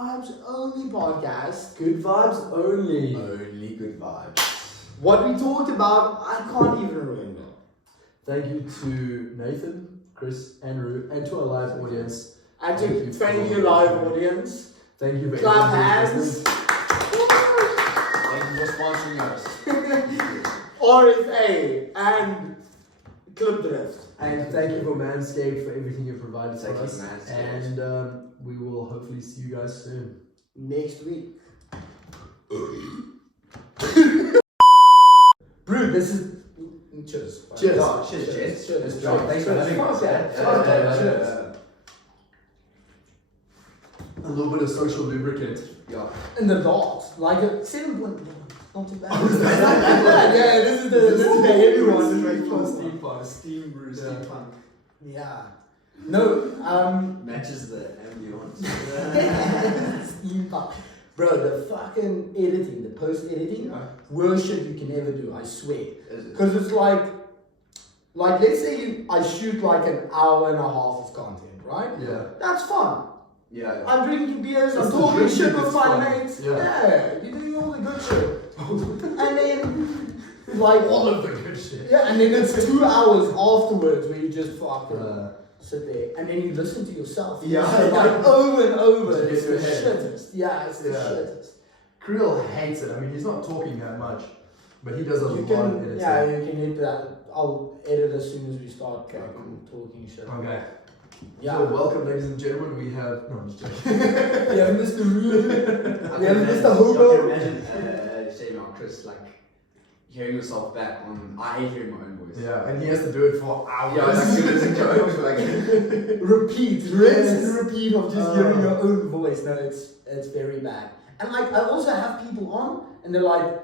vibes only podcast. Good vibes only. Only good vibes. What we talked about, I can't even remember. Thank you to Nathan, Chris, Andrew, and to our live audience. And to thank you, live audience. Thank you for Clap everything. hands. Thank you for sponsoring us. RFA and Clip Drift. And thank you for Manscaped for everything you've provided Thank for you, us. Manscaped. And we will hopefully see you guys soon. Next week. Bro, this is... Cheers. Cheers. Oh, cheers. Cheers. Thanks for having us. Cheers. A little bit of social lubricant. Yeah. In the dots, like a 7.1. Not too bad. Yeah, this is the heavy one. This is steam punk. Steam brew, steam punk. Yeah. No, Matches the ambience. steam punk. Bro, the fucking editing, the post editing, worst shit you can ever do, I swear. Because it's like let's say I shoot like an hour and a half of content, right? Yeah. That's fun. Yeah. I'm drinking beers, It's I'm the talking drinking shit with that's my fun. mates. Yeah. Yeah, you're doing all the good shit. And then, like, All of the good shit. yeah, and then it's 2 hours afterwards where you just fucking sit there and then you listen to yourself. Yeah. Like over and over. To It's get the your head. shittest. Yeah, it's the Yeah. shittest. Creel hates it. I mean, he's not talking that much, but he does a You lot of can, editing. yeah, you can hit that. I'll edit as soon as we start talking shit. Okay. Yeah. So welcome, ladies and gentlemen. We have... No, I'm just joking. We have Mr. Rude. We have Mr. I can Hobo. imagine saying on Chris, like, hearing yourself back on. I hate hearing my own voice. Yeah, and he has to do it for hours. Yeah, like, it's jokes, like, Repeat, rinse and Yes. repeat of just hearing your own voice. No, it's very bad. And like I also have people on and they're like,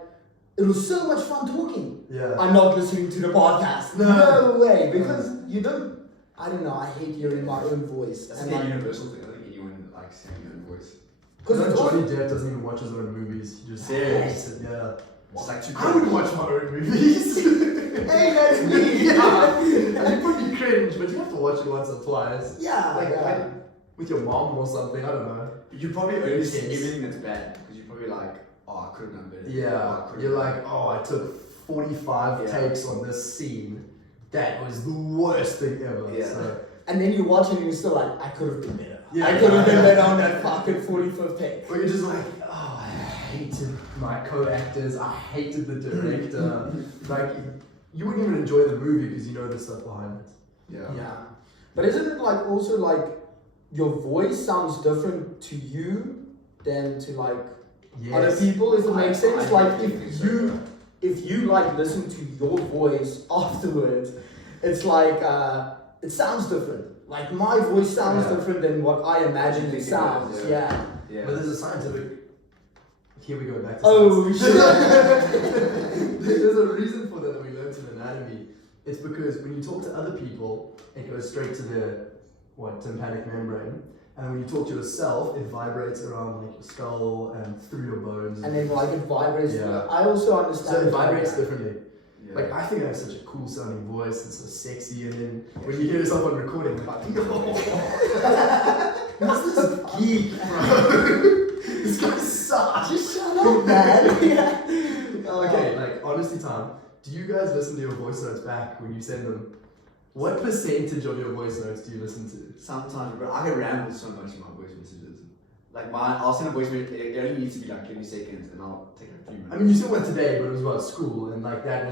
it was so much fun talking. Yeah. I'm not listening to the podcast. No way, because you don't. I don't know. I hate hearing my own voice. that's And the like, universal thing. I think anyone likes hearing their own voice. Because it's Johnny also, Depp doesn't even watch his own movies. He just Serious? Yeah. It's like too I would watch my own movies. hey, that's me. Yeah. It would be cringe, but you have to watch it once or twice. Yeah, Like with your mom or something. I don't know. You probably only see Yes. everything that's bad because you're probably like, oh, I could have done better. Yeah. Oh, I could've You're done like, oh, I took 45 takes on this scene. That was the worst thing ever. Yeah. So. And then you watch it and you're still like, I could have been better. Yeah, I could have been yeah. better on that fucking 45th take. Or you're just like, oh, I hated my co-actors, I hated the director. Like, you wouldn't even enjoy the movie because you know the stuff behind it. Yeah. But isn't it like also like your voice sounds different to you than to like other people, if it makes sense? Like if you like listen to your voice afterwards, it's like it sounds different. Like my voice sounds different than what I imagine it sounds. Yeah. But there's a scientific. Here we go back to Oh science. shit. There's a reason for that we learned in anatomy. It's because when you talk to other people, it goes straight to the tympanic membrane. And when you talk to yourself, it vibrates around like your skull and through your bones. And then like it vibrates. Yeah. I also understand. So it vibrates differently. Yeah. Like I think I have such a cool sounding voice and so sexy, and then when you hear yourself on recording, you're like, what's this geek, bro? This guy sucks. Just shut up, man. Yeah. Okay, like honesty time. Do you guys listen to your voice notes back when you send them? What percentage of your voice notes do you listen to? Sometimes, bro, I can ramble so much in my voice messages. Like I'll send a voice message, it only needs to be like 20 seconds and I'll take like 3 minutes. I mean, you still went today, but it was about school, and like that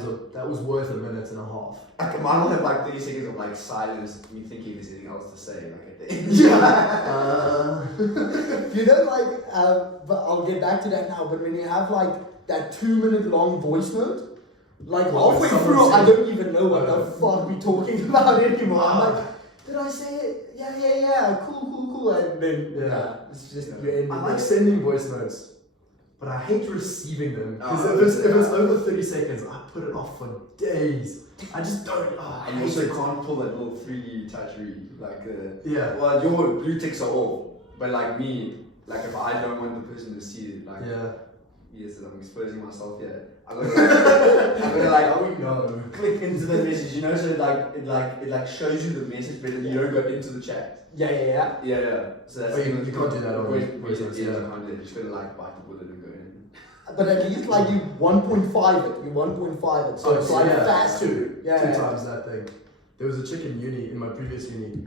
was worth a minute and a half. Like, mine will have like 30 seconds of like silence, me thinking if there's anything else to say, like at the end. You know, like, but I'll get back to that now. But when you have like that 2-minute long voice note, like halfway through, I don't even know what the fuck we're talking about anymore. I'm like, did I say it? Yeah, cool. And then, it's just you. I like sending voice notes, but I hate receiving them because Oh, if it's over 30 seconds, I put it off for days. I just don't. I And you hate also it. can't pull that little 3D touch read. Like, Yeah. well, your blue ticks are off, but like me, like if I don't want the person to see it, like, Yeah. Yes, I'm exposing myself here. I'm gonna like, Oh, we know. click into the message, you know, so it shows you the message, but you don't go into the chat. Yeah. Yeah. So that's Oh, you can't do that on voice voice notes, yeah. yeah. You can't do it. You just gotta like bite the bullet and go in. But at least like you 1.5 it. You 1.5 it. So it's like faster. Two Yeah. times that thing. There was a chick in uni, in my previous uni.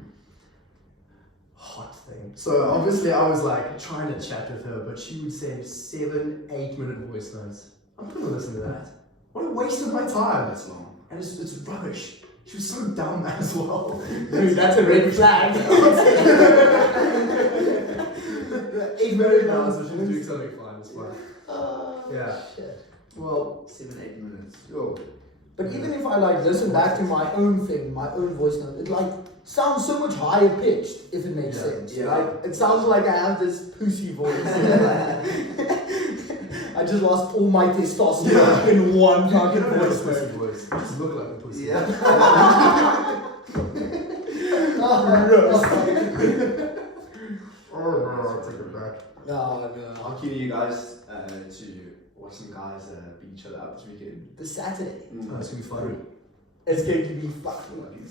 Hot thing. So obviously I was like trying to chat with her, but she would send 7-8 minute voice notes. I'm not gonna listen to that. What a waste of my time. That's long. And it's rubbish. She was so dumb as well. Dude, that's a red flag. 8 minute No, so she was doing something fine, it's fine. Yeah. Shit. Well, 7-8 minutes. Yo. But even if I like listen back to my own thing, my own voice note, it like sounds so much higher pitched, if it makes sense. Yeah. Like it sounds like I have this pussy voice. I just lost all my testosterone in one fucking voice pussy note. voice. You just look like a pussy. Yeah. I'll take it back. No. How keen are you guys to watch some guys beat each other up this weekend? This Saturday. Oh, it's gonna be fun. It's going to be fucking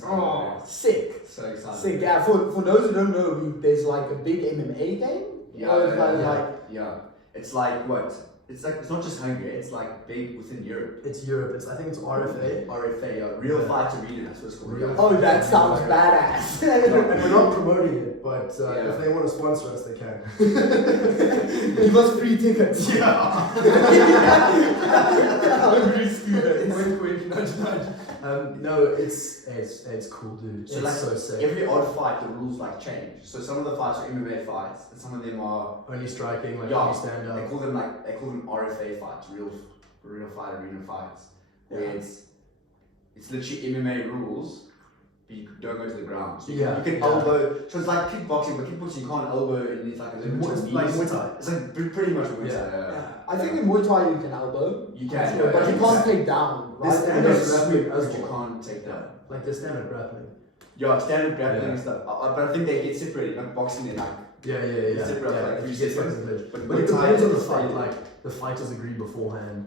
sick. So excited. Sick, yeah. For those who don't know, there's like a big MMA game. Yeah. It's like what? It's like it's not just Hungary. It's like big within Europe. It's Europe. I think it's RFA. RFA, Real Fight Arena. That's what it's called. Real Oh, that sounds badass. And we're not promoting it, but Yeah. if they want to sponsor us, they can. Give us free tickets. Yeah. Hungry students. Wink, wink, nudge, nudge. No, it's cool, dude. So it's like so sick. every odd fight, the rules like change. So some of the fights are MMA fights, and some of them are Only striking, like Yeah. only stand they up. call them RFA fights, real fight arena fights, where Yeah. it's literally MMA rules, but you don't go to the ground. So you Yeah, can yeah. elbow. So it's like kickboxing, but kickboxing you can't elbow and it's like a limit It's to like knees. Muay Thai. It's like pretty much Muay Thai. Yeah. Yeah. I think in Muay Thai you can elbow. You can, Sure, but yeah, you yeah. can't take down, This right? stand And up it's grappling sweet, as but you well. can't take down. Like the stand-up grappling. Yeah, standard grappling Yeah. and stuff. But I think they get separated, like boxing, they're like. Yeah. It's different, Yeah, like, you you get get fucking clinch. But But it Muay Thai depends on the is fight. fairly- Like the fighters agree beforehand,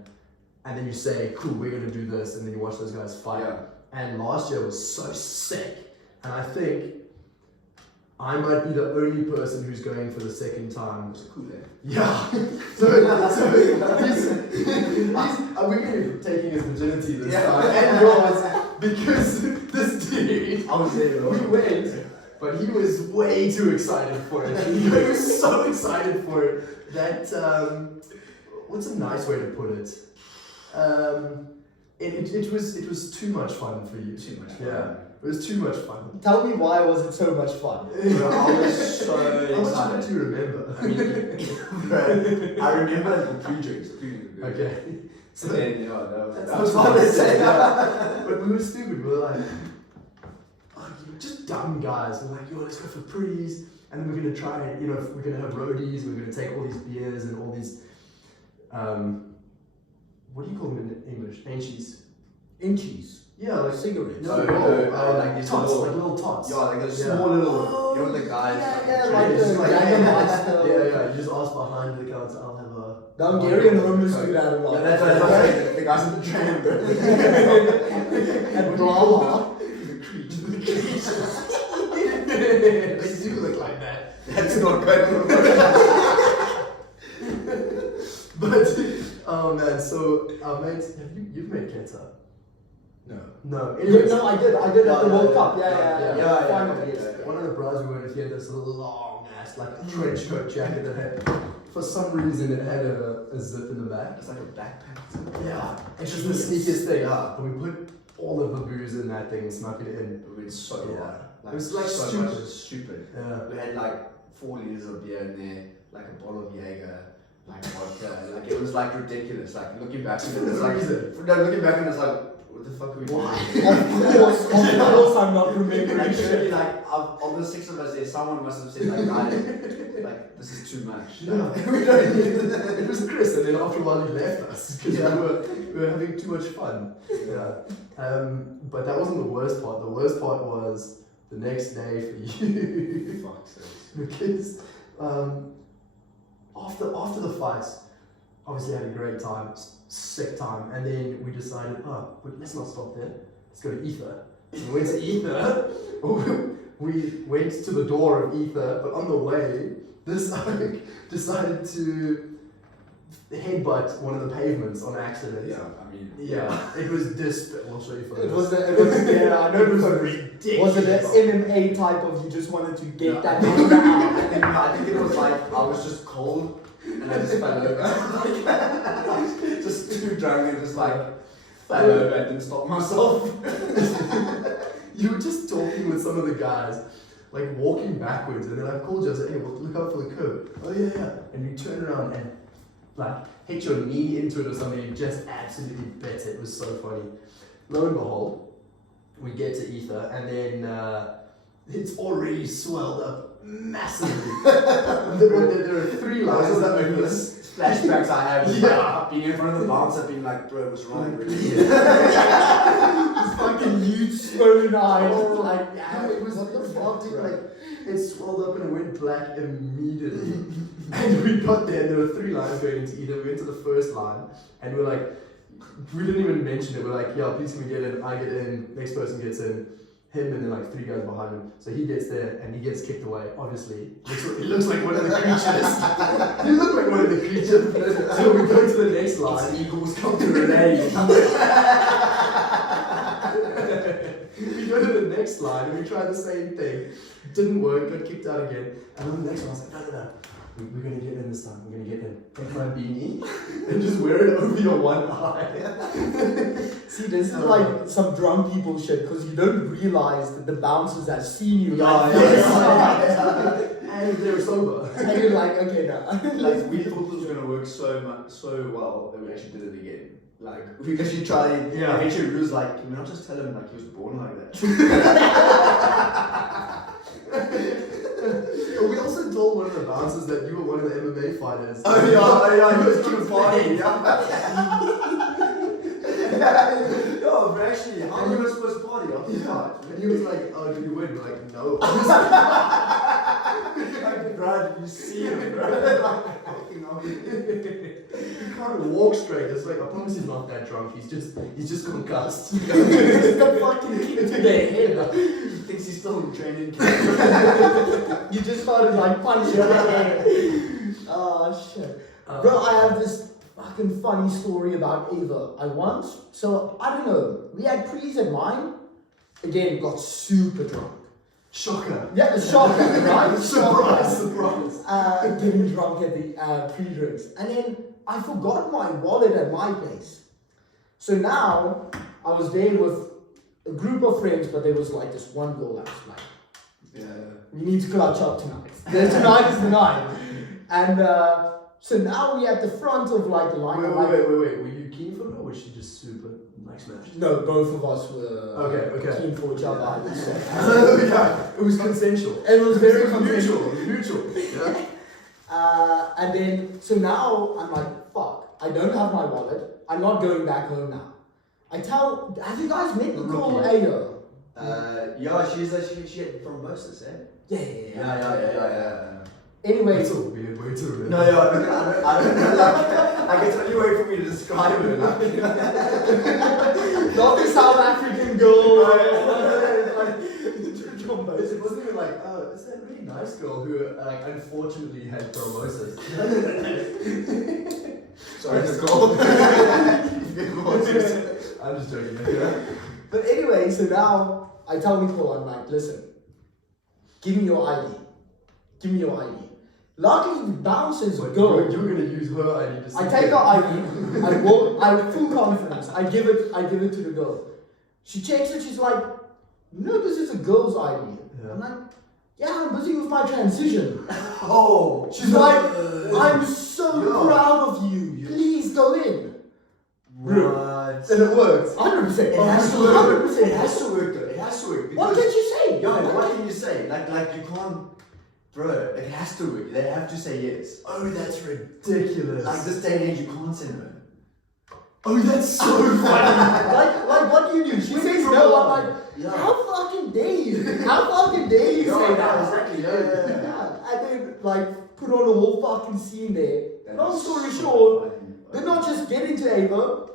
and then you say, "Cool, we're gonna do this," and then you watch those guys fight. Yeah. And last year was so sick, and I think I might be the only person who's going for the second time. It's cool, eh? Yeah. so we're taking his virginity this Yeah. time, and yours, because this dude. I was there, We went, but he was way too excited for it. He was so excited for it that what's a nice way to put it? It was too much fun for you. Too much fun. Yeah, it was too much fun. Tell me why was it so much fun? Bro, I was so How much time excited. do you remember? I mean, bro, I remember the pre-drinks. Okay. So then, yeah, that That's was what fun. I said. But we were stupid. We were like, just dumb guys. We're like, yo, let's go for prees, and then we're gonna try. We're gonna have roadies. We're gonna take all these beers and all these, what do you call them in English? Inchies. Inchies. Yeah, like Cigarettes. no, like these tots, little- like little tots. Yeah, like those Yeah. small little, Oh, you know, the guys. yeah, Yeah, like it's the like- Jägermeister. Yeah. You just ask behind the counter. I'll have a. The Hungarian homeless do that a lot. Yeah, that's what the guys in the tram, bro. And Brahma. They do look like that. That's not good. But oh man, so our mates, you've made Keta? No. No. No, I did at the World Cup. Yeah. Yeah. Finally. One of the bras we went with, he had this long ass like trench coat jacket that had, for some reason, it had a zip in the back. It's like a backpack. Yeah. It's just the sneakiest thing. Yeah. And we put all of the booze in that thing and snuck it in. It was so Yeah. hard. It was, like, so stupid. much stupid. Yeah. We had like 4 liters of beer in there, like a bottle of Jaeger, like vodka. Like it was like ridiculous. Like looking back on it, it's like looking back on it, it's like, what the fuck are we doing? Of course, I'm not remembering Like shit. surely, like of the 6 of us there, someone must have said like, guys, like this is too much. Yeah. It was Chris, and then after a while he left us because we were having too much fun. Yeah. But that wasn't the worst part. The worst part was the next day for you. Fuck's sake. Because after the fights, obviously had a great time, sick time, and then we decided, but let's not stop there. Let's go to Ether. So we went to Ether. We went to the door of Ether, but on the way, this oak decided to headbutt one of the pavements on accident. Yeah, it was I'll show you photos. Yeah, I know it was ridiculous. Was it an MMA type of you just wanted to get that anger out? I think it was like I was just cold and I just fell over. Just too drunk and just like fell over and didn't stop myself. You were just talking with some of the guys, like walking backwards, and then I called you. I said, "Hey, well, look out for the curb." Oh yeah. And you turn around and like hit your knee into it or something. You just absolutely bit it. It was so funny. Lo and behold, we get to Ether, and then it's already swelled up massively. there are 3 lines Those of are the open. flashbacks I have. Yeah. Being in front of the bouncer, being like, bro, what's wrong? This fucking huge swollen eyes. Oh, Like, it was like it swelled up and it went black immediately. And we got there and there were 3 lines going into Ether. We went to the first line and we're like, we didn't even mention it. We're like, yeah, please can we get in? I get in, next person gets in, him and then like 3 guys behind him. So he gets there and he gets kicked away, obviously. He looks like one of the creatures. You look like one of the creatures. So we go to the next line. Eagles come to relay. We go to the next line and we try the same thing. Didn't work, got kicked out again. And on the next one I was like, no. We're going to get in this time. We're going to get in. Take my beanie and just wear it over your one eye. see, this is like some drunk people shit because you don't realize that the bouncers have seen you. And they were sober. And you're like, okay, no. Like we thought this was gonna work so well that we actually did it again. Like we actually tried. Yeah. Eventually, we was like, can we not just tell him like he was born like that? We also told one of the bouncers that you were one of the MMA fighters. Oh yeah, he was to too the funny. Yeah. No, but actually, how are you supposed to party after the fight? And he was like, oh, did you win? We're like, no. Like, bro, did you see him, bro? He can't walk straight. It's like, I promise he's not that drunk. He's just concussed. Just got fucking kicked to the head. He thinks he's still in training. You just started like punching the head. Oh shit. Bro, I have this fucking funny story about Ava. I don't know, we had pre's at mine. Again, got super drunk. Shocker. Yeah, a shocker, right? Surprise. Getting drunk at the pre-drinks. And then I forgot my wallet at my place. So now, I was there with a group of friends, but there was like this one girl that was like, Yeah. we need to clutch up tonight. Tonight is the night. And so now we're at the front of like the line. Wait. Were you keen for her or was she just super like smashed? No, both of us were Okay. keen for each other, I would say. Yeah, it was consensual. It was very consensual. Mutual. Yeah. And then, so now I'm like, fuck, I don't have my wallet. I'm not going back home now. Have you guys met Nicole Ayo? Yeah, she had thrombosis, eh? Yeah. Anyway, It's all weird, way too weird. No, yeah, I don't like it's the only way for me to describe her. not the South African girl. It wasn't even like, oh, it's that really nice girl who, like, unfortunately had thrombosis. Sorry, Nicole. I'm just joking. Yeah. But anyway, so now I tell Nicole, I'm like, listen, give me your ID. Luckily, the bouncers go. You're gonna use her ID to. I take her ID. I have full confidence. I give it to the girl. She checks it. She's like, no, this is a girl's ID. Yeah. I'm like, yeah, I'm busy with my transition. Oh. She's like, I'm so proud of you. Please go in. What? And it worked. 100%. It has to work. 100%. It has to work though. It has to work. What did you say? Yeah, what can you say? Like you can't. Bro, it has to work. They have to say yes. Oh, that's ridiculous. Like this day and age, you can't say no. Oh, that's so funny. like what do you do? She says no. I'm like, how fucking dare you? How fucking dare you say that? Exactly. Yeah. Yeah. And then like put on a whole fucking scene there. Long story short, Did not just get into Ava,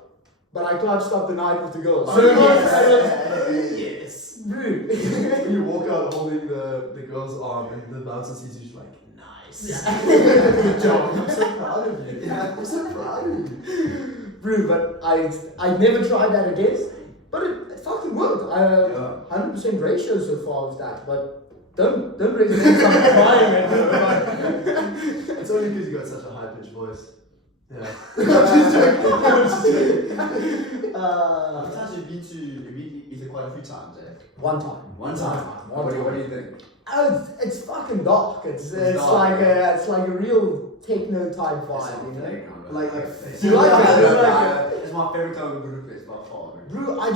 but I clutched up the night with the girls. Oh, So yes. Rude. When you walk out holding the girl's arm and the bouncer sees you, she's like, nice. Good job. I'm so proud of you. Yeah. I'm so proud of you. Rude, but I never tried that again. But it fucking worked. 100% ratio so far with that, but don't recommend someone trying it. It's only because you got such a high pitched voice. Yeah. How many times have you been to Ether quite a few times, eh? One time. One time. What do you think? It's fucking dark. It's dark, like it's like a real techno type vibe, you know. Like You like it? You like it? It's my favorite type of group. It's by far. Bro,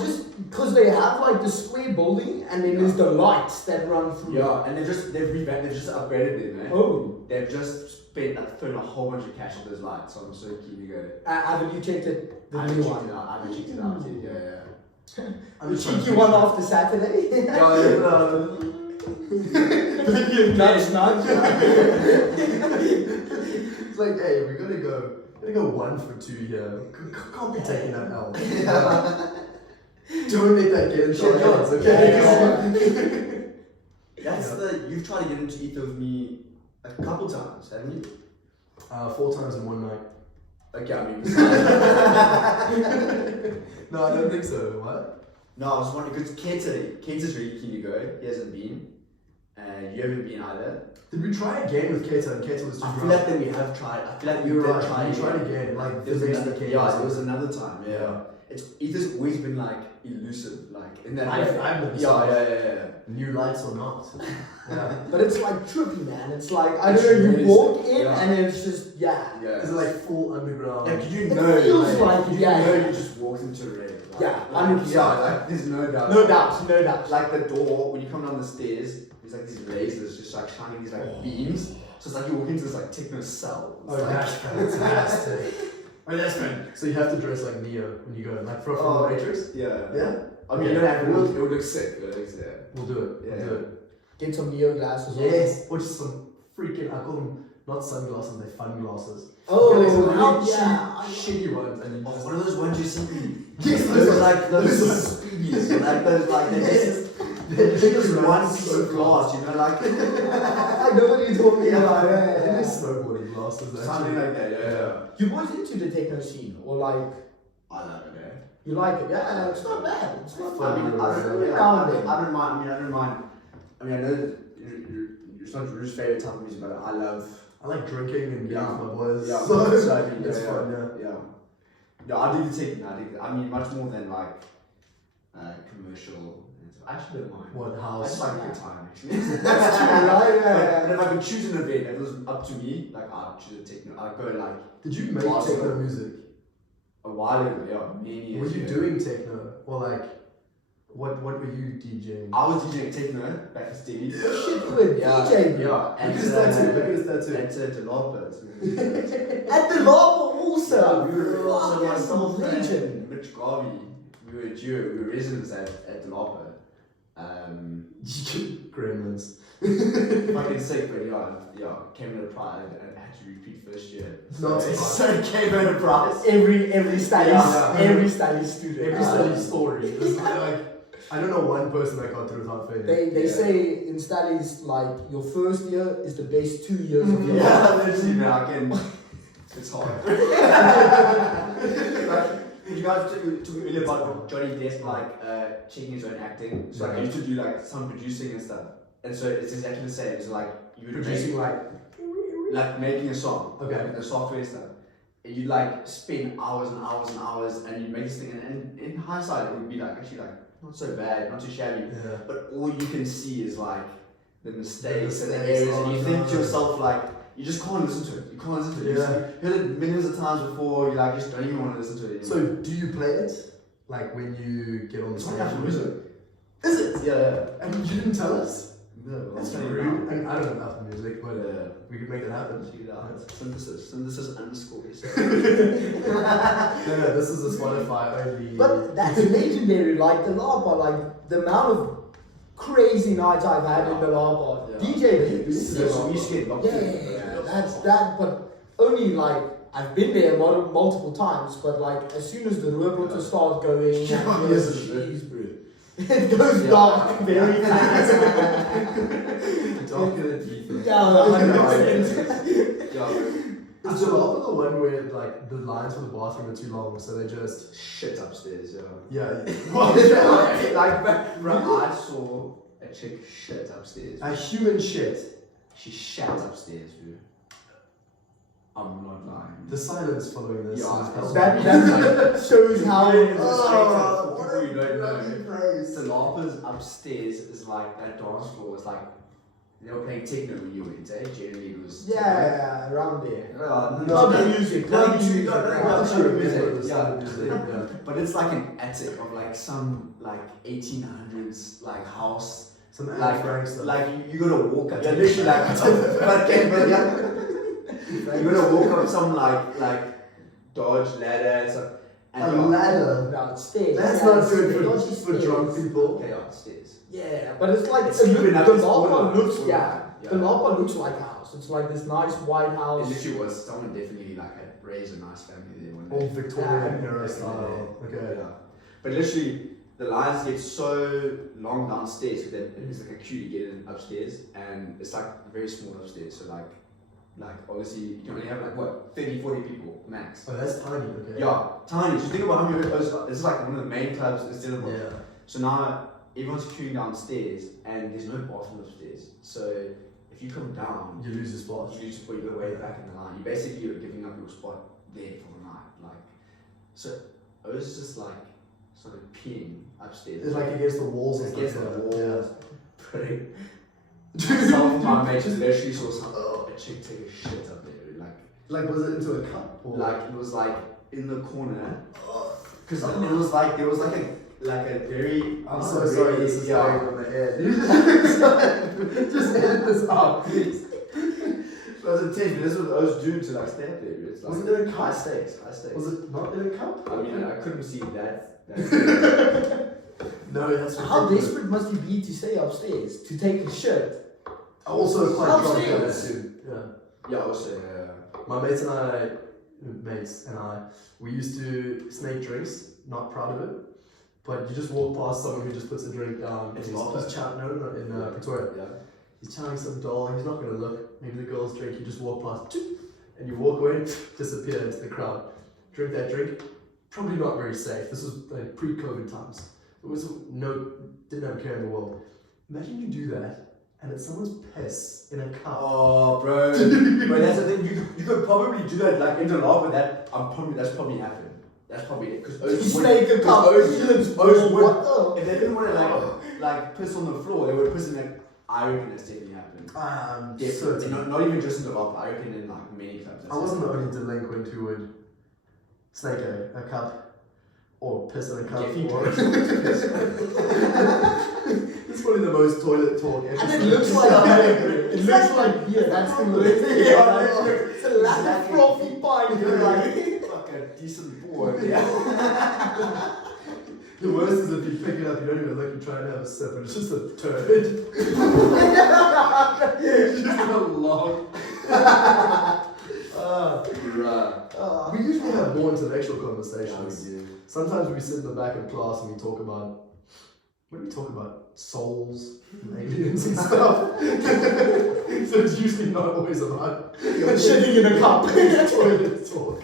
because they have like the square building and then there's the lights that run through. Yeah, and they've just upgraded it, man. Oh. They've just thrown a whole bunch of cash at those lights, so I'm so keen to go. Haven't you checked it? The I new haven't one. checked it out. I haven't checked it out yet. Yeah. I'm The just trying to cheeky one after Saturday. Nudge, nudge. It's like, hey, we're gonna go 1 for 2 here. Can't be taking that L. Don't make that game shots, okay? You've tried to get into Ether with me a couple times, haven't you? 4 times in one night. Okay, I mean, No, I don't think so. What? no, I was wondering because Kate's really keen to go. He hasn't been. You haven't been either. Did we try again with Keita and Keita was too I feel drunk? like that we have tried. I feel like we You're did right. try. We tried again. Like There was the next another, decade. yeah, it was another time. Yeah, Ether's always been like elusive, like in that. I've never Yeah. New lights or not. Yeah. But it's like trippy, man. It's like, I It's don't know, really you walk sick, in yeah. and it's just, yeah. Yeah. Is it like full underground? Yeah, could you It know? feels like it, you yeah, know yeah. you just walked into a rave. Like, Yeah, like, 100%. yeah, like there's no doubt. No doubt, no doubt. Like the door when you come down the stairs, there's like these lasers just like shining these like beams. So it's like you walk into this like techno cell. It's Oh, like, that's fantastic. oh, that's man. So you have to dress like Neo when you go, like from the Matrix? Yeah. Yeah? I mean, you don't have to look. It would look sick. It would look sick. We'll do it. Yeah. We'll do it. Get some Neo glasses on. Yes. Or just some freaking, I call them not sunglasses, they're fun glasses. Oh, Get like some how- really yeah. shitty ones. And you Oh, just, what are those ones you sent me? yes, Those are like those speedies. Like those like they're just one piece of glass. You know, like I know what you're talking about. They're Yeah. snowboarding glasses something actually. like that. Yeah. You boys into the techno scene, or like, I love it. Yeah. you like it? Yeah, it's not bad. It's not I mean, bad. I don't Every now and then. mind. I mean, I know that it's not Rue's favorite type of music, but I love. I like drinking and being Yeah. with my boys. Yeah, So, so I mean, it's yeah, fun, yeah. Yeah, I dig the techno. I mean, much more than like commercial. I actually don't mind. What I house? just like a good time actually. That's true, right? Yeah, But yeah. if I could choose an event, if it was up to me, like I'd choose a techno. I'd go like Did you make Awesome. techno music? a while ago, yeah, many years. Were you ago. doing techno? Or like, what were you DJing? I was DJing techno back in Stevie. Shit, good. Yeah, DJ. yeah, and Look at that too, look at that too. And to Lopez. At the lava also. We were Fuck, so that's myself some legend. and Rich Garvey. We were a duo. We were residents at the Lopez. Gremlins. Fucking sick, but yeah, came at a prize and had to repeat first year. Not so, surprised. so came at a prize. Every study, Yeah. every study student. Every study story. There's like, I don't know one person that got through without failing. They Yeah. say in studies like your first year is the best 2 years of your life. Yeah, literally, man, I can. It's hard. Like, you guys talking earlier about Johnny Depp, like checking his own acting. So like, I used to do like some producing and stuff, and so it's exactly the same. It's like you would Producing like making a song, Okay. the software stuff. And you'd like spend hours and hours and hours, and you make this thing, and in hindsight, it would be like actually like not so bad, not too shabby. Yeah. But all you can see is like the mistakes and the mistakes, areas, and you oh, think no. to yourself like, you just can't listen to it. You can't listen to it. Yeah. You heard it millions of times before. You like just don't even want to listen to it anymore. So do you play it? Like when you get on the it's stage? not actual music. Is it? Yeah. And you didn't tell us? No, That's really rude. I mean, I don't know enough music, but Yeah. we could make that happen. Check it out. Synthesis underscore. No, this is a Spotify only. But that's legendary. Like the LARPA, like the amount of crazy nights I've had in the LARPA. Yeah. DJ, We used to get locked yeah, in. that's that. But only like I've been there multiple times, but like as soon as the robots start going, jeez, bro. It goes dark very fast. Darker than ether. Yeah, 100%. Yeah, Is the lava the one where like the lines for the bathroom are too long, so they just shit upstairs, yeah. yeah. Like, bro, I saw a chick shit upstairs. A human shit. She shat upstairs, bro. I'm not lying. The silence following this. Yeah, is That shows how. Oh, what people a you don't know. crazy phrase. The lava's upstairs is like that dance floor. It's like they were playing techno when you went, eh? Generally it was. Yeah, around there. No, music. Club Music. music. Yeah. Yeah. But it's like an attic of like some like 1800s like house. Some Like, Frank stuff. like you gotta walk up. Yeah, literally like. But yeah. You gotta walk up some like Dodge ladder and stuff. A And ladder. Downstairs. That's Yeah, not good dodgy for stairs. drunk people. okay, upstairs. Yeah, but it's like It's the even up the this lava corner. looks. Yeah, Yeah. the lava looks like a house. It's like this nice white It house. literally was. Someone definitely like had raised a nice family there one day. Old Victorian Yeah. era style. Okay. Yeah. But literally, the lines get so long downstairs that it's like a queue to get in upstairs, and it's like very small upstairs. So like obviously you can only have like what 30, 40 people max. Oh, that's tiny. Okay. Yeah, tiny. So think about how many. This is like one of the main clubs instead of. Yeah. So now everyone's queuing downstairs, and there's no bathroom upstairs. So if you come down, You lose your spot. you just put your way back in the line. You basically are giving up your spot there for the night. Like, so I was just like started peeing upstairs. It's like against the walls and against stuff. the like that. walls. Pretty. Some of my mates literally saw a chick take a shit up there. Yeah. Like was it into a cup or? Like it was like in the corner. Because it was like there was like a very. I'm so sorry. This is yeah. going on the air. Just edit this out, please. It was intense, but this was I was doomed to like stay up there. It's like, Was it in a high cup? stakes, high stakes. Was it not in a cup? I mean, I couldn't see that. No, that's How ridiculous. desperate must you be to stay upstairs to take a shit? Also quite drunk, I Upstairs. assume. Yeah. Yeah, also. My mates and I, we used to snake drinks. Not proud of it, but you just walk past someone who just puts a drink down. It's he's lava? in Pretoria. Yeah. He's telling some doll. He's not gonna look. Maybe the girl's drink. You just walk past, and you walk away, disappear into the crowd. Drink that drink. Probably not very safe. This was like pre-COVID times. It was didn't have a care in the world. Imagine you do that, and it's someone's piss in a cup. Oh, bro. But that's the thing. You could probably do that like in the lava. That's probably happened. That's probably it. Because Snake a cup. What the? if they didn't want to like piss on the floor, they would piss in like. I reckon that's definitely happened. Certain. Definitely. Not even just in the lava. I reckon in like many clubs. I wasn't the only delinquent who would snake a cup or piss in a cup. Definitely. Or it's probably the most toilet talk ever. And it looks like beer. It looks like beer. That's the word. It's a lack of frothy pint. You're like. Like a decent board. Yeah. The worst is if you pick it up, you don't even look, you try and have a sip, and it's just a turd. It's just a log. We usually have more intellectual conversations. Sometimes we sit in the back of class and we talk about, what do we talk about? Souls, and aliens and stuff. So it's usually not always about Shitting in a cup. toilet talk.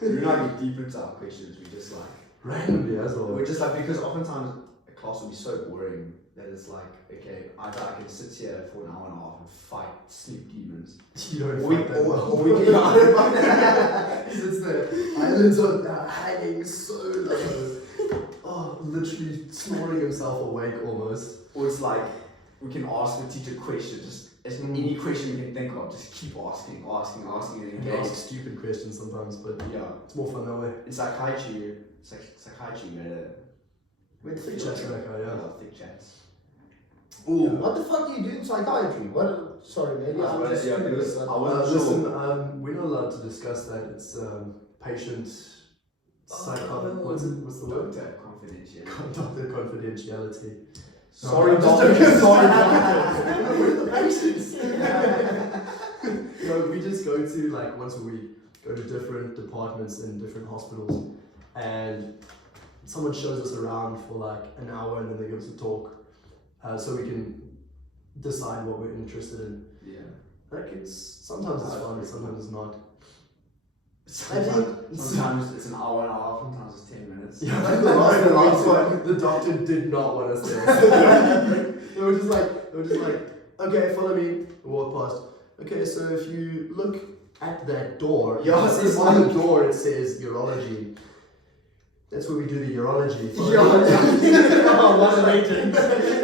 We're not getting deep into our questions. We just like. Randomly as well. We're just like, because oftentimes a class will be so boring that it's like, okay, either I can sit here for an hour and a half and fight sleep demons. You don't Or we fight that well. can He sits there, eyelids are hanging so low. Oh, literally snoring himself awake almost. Or it's like, we can ask the teacher questions, just as any question we can think of, just keep asking and You can engage. ask stupid questions sometimes, but Yeah. it's more fun that way. In psychiatry, we had a With thick chats, thick chats. Ooh, what the fuck do you do in psychiatry? What? Sorry, maybe I'm just. Yeah, it was, I wasn't Listen, sure. we're not allowed to discuss that. It's patient what's the word? Doctor confidentiality. Doctor confidentiality. Sorry, No, doctor. Sorry, We're the patients. No, we just go to like once a week go to different departments in different hospitals, and someone shows us around for like an hour, and then they give us a talk, so we can decide what we're interested in. Yeah. Like sometimes it's fun, sometimes it's not. Sometimes it's an hour and a half, sometimes it's 10 minutes. Yeah, like the last one, the doctor did not want us there. They were just like, okay, follow me. We walk past. Okay, so if you look at that door, Yeah, it says on the door it says urology. That's where we do the urology. Oh, what a rating.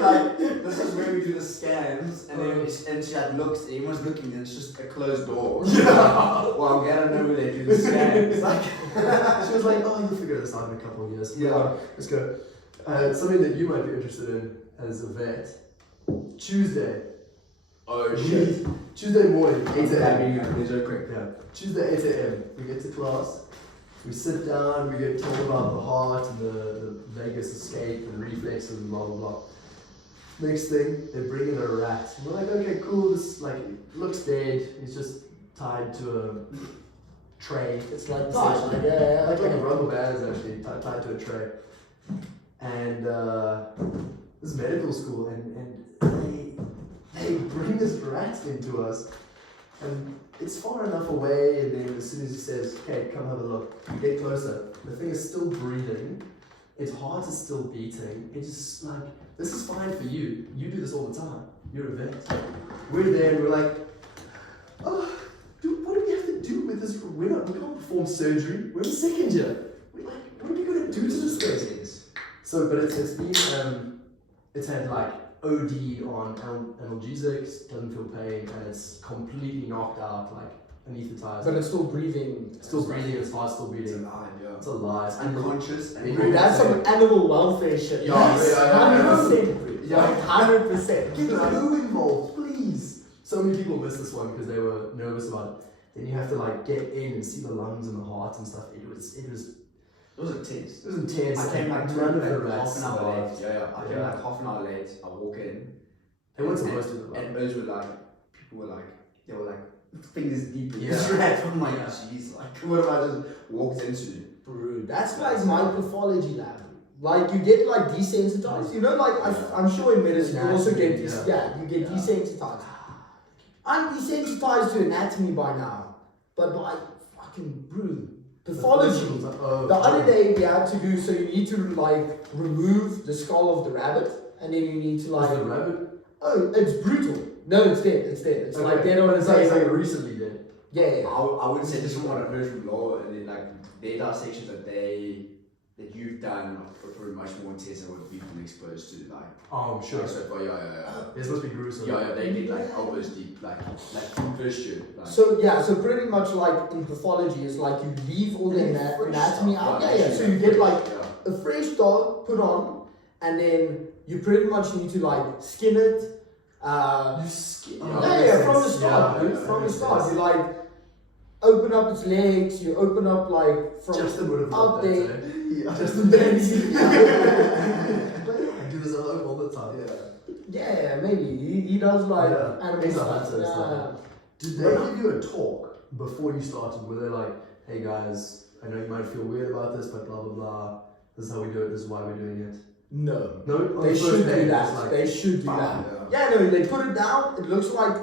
Like, this is where we do the scans, and then and she had looks, everyone's looking, and it's just a closed door. Yeah. Well, I'm gonna know where they do the scans. Like, she was like, oh, you'll figure this out in a couple of years. Yeah. Let's go. Something that you might be interested in as a vet. Tuesday. oh shit. Tuesday morning, 8 a.m. These are quick. Yeah. Tuesday, 8 a.m. We get to class. We sit down, we get told about the heart and the vagus escape and reflexes and blah blah blah. Next thing, they bring in a rat. And we're like, okay, cool, this like looks dead. He's just tied to a tray. It's like tied, like Like a rubber band is actually tied to a tray. And this is medical school, and they bring this rat into us, and it's far enough away, and then as soon as he says, okay, come have a look, you get closer, the thing is still breathing, its heart is still beating, it's just like, this is fine for you do this all the time, you're a vet. We're there and we're like, oh, dude, what do we have to do with this? We can't perform surgery, we're in second year. We're like, what are we going to do to this thing? So, but it's been, it's had like OD on analgesics, doesn't feel pain, and it's completely knocked out, like anesthetized. But it's still breathing. Still breathing, its heart's still It's beating. alive, yeah. It's alive. It's unconscious. And Dude, that's some animal welfare shit. Yeah, yeah. 100%. Yeah. Like 100%. Get the WHO involved, please. So many people missed this one because they were nervous about it. Then you have to like get in and see the lungs and the heart and stuff. It was intense. It was intense. I came like none of the half rats an hour late. survived. Yeah. I came like half an hour late. I walk in. They weren't supposed to. And those were like, people were like, they were like, fingers deep in Yeah. this rat. I'm like, Yeah. jeez, like, what have I just walked into? Bro, that's like my pathology lab. Like you get like desensitized. You know, like I'm sure in medicine you also get you get desensitized. I'm desensitized to anatomy by now, but by fucking bro, pathology. The other day we had to do, so you need to like remove the skull of the rabbit, and then you need to like. The rabbit? Oh, it's brutal. No, it's dead. It's dead. It's like dead on its It's own. like recently dead. Yeah. I would say just from what I've heard from law, and then like their dissections that you've done are probably much more intense than what we've been exposed to. Like, Oh, I'm sure. so far, yeah. This must be gruesome. Yeah, they get like elbows deep, like from first year. Like, So pretty much like in pathology is like you leave all the anatomy out. Yeah. So you get like a fresh dog put on, and then you pretty much need to like skin it. You skin. From the start, dude. From the start, you like open up its legs. You open up like from Justin would have out loved there. that today. Yeah. Justin Benz. I do this at home all the time. Yeah, maybe he does like animal He's a stuff. hunter, Yeah. Did they give you a talk before you started? Were they like, hey guys, I know you might feel weird about this, but blah blah blah. This is how we do it. This is why we're doing it. No. No, They should do that. it's like, They should do that. Yeah. Yeah, no, they put it down. It looks like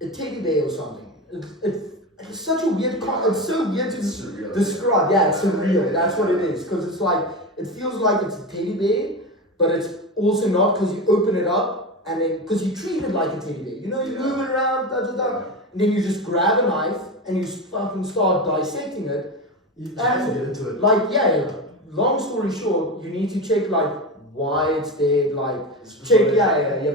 a teddy bear or something. It's such a weird. It's so weird to surreal. describe. Yeah, it's surreal. That's what it is. Because it's like it feels like it's a teddy bear, but it's also not because you open it up and then because you treat it like a teddy bear. You know, you move it around, and then you just grab a knife and you fucking start dissecting it. You just have to get into it. Like long story short, you need to check like why it's dead, like check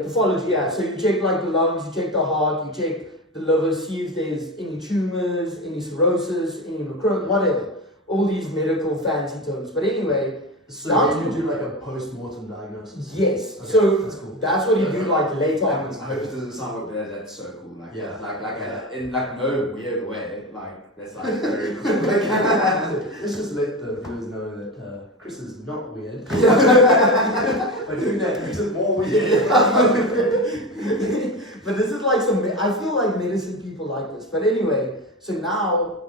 pathology, so you check like the lungs, you check the heart, you check the liver, see if there's any tumors, any cirrhosis, any necrosis, whatever, all these medical fancy terms. But anyway, so you do like a post-mortem diagnosis. Yes, Okay, so that's cool. that's what you do like later I on. hope it doesn't sound weird, but that's so cool. Like, Yeah. in like no weird way. Like, that's like very cool. Let's just let the viewers know that Chris is not weird. By doing that, makes it more weird. But this is like I feel like medicine people like this. But anyway, so now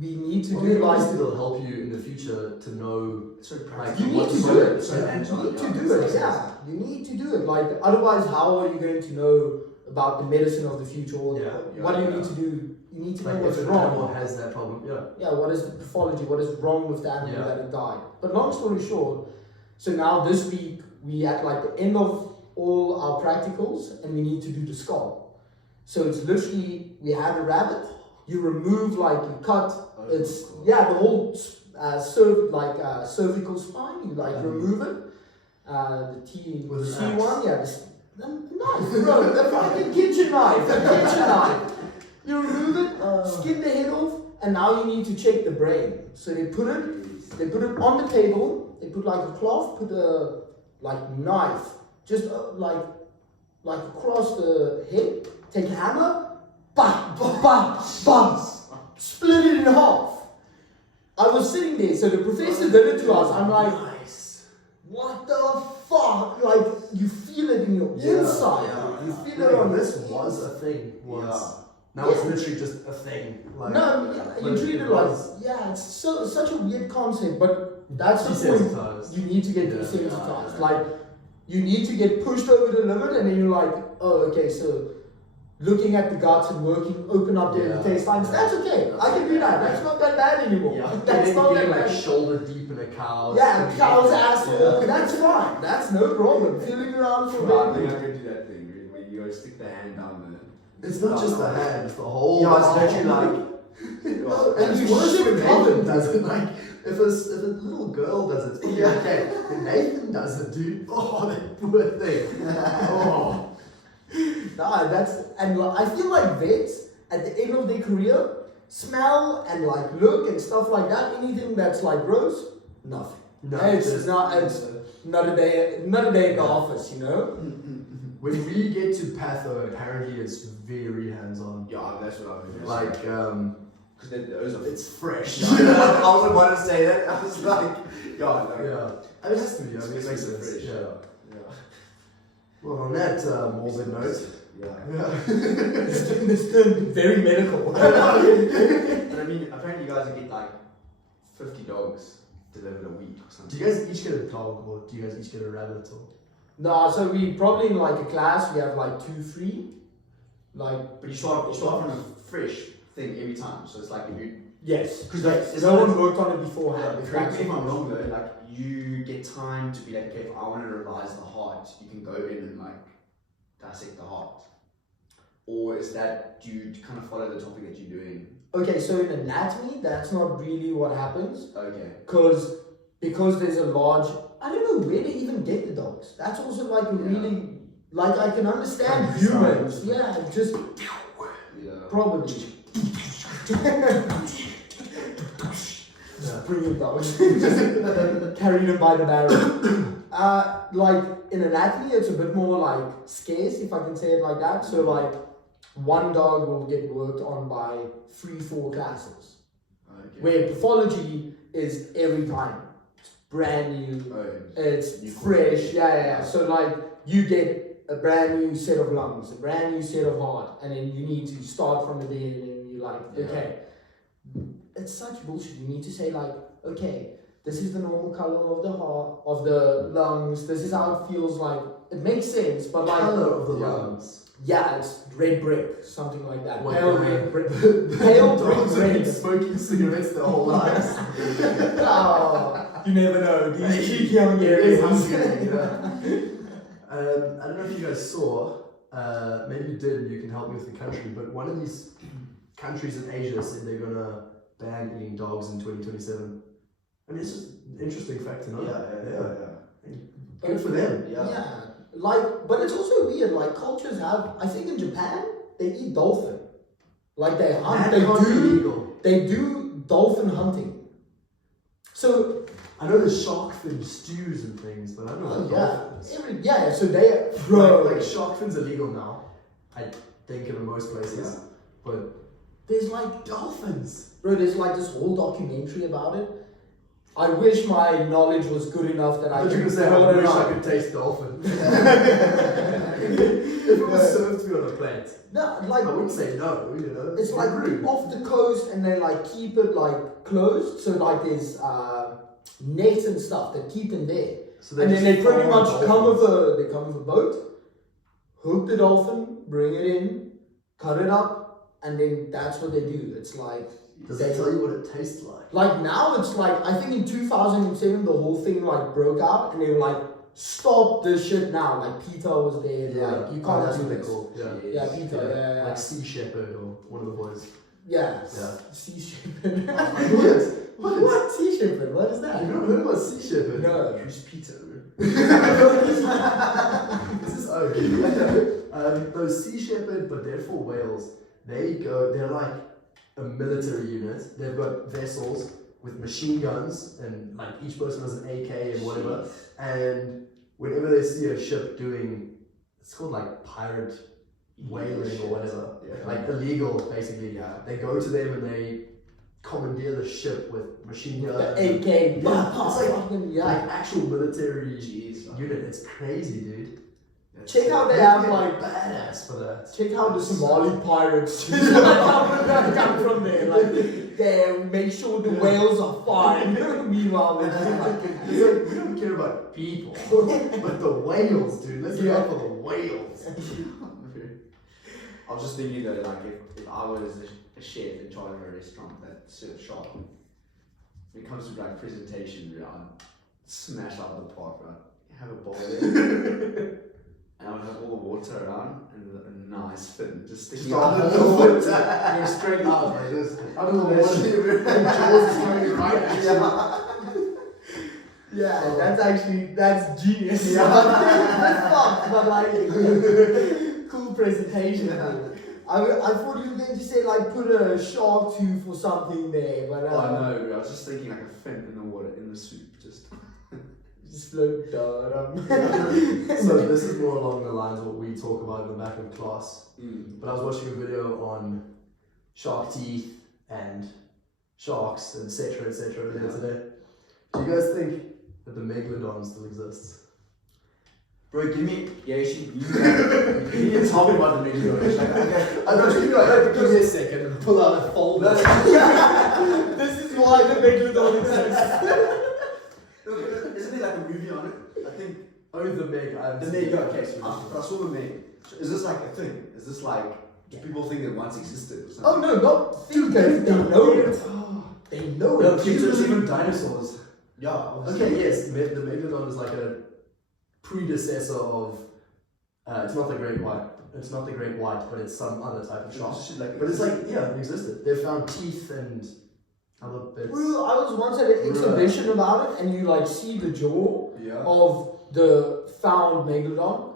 we need to Well, do like. it'll help you in the future to know. So Like, You need what's to so- do it. so You hands-on, need to yeah. do it. Yeah, you need to do it. Like otherwise, how are you going to know about the medicine of the future? Or Yeah, what do you yeah. need to do? You need to know Like what's if an wrong. animal has that problem, yeah. Yeah, what is the pathology? What is wrong with the animal Yeah. that it died? But long story short, so now this week we at like the end of all our practicals and we need to do the skull. So it's literally we have a rabbit. You remove like you cut. It's the whole cervical spine. You like remove it. The T With an C axe. one, yeah. The knife, bro. The fucking kitchen knife. The kitchen knife. You remove it, skin the head off, and now you need to check the brain. So they put it on the table. They put like a cloth, put a like knife, just like across the head. Take a hammer, bam, bam, bam, bam, split it in half. I was sitting there, so the professor did it to us. I'm like, Nice. what the fuck? Like you feel it in your inside. You feel it Like, on this this was a thing once. Yeah. Now it's literally just a thing. Like, No, but you treat it like was it's such a weird concept, but that's the point. desensitized. You need to get Yeah. desensitized. Like you need to get pushed over the limit, and then you're like, oh, okay, so looking at the guts and working, open up the Yeah. intestines. That's okay. I can do that. That's not that bad anymore. Yeah. That's not that Getting like bad. shoulder deep in a cow. Yeah, cow's asshole. Yeah. That's fine. That's no problem. Feeling around for I baby. think I can do that thing where you go stick the hand down It's not just the hand, it's the whole. Yeah, it's literally arm. like. And you It's worse should when cover Nathan it. does it. Like if a little girl does it, it's Yeah. okay. When Nathan does it, dude, oh that poor thing. Oh. Nah, and I feel like vets at the end of their career smell and like look and stuff like that. Anything that's like gross, nothing. No, it's just- not a day in the office, you know. When we get to patho, apparently it's very hands-on. Yeah, that's what I mean. Like because those are. it's fresh. I was about to say that. I was like, yeah, Yeah. It has to be. I mean, it makes sense. fresh. Yeah. Yeah. Well, on that morbid note. Yeah. Yeah. It's very medical. And I mean, apparently you guys get like 50 dogs delivered a week or Do something. you guys each get a dog, or do you guys each get a rabbit? Or? No, so we probably in like a class we have like 2-3, like But you start from a fresh thing every time. So it's like if you. yes, 'Cause yes. it's No not- one worked on it beforehand. If Correct that's me if I'm the wrong though, like you get time to be like, okay, if I want to revise the heart, you can go in and like dissect the heart. Or is that, do you kind of follow the topic that you're doing? Okay, so in anatomy, that's not really what happens. Okay. Because there's a large, I don't know where they even get the dogs. That's also like a really, like I can understand Like humans. Yeah, just Yeah. probably. Yeah. Brilliant dogs. Just carry them by the barrel. Like in anatomy, it's a bit more like scarce, if I can say it like that. So like one dog will get worked on by 3-4 classes. Okay. Where pathology is every time. It's brand new. Oh, It's New fresh, yeah. So like you get a brand new set of lungs, a brand new set of heart, and then you need to start from the beginning. And you're like, Yeah. okay, it's such bullshit. You need to say like, okay, this is the normal color of the heart, of the lungs. This is how it feels like. It makes sense, but like, Color of the Yeah. lungs. yeah, it's red brick, something like that. What, Pale the- red brick, pale Dogs brick have been red. smoking cigarettes their whole lives. Oh, you never know. These young It is areas. hungry, yeah. I don't know if you guys saw, maybe you did and you can help me with the country, but one of these countries in Asia said they're going to ban eating dogs in 2027. I mean, it's just an interesting fact to know. Good for them. Yeah. Like, but it's also weird. Like, cultures have. I think in Japan they eat dolphin. Like they hunt. That can't be They do. illegal. They do dolphin hunting. So I know there's shark fin stews and things, but I don't know about dolphins. yeah. So they bro. Like shark fin's illegal now, I think in most places. But There's like dolphins. bro. There's like this whole documentary about it. I wish my knowledge was good enough that I I thought you were could going to say, pull I it wish up. I could taste dolphin. If it was served to me on a plate. No, like I wouldn't say no, you know. it's like rude. off the coast, and they like keep it like closed, so like there's nets and stuff that keep them there. So And then they just pretty farm much dolphins. come with a boat, hook the dolphin, bring it in, cut it up, and then that's what they do. It's like Does it tell you what it tastes like? like now it's like I think in 2007 the whole thing like broke out, and they were like, stop this shit now. Like PETA was there, like you can't that's do what they're this. called. Yeah. Yeah, PETA, yeah. Like Sea Shepherd or one of the boys. Yeah. Yeah. Sea shepherd. What? What? Sea shepherd? What is that? You've not heard about Sea Shepherd? No. Who's Peter? This is okay. Those Sea Shepherd, but they're for whales. They're like a military unit. They've got vessels with machine guns, and like each person has an AK and whatever. And whenever they see a ship doing, it's called like pirate whaling or whatever, like illegal basically. Yeah. They go to them and they commandeer the ship with machine guns. The AK. Yeah, it's like, yeah. like actual military Jeez, unit. It's crazy, dude. Check how they They're have like. badass for that. Check how the Somali pirates just come from there. Like they make sure the whales are fine. Meanwhile, they're just like. It's like, we don't care about people, but the whales, dude. Let's look out for the whales. I was just thinking though, like if I was a chef in charge of a restaurant that serves shark, when it comes to like presentation, I'd smash out the pot, right? Have a bowl there, and I would have all the water around and a nice fin just sticking out of the water. You're straight out like this. I don't know That what shit. Jaws is coming right at you. Yeah, that's genius. Yeah. Fuck, but like cool presentation. I thought you were going to say like put a shark tooth or something there, but Oh no, I was just thinking like a fin in the water, in the soup, just float. So this is more along the lines of what we talk about in the back of class. But I was watching a video on shark teeth and sharks, etc., earlier today. Do you guys think that the megalodon still exists? bro, give me you need to tell me about the megalodon. Like, okay, I'm not give me a second and pull out a folder. This is why the megalodon exists. isn't there like a movie on it? I think Oh, the Meg. the Meg. Okay, so I saw the Meg. Is this like a thing? Is this like people think it once existed or something? Oh no, not thinkers. They know it. They know No, it. pictures even dinosaurs. Yeah. Okay, yes, the megalodon is like a predecessor of. It's not the great white. It's not the great white, but it's some other type of shark. But it's like, yeah, it existed. They found teeth and other bits. Well, I was once at an exhibition about it, and you like see the jaw of the found megalodon.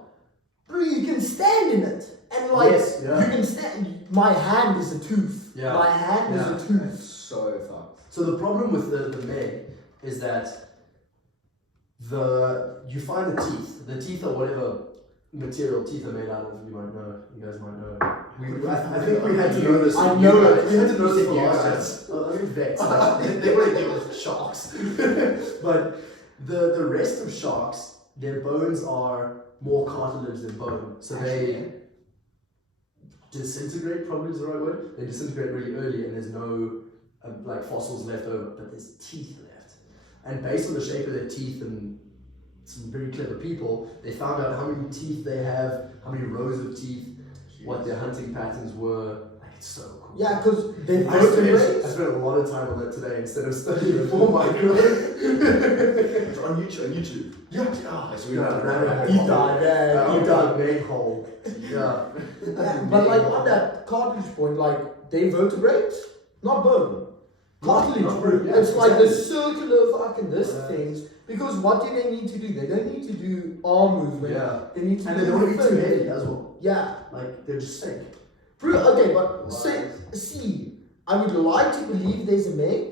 Bro, you can stand in it, and like Yes, yeah. you can stand. My hand is a tooth. Yeah. My hand is a It's tooth. so fucked. So the problem with the Meg is that you find the teeth. The teeth are whatever material teeth are made out of. You might know. You guys might know. I think we had to know this. I know it. We had to know this for You last guys. time. I mean, vets. They want to deal with sharks. But the rest of sharks, their bones are more cartilage than bone. So they disintegrate, probably is the right word. They disintegrate really early and there's no like fossils left over, but there's teeth left. And based on the shape of their teeth and some very clever people, they found out how many teeth they have, how many rows of teeth, what their hunting patterns were. Like, it's so cool. Yeah, because they I spent a lot of time on that today instead of studying it for micro. It's on YouTube. Yeah. So we Deep dive, yeah. Deep dive main hole. Yeah. But like on that cartilage point, like they vertebrate, not bone. Cartilage, bro. Yeah, It's like the exactly. circular fucking things. Because what do they need to do? They don't need to do arm movement. Yeah. They need to And do they don't want to be too fin. heavy as well. Yeah. Like, they're just sick. Bro, okay, but see, I would like to believe there's a Meg,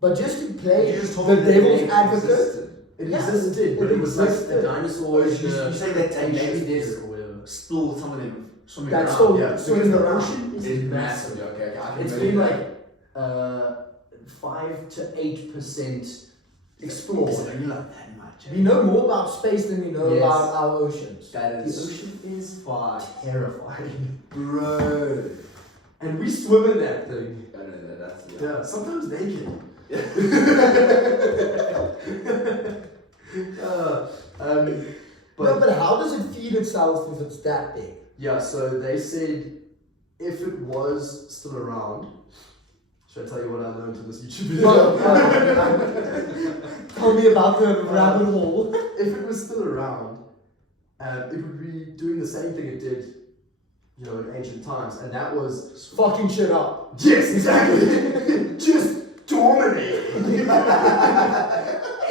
but just to play the devil's advocate. It Yeah, existed, but it was like the dinosaurs. You say that and maybe maybe there's or whatever. still some of them swimming That's around. still Yeah, swimming because the around. ocean is It's massive. massive. Okay, I can It's believe been that. like 5 to 8% explore. Is it really like that much? We know more about space than we know Yes. about our oceans. That The is ocean is terrifying. bro. And we swim in that thing. I know that's Yeah, sometimes naked. But how does it feed itself if it's that big? Yeah, so they said if it was still around, should I tell you what I learned in this YouTube video? Tell me about the rabbit hole. If it was still around, it would be doing the same thing it did, in ancient times, and that was Fucking shit up. yes, exactly, just dominating.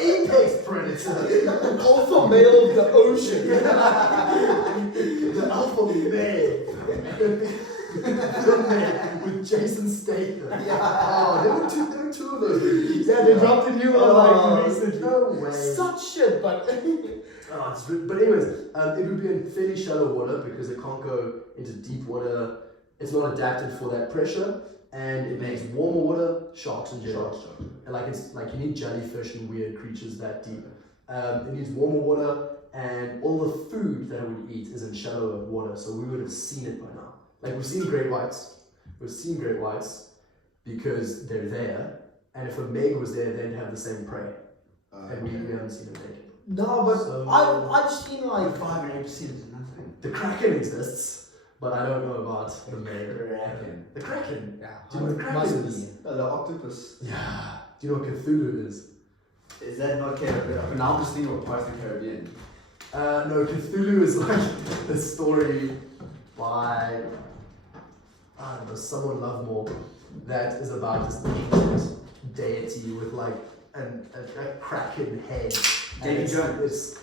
Apex predator, Alpha male of the ocean. the alpha male. With Jason Statham. Yeah. Oh, there were two of those movies. Yeah, they dropped a new one like recently. No way. Such shit, but But anyways, it would be in fairly shallow water because it can't go into deep water. It's not adapted for that pressure, and it makes warmer water sharks in general. And it's like you need jellyfish and weird creatures that deep. It needs warmer water, and all the food that it would eat is in shallower water. So we would have seen it by now. Like we've seen great whites. We've seen great whites because they're there, and if a meg was there, they'd have the same prey. And we haven't seen a meg. no, but So- I've seen like 5 and 8% is nothing. The Kraken exists, but I don't know about the meg. Kraken. The Kraken. yeah, Do you know what Kraken must is? be. The octopus. Yeah. Do you know what Cthulhu is? Is that not Caribbean? Now I'm just thinking of Pirates of the Caribbean. No, Cthulhu is like the story by I don't know, someone Lovemore that is about this ancient deity with like a kraken head. Davy Jones. It's,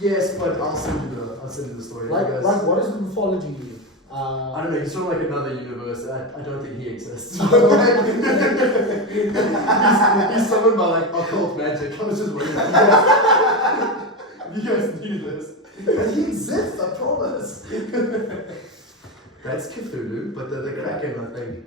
yes, but I'll send you the story. Like because what is the mythology? I don't know. He's from like another universe. I don't think he exists. he's summoned by like occult magic. I was just wondering. You guys knew this. And he exists. I promise. That's Cthulhu, but the Kraken, I think,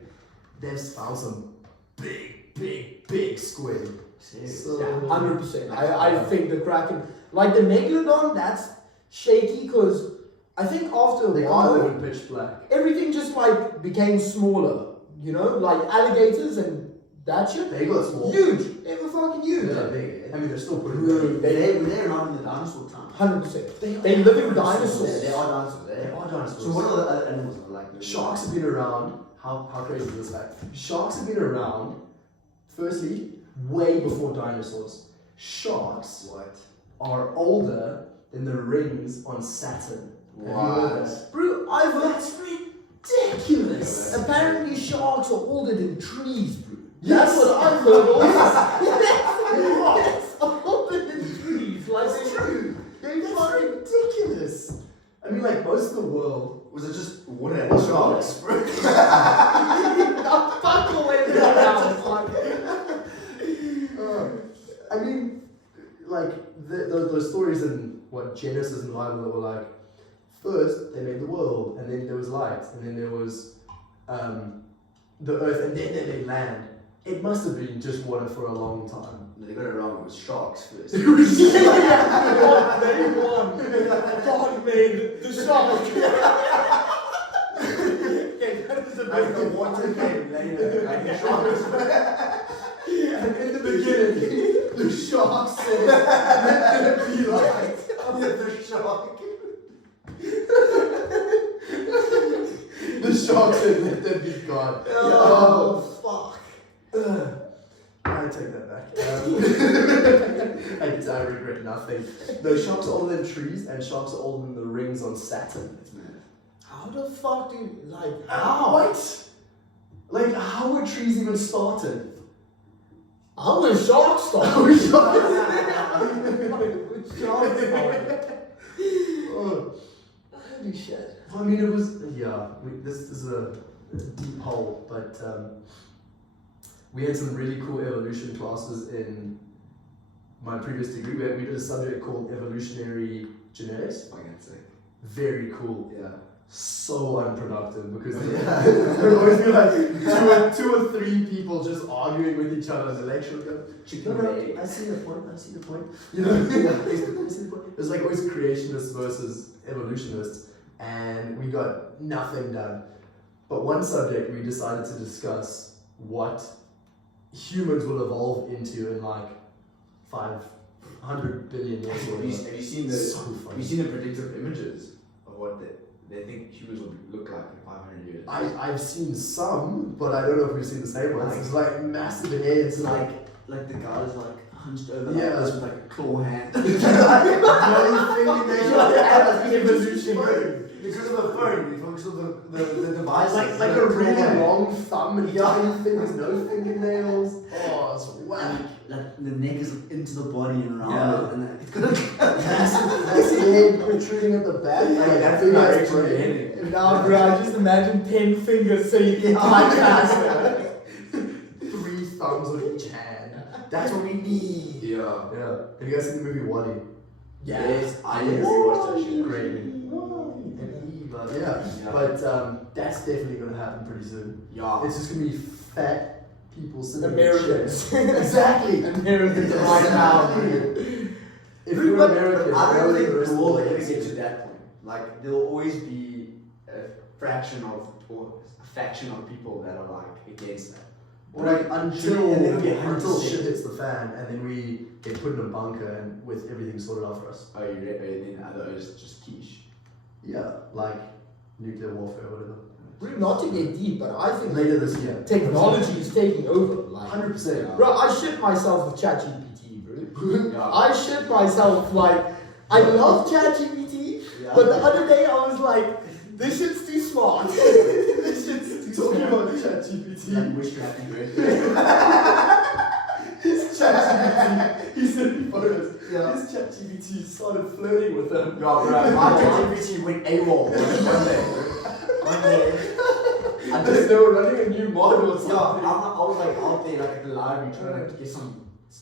they've found some big squid. So, 100%. I think the Kraken, like the megalodon, that's shaky because I think after a they while are living pitch black. everything just like became smaller. Like alligators and that shit. They got small. Huge. They were fucking huge. They're big. I mean, they're still pretty Really? big. They're not in the dinosaur time. 100%. They They living dinosaurs. They are dinosaurs. They are dinosaurs. So what are the other animals that are like? Sharks have been around. How crazy is this fact? Sharks have been around, firstly, way before dinosaurs. Sharks What? are older than the rings on Saturn. Have you heard that? Bro, I've heard That's ridiculous. apparently sharks are older than trees, bro. Yes. That's what I've heard also. Yes, older than trees. Like That's true. That's ridiculous. I mean, like most of the world. Was it just water and sharks, bro? Fuck away from that. I mean, like those stories in Genesis and the Bible that were like, first they made the world, and then there was light, and then there was the earth, and then they made land. It must have been just water for a long time. No, they got it wrong. It was sharks first. They won. God made the shark. Like the water came later. Like the sharks. And in the beginning, the shark said, "Let there be light." The shark. The shark said, "Let there be God." Oh, fuck. I take that back. I regret nothing. No, sharks are older than trees, and sharks are older than the rings on Saturn. How the fuck do you, like, How? What? Like, how were trees even started? how was sharks started? How were sharks Holy shit. I mean, it was, this is a deep hole, but we had some really cool evolution classes in my previous degree. We did a subject called evolutionary genetics. Fucking sick. Very cool. Yeah. so unproductive because there would always be like two or three people just arguing with each other. The lecture would go, I see the point. You know, I see the point. It was like always creationists versus evolutionists, and we got nothing done. But one subject we decided to discuss what humans will evolve into in like 500 billion years. Have you seen the So funny. have you seen the predictive images of what they think humans will look like in 500 years? I've seen some, but I don't know if we've seen the same ones. It's like massive heads, like the guy is like hunched over like Yeah. this with like a claw hand. evolution. Because of the phone, because of the device. Like a really long thumb and tiny fingers, no fingernails. Oh, it's whack. Like the neck is into the body and around Yeah. it, and it's gonna Massive head protruding at the back. Like, that's big the ass direction brain. you're heading. Now, bro, I just imagine 10 fingers saying podcast. 3 thumbs on each hand. That's what we need. Yeah. Yeah. Have you guys seen the movie Wall-E? Yes, I did rewatch that shit. Great movie. Yeah. But that's definitely gonna happen pretty soon. Yeah. It's just gonna be fat people sitting Americans. in chairs. Exactly. Americans right now. If you're American, I don't think the rest we'll of the ever world get to that point. Like there will always be a fraction of or a faction of people that are like against that. Or like It'll be until 100%. shit hits the fan and then we get put in a bunker and with everything sorted out for us. Oh, you reckon then others just quiche. Yeah, like nuclear warfare or whatever. Bro, not to get deep, but I think Later this year. technology is taking over. Like, 100%. bro, I shit myself with ChatGPT, bro. Yeah. I shit myself like, I love ChatGPT, but the other day I was like, this shit's too smart. This shit's too Talking smart. about ChatGPT. Like, wish you happy birthday. ChatGPT. He sent me photos. Yeah. His ChatGPT started flirting with them. Yeah, bro. My ChatGPT went AWOL one day. One day. I Because just they were running a new model or Yeah, something. I was like out there like at the library trying to like, get some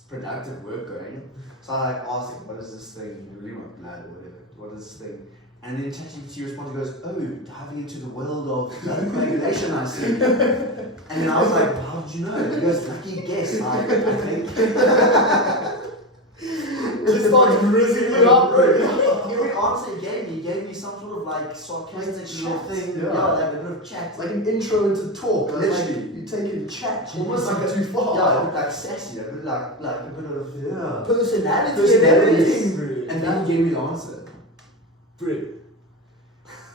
productive work going. So I like asked him, what is this thing? Really not mad or whatever. What is this thing? And then ChatGPT responds and goes, oh, diving into the world of coagulation, I see. And then I was like, how did you know? He goes, lucky guess, I think. Just starts rizzing it up, bro. Every answer he gave me some sort of like sarcastic little thing. Yeah. Like a bit of chat. It's like an intro into talk. Like, Literally. you take in chat. Almost like too far. Yeah, a bit like sassy, a bit like a bit of Yeah. Personality and everything, bro. And then he gave me the answer. Bro.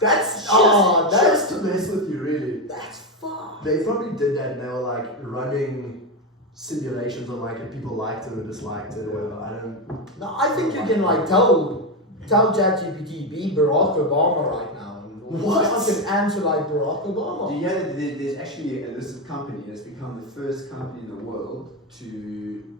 That's just to mess with you, really. that's fucked. They probably did that and they were like running simulations on like if people liked it or disliked it or whatever. I don't. No, I think you can like tell ChatGPT be Barack Obama right now. What? I can answer like Barack Obama. Do you know that there's actually a listed company that's become the first company in the world to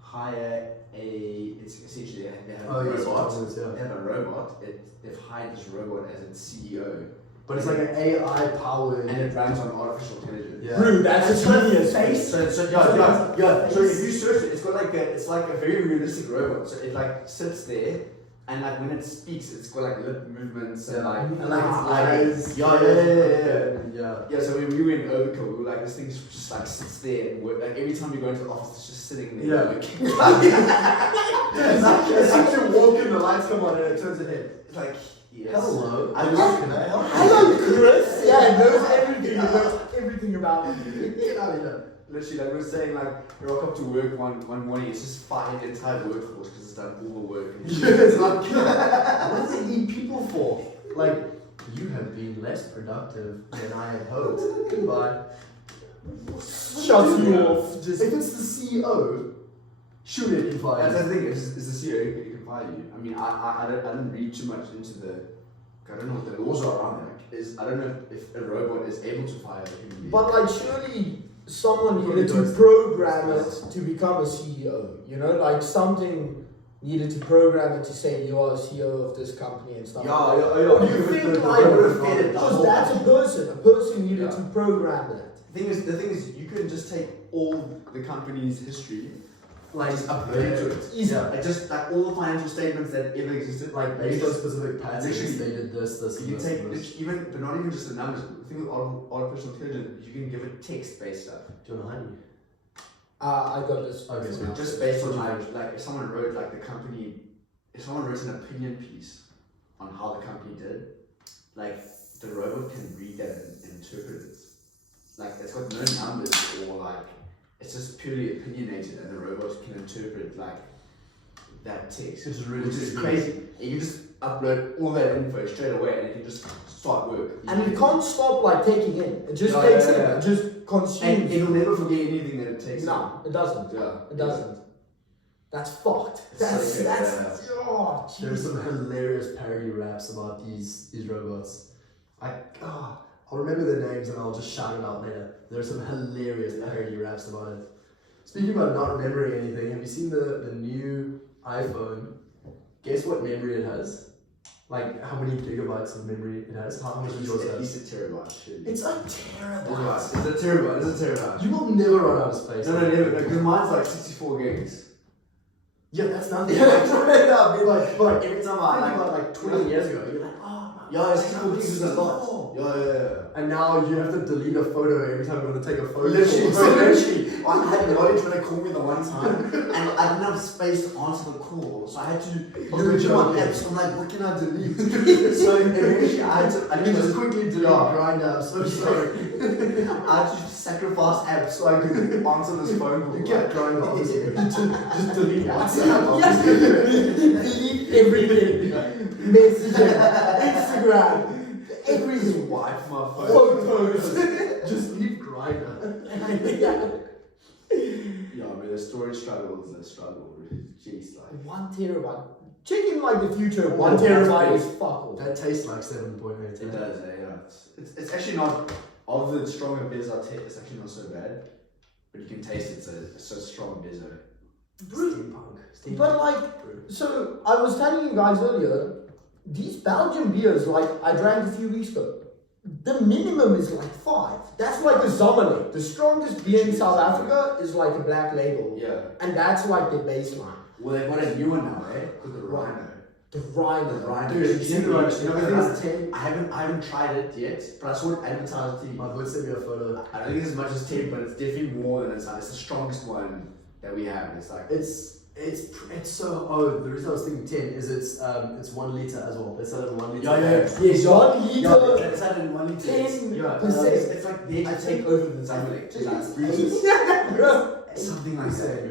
hire it's essentially they have a robot. They have a robot. They've hired this robot as its CEO. But it's like an AI powered. And it runs on artificial intelligence. Yeah. Bro, that's a genius. So So if you search it, it's like a very realistic robot. So it like sits there, and like when it speaks, it's got like lip movements and like and like its eyes. Yeah. So when we went overkill, we were like this thing just like sits there and work. Like every time you go into the office, it's just sitting there. Yeah. Working. It's like you walk in, the lights come on, and it turns ahead. It's like yes. Hello. I How love can I help you? Hello, Chris. Yeah, it knows everything. It knows everything about you. Get out of here. Literally, like we were saying, like we rock up to work one morning, it's just fighting the entire workforce because it's done all the work. And It's like, what do they need people for? Like, you have been less productive than I had hoped. Goodbye. Shuts you off. Just If it's the CEO, shoot it, if I. That's the thing, is the CEO who can fire you. I mean, I didn't read too much into I don't know what the laws are around that. I don't know if a robot is able to fire a human being. But like surely someone needed to Does. program it to become a CEO. You know, like something needed to program it to say you are a CEO of this company and stuff. Yeah. Do you think like because that's a person? A person needed Yeah. to program that. The thing is, you couldn't just take all the company's history, like just uploaded to it. Easy. Yeah. Like just like all the financial statements that ever existed. Like based on specific patterns, literally, they did this, and you this, take and this. even, but not even just the numbers. The thing with artificial intelligence, you can give it text-based stuff. Do you want a honey? I got this. Okay, so Just based on like if someone wrote like the company, if someone wrote an opinion piece on how the company did, like the robot can read that and interpret it. Like it's got no numbers or like it's just purely opinionated, and the robot can interpret like that text, Which is really which is crazy. And you can just upload all that info straight away, and it can just start work. And it can't stop like taking in. It just takes it. It just And consumes. it'll never forget anything that it takes. No, it doesn't. Yeah. It doesn't. That's fucked. It's so good, That's oh, There's jeez. some hilarious parody raps about these robots. I'll remember their names and I'll just shout it out later. There's some hilarious parody raps about it. Speaking about not remembering anything, have you seen the new iPhone? Guess what memory it has? Like how many gigabytes of memory it has? How much does yours At have? least a terabyte. Surely. It's a terabyte. It's a terabyte. It's a terabyte. You will never run out of space. No, never. Because mine's like 64 gigs. Yeah, that's nothing. But every time I Think about like 20 years ago, you're like, oh my yeah, 64 gigs is a lot. Yeah. And now you have to delete a photo every time you want to take a photo. Literally. I had knowledge when they called me the one time, and I didn't have space to answer the call, so I had to do my apps. I'm like, what can I delete? So eventually, I I can just quickly delete Grindr. I'm so sorry. I had to sacrifice apps so I could answer this phone call. You kept Grindr, obviously. Just delete WhatsApp. Delete everything. Messenger, Instagram, everything. Wipe my phone. Photos. Just leave Grindr. Yeah, but the storage struggle is a struggle. Jeez, like. 1 terabyte. Check in like the future. 1 terabyte is fuck all. That tastes like 7.8. It does, yeah. It's actually not, of the stronger beers I taste, it's actually not so bad. But you can taste it's a strong beer. Steampunk. But like, so I was telling you guys earlier, these Belgian beers, like I drank a few weeks ago, the minimum is like 5. That's like a Zomerling. The strongest beer in South Africa is like a black label. Yeah. And that's like the baseline. Well, they've got a new one now, eh? Called the Rhino. The Rhino. The Rhino. Dude, you seen the Rhino? You know, I the think thing is, I haven't tried it yet, but I saw it advertised to My you. boy sent me a photo. I don't think it's as much as 10, but it's definitely more than it's the strongest one that we have. It's like It's so the reason I was thinking 10 is it's 1 liter as well. They sell it in 1 liter. Yes, 1 liter. that's how in 1 liter. 10%. It's like they to take over the Zomerling. Something like that.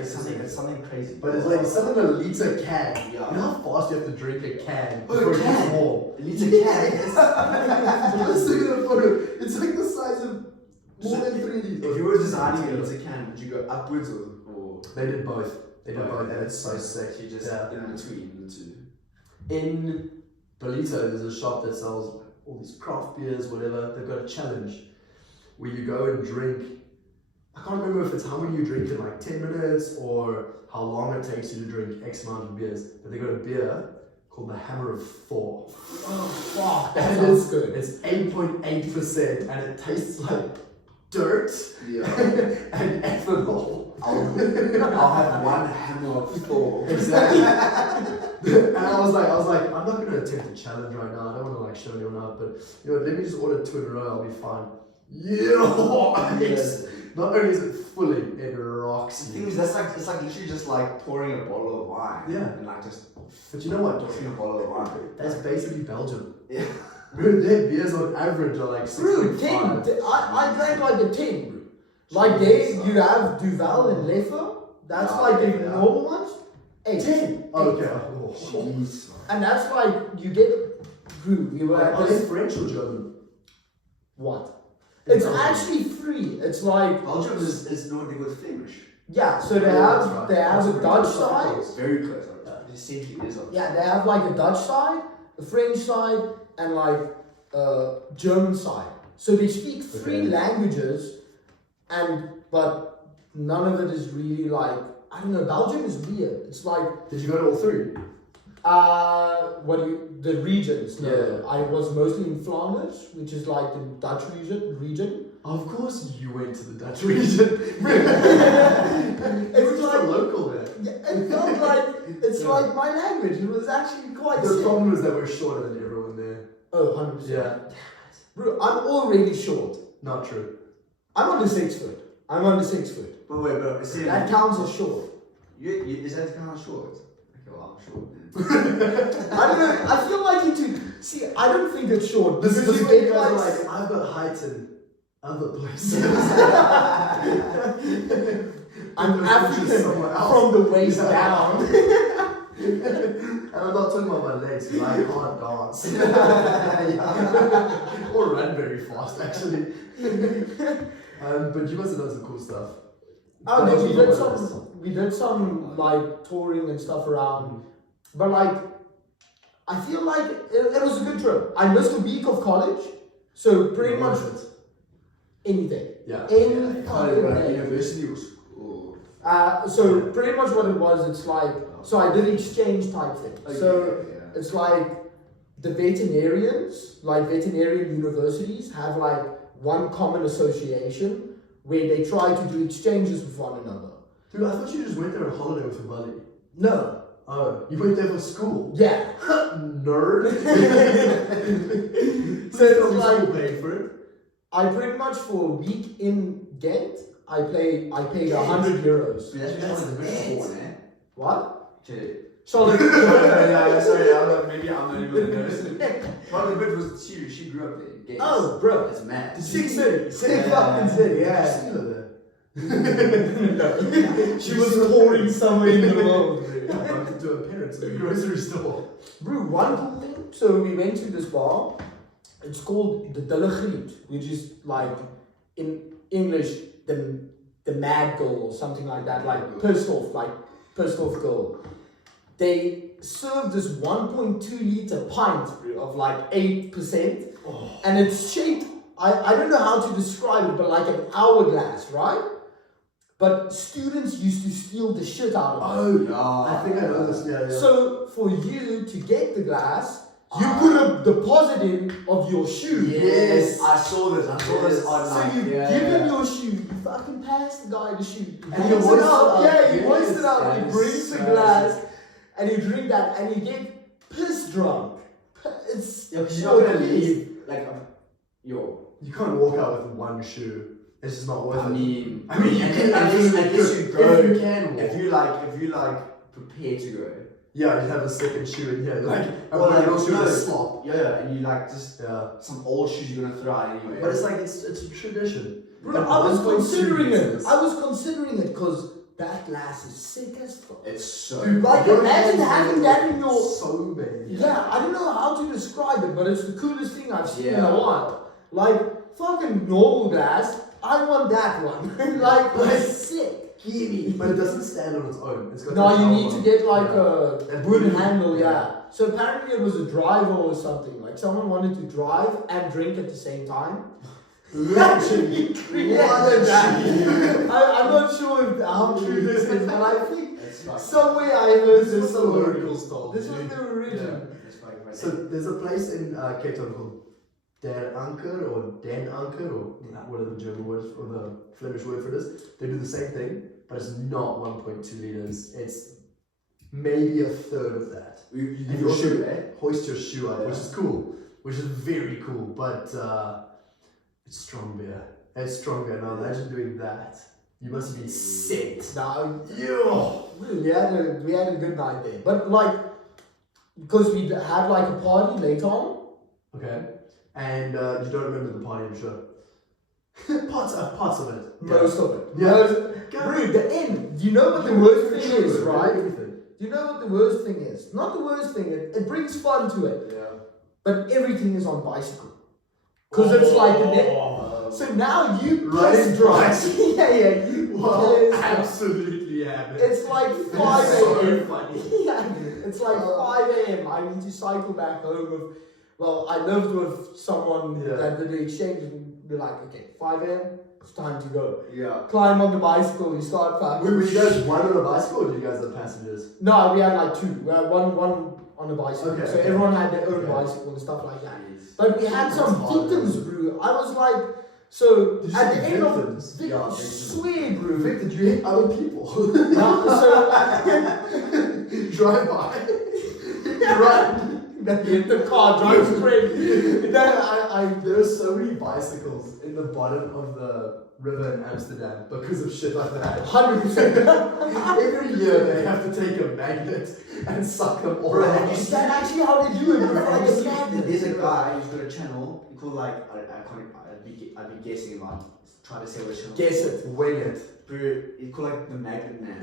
It's something crazy. But it's like something a liter can. Yeah. You know how fast you have to drink a can Oh, before a it gets can? warm? A liter can. Let's look at the photo. It's like the size of more than 3 liters. If you were designing a liter can, would you go upwards or They did both. They did both. And it's so so sick. you just Yeah. in between the two. In Belito, there's a shop that sells all these craft beers, whatever. They've got a challenge where you go and drink. I can't remember if it's how many you drink in like 10 minutes or how long it takes you to drink X amount of beers. But they got a beer called the Hammer of Thor. Oh, fuck. That And sounds it's good. It's 8.8% and it tastes like dirt Yeah. and ethanol. I'll have one hammer of Thor. Exactly. And I was like, I'm not gonna attempt a challenge right now. I don't want to like show anyone up, but you know, let me just order 2 in a row. I'll be fine. Yes. Not only is it fully, it rocks The thing you. is, it's like literally just like pouring a bottle of wine. Yeah. And like just But you know what? drinking a bottle of wine. That's basically Belgium. Yeah. Their beers on average are like Bro, 10. 6.5. I drank like a 10, bro. Like there, you have Duvel and Leffe. That's like the normal ones. 8. 10. Okay. Oh. Jeez. And that's like, you get, bro, we were at Are they this, French or German? what? It's actually free. It's like, Belgium is Nordic with Flemish. yeah, so they That's have, right. they have That's a pretty Dutch close. side. It's very close. It essentially is. Yeah, they have like a Dutch side, a French side, and like a German side. So they speak 3 Okay. languages, but none of it is really like, I don't know, Belgium is weird. It's like, Did you go to all 3? the regions. No, Yeah. I was mostly in Flanders, which is like the Dutch region. Of course you went to the Dutch region. It was like local there. Yeah, it felt like it's like my language. It was actually quite The sick. problem is that we're shorter than everyone there. Oh, 100%. Yeah. Bro, I'm already short. Not true. I'm under 6 foot. I'm under 6 foot. But wait, but see, That counts as short. is that kind of short? Okay, well, I'm short then. I don't know. I feel like you two. See, I don't think it's short. This Because is you when get you guys are like. like, I've got heights in other places. I'm African somewhere else. from the waist Yeah. down. And I'm not talking about my legs, because I can't dance. Or run very fast, actually. But you must have done some cool stuff. Oh, That no, was we did some like touring and stuff around. But like, I feel like it was a good trip. I missed a week of college, so pretty much anything. Yeah. Any fucking day. University or school? So pretty much what it was, it's like, so I did exchange type thing. Okay, So yeah. it's like the veterinarians, like veterinarian universities have like one common association where they try to do exchanges with one another. Dude, I thought you just went there on holiday with your buddy. No. Oh, you went there for school? Yeah. Nerd. So it's like, school paid for it. I pretty much for a week in Ghent, I paid 100 euros. That's the best one, eh? What? Okay. Charlotte. Yeah, sorry, maybe I'm not even noticing. Part of it was she grew up there. Games. Oh, bro. That's mad. Sick city. Sick Yeah. fucking city, yeah. Still there. No. She was touring somewhere in the world. I bumped into her parents in the grocery store. Bro, one cool thing. So we went to this bar. It's called the Dullegriet, which is like in English the mad girl or something like that, like pissed off girl. They serve this 1.2 liter pint, bro, of like 8%, and it's shaped. I don't know how to describe it, but like an hourglass, right? But students used to steal the shit out of it. I think I know this. Yeah. So for you to get the glass, you put a deposit in of your shoe. Yes, I saw this on So like, you give him your shoe, you fucking pass the guy the shoe. And He you hoist hoist it it up. up. Yeah, you Yes, hoist it up, that he is brings the so glass, and you drink that, and you get piss drunk. It's Yeah, because so you're not gonna nice. leave like yo. You can't walk out with one shoe. It's just not worth I it. mean, you could unless you go, if you can walk. if you like prepare to go. Yeah, you have a second shoe in here. Like, I Or want like to go through no, the slop. yeah, and you like just Yeah. some old shoes you're gonna throw out anyway. But it's like, it's a tradition. Bro, Like, I was 1.2 considering it. liters. I was considering it because that glass is sick as fuck. it's so Dude, Like, your imagine hands having are that in your- So big. Yeah, I don't know how to describe it, but it's the coolest thing I've seen in Yeah. a while. Like, fucking normal glass, I want that one. like, it's sick. Give me. But it doesn't stand on its own. It's got No, that you need elbow. to get like Yeah. a wooden handle, Yeah. yeah. So apparently it was a driver or something. Like someone wanted to drive and drink at the same time. Literally. I'm not sure if, how true this is, but I think It's like, somewhere I heard This this was the story. local stall. This was the origin. it's like So there's a place in Cape Town called Der Anker or Den Anker or whatever the German word or the Flemish word for it is. They do the same thing, but it's not 1.2 liters. It's maybe a third of that. you And your shoe, eh? Hoist your shoe up, Yeah. which is cool, which is very cool. But it's strong beer. It's strong beer. Now imagine doing that. You must be sick. Now, Yeah. we had a good night there. But like, because we had like a party later on. Okay. And you don't remember the party, I'm sure. parts of it. Most of it. Yeah. Bro, the end. You know what the worst thing is, right? Everything. You know what the worst thing is? Not the worst thing, it brings fun to it. Yeah. But everything is on bicycle. Because it's like the net. So now you Riding piss drunk. bikes. yeah, you Well, piss drunk. absolutely happened. It's like 5 so a.m. funny. Yeah, it's like 5 a.m. I need to cycle back home. Well, I lived with someone Yeah. that did the exchange and be like, okay, 5 a.m. It's time to go. Yeah. Climb on the bicycle, you start fucking. Were you guys one on a bicycle or did you guys have passengers? No, we had like two. We had one on a bicycle. Okay, So okay. everyone had their own Okay. bicycle and stuff like that. But we had some That's hard, victims, man. bro. I was like, So Did you at say the end of victims? I swear, bro. Vic, did you hit other people? So Drive by. Run. hit the car, drive straight. There are so many bicycles in the bottom of the river in Amsterdam because of shit like that. 100%. Every year they have to take a magnet and suck them all Bro, out. have you Is that actually how they do it? Bro? Like a magnet. There's a guy who's got a channel called like I'd be guessing about trying to say what channel. Guess it. Wing it. Bro, it's called like the Magnet Man. I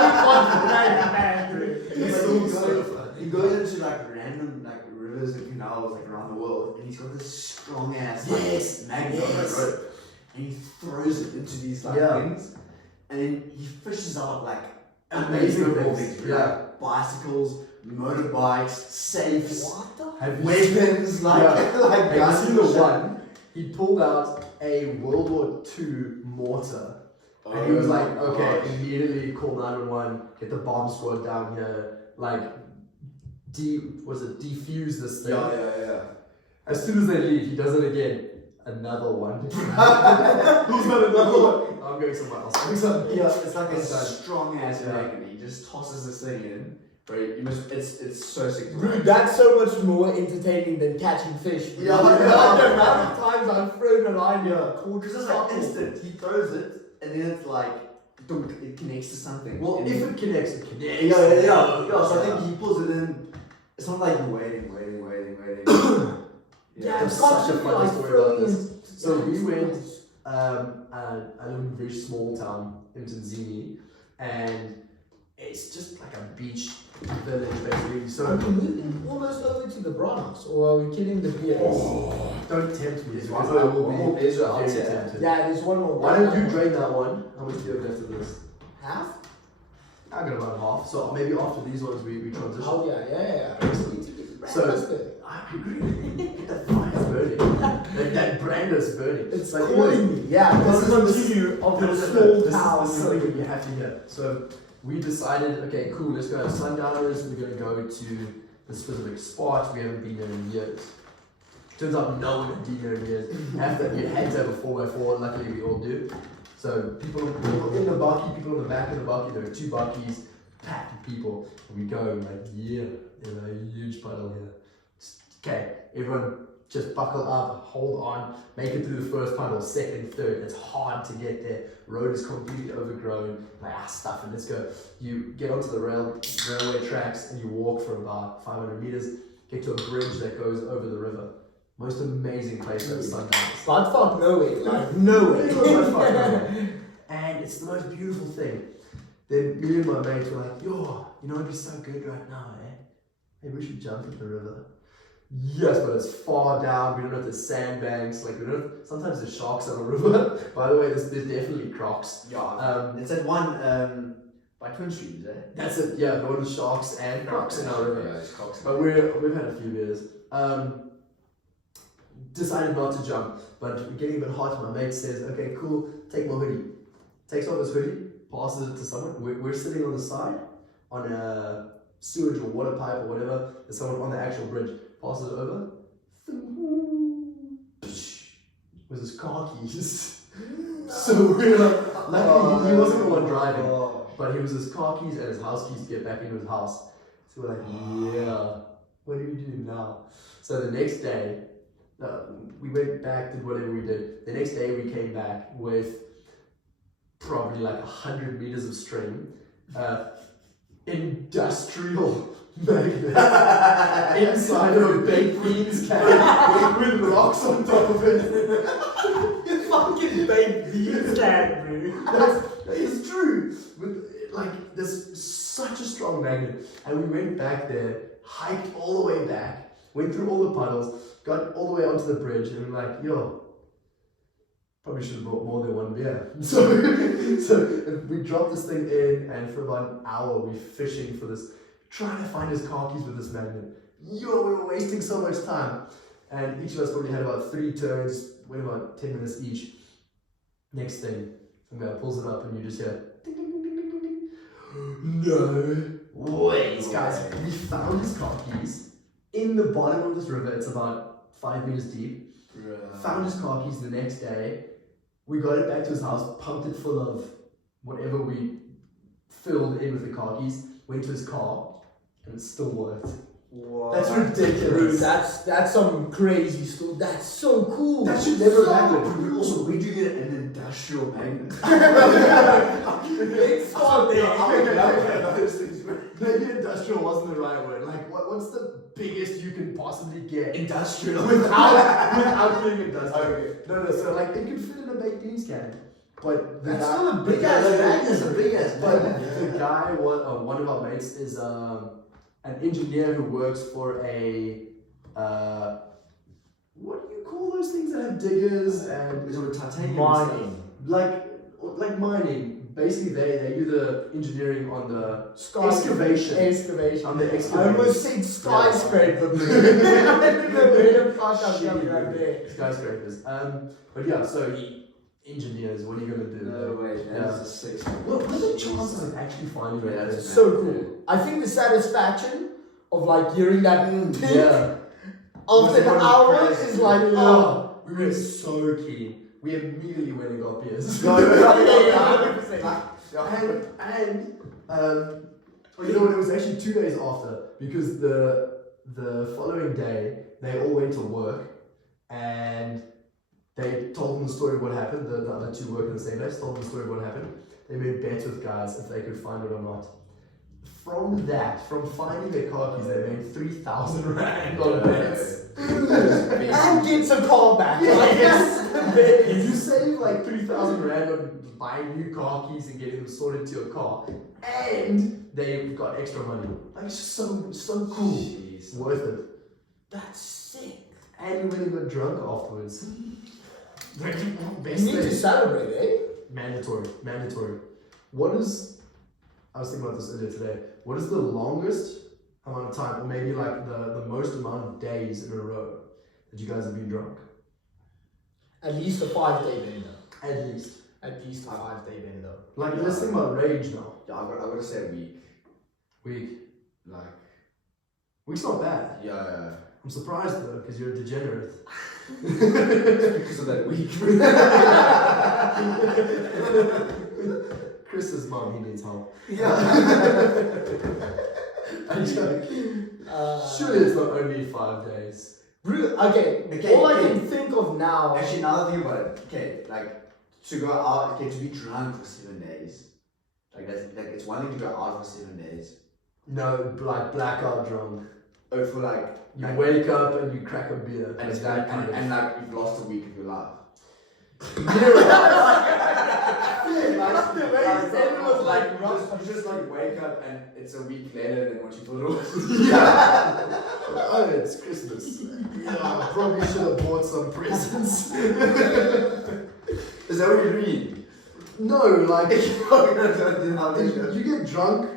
don't want to man, bro. It's so fun. He goes into like random like rivers and canals like around the world, and he's got this strong ass like, magnet on the rope, and he throws it into these like things, and then he fishes out like amazing things. Like bicycles, motorbikes, safes, weapons, like like Have you seen guns. the one? He pulled out a World War II mortar. And he was like, okay, immediately call 911, get the bomb squad down here, like, defuse this thing. Yeah. As soon as they leave, he does it again. Another one. He's got another one. I'm going somewhere else. It's like a strong ass magnet. He just tosses this thing in. Bro, it's so sick. Dude, that's so much more entertaining than catching fish. Bro. Yeah. The amount of times I've thrown a line here. Because it's like instant. He throws it, and then it's like, it connects to something. Well, and if it connects, it connects. Yeah. So I think he pulls it in. It's not like waiting. Yeah, It's such a funny like story about throwing this. So we in- went, I live in a very small town in Tanzania, and it's just like a beach village basically. Are So we moving almost over to the Bronx, or are we killing the beers? don't tempt me. There's Because one I will more be beer out very here. tempted. Yeah, there's one more. Why don't you drain that one? How much do you have left of this? Half? I got about half. So maybe after these ones we transition. Oh yeah. We need to get the So- breakfast there. I agree. That fire's burning. That brand is burning. It's But calling me. Yeah, this this is- continue of the This is small something that town. you have to hear. So we decided, okay, cool, let's go have sundowners. We're going to go to the specific spot. We haven't been there in years. Turns out no one had been there in years. You had to have a 4x4. Luckily, we all do. So people in the bakkie, people in the back of the bakkie. There are two bakkies, packed with people. And we go like, a huge puddle here. Okay, everyone just buckle up, hold on, make it through the first puddle, second, third. It's hard to get there. Road is completely overgrown. Like, stuff it, let's go. You get onto the railway tracks and you walk for about 500 meters, get to a bridge that goes over the river. Most amazing place at sundown. But fuck nowhere, like nowhere. And it's the most beautiful thing. Then me and my mates were like, yo, you know, it'd be so good right now, eh? Maybe we should jump in the river. Yes, but it's far down. We don't have the sandbanks. Like, we don't. Sometimes there's sharks on the river. By the way, there's definitely crocs. Yeah. It's that one by Twin Streams, eh? That's it. Yeah, the one with sharks and crocs in our river. Yeah, it's crocs. But we've had a few beers. Decided not to jump, but we're getting a bit hot. My mate says, "Okay, cool. Take my hoodie." Takes off his hoodie, passes it to someone. We're sitting on the side on a sewage or water pipe or whatever. There's someone on the actual bridge. Passes it over. With his car keys. So we're like, luckily he wasn't the one driving, but he was his car keys and his house keys to get back into his house. So we're like, yeah, what do we do now? So the next day, we went back, did whatever we did. The next day we came back with probably like 100 meters of string, industrial magnet inside of a baked beans can with rocks on top of it. Fucking baked beans can, bro. That is true. Like, there's such a strong magnet, and we went back there, hiked all the way back, went through all the puddles, got all the way onto the bridge, and we're like, yo, probably should have brought more than one beer. So we dropped this thing in, and for about an hour we're fishing for this, trying to find his car keys with this magnet. Yo, we were wasting so much time. And each of us probably had about 3 turns, went about 10 minutes each. Next thing, some guy pulls it up and you just hear, ding, ding, ding, ding, ding, ding. No. Wait, guys, we found his car keys in the bottom of this river. It's about 5 meters deep. Bruh. Found his car keys the next day. We got it back to his house, pumped it full of whatever we filled in with the car keys, went to his car, and it still worked. What? That's ridiculous. Dude, that's some crazy stuff. That's so cool. That should never so happen. cool. Also, where do you get an industrial magnet? Let's start there. Maybe industrial wasn't the right word. Like, what's the biggest you can possibly get Industrial. without being industrial? Okay. No, so like it could fit in a baked beans can. But the That's guy, still a big ass bag. That's a big ass but bag. the guy, one of our mates, is an engineer who works for a what do you call those things that have diggers and Is it with titanium? Mining. like mining? Basically, they do the engineering on the Excavation. on the I excavation. almost said skyscraper. Where the fuck I'm coming right there. Skyscrapers. But yeah, so engineers, what are you gonna do? No way, man. Yeah. That's a six. What are the chances of actually finding Yeah, that? that's So cool. I think the satisfaction of like hearing that ping Yeah. after an hour Crazy. is like, oh. We were so keen. We immediately went and got beers. Yeah, 100%. And you know what? It was actually 2 days after, because the following day they all went to work and they told them the story of what happened. The other two worked in the same place. Told them the story of what happened. They made bets with guys if they could find it or not. From finding their car keys, they made 3,000 rand on bets. And gets a call back. Like, If you save like 3,000 rand on buying new car keys and getting them sorted to your car, and they got extra money, like it's just so cool. Jeez. Worth it. That's sick. And you really got drunk afterwards. You need to celebrate, eh? Mandatory. What is? I was thinking about this earlier today. What is the longest amount of time, or maybe like the most amount of days in a row that you guys have been drunk? At least a 5-day window. At least. At least a 5-day window. Like let's think about rage now. Yeah, I gotta say a week. Week. Like, Week's not bad. yeah. I'm surprised though, because you're a degenerate. Because of that week. Chris's mom, he needs help. Yeah. I'm joking. Surely it's not only 5 days. Okay, all I can think of now. Actually, now that I think about it, okay, like to go out, okay, to be drunk for 7 days. Like it's one thing to go out for 7 days. No, like blackout drunk. Oh, for like You wake up and you crack a beer. and it's that like and like you've lost a week of your life. You just like wake up and it's a week later than what you thought it was. Yeah. Oh, it's Christmas. Yeah, I probably should have bought some presents. Is that what you mean? No, like You you get drunk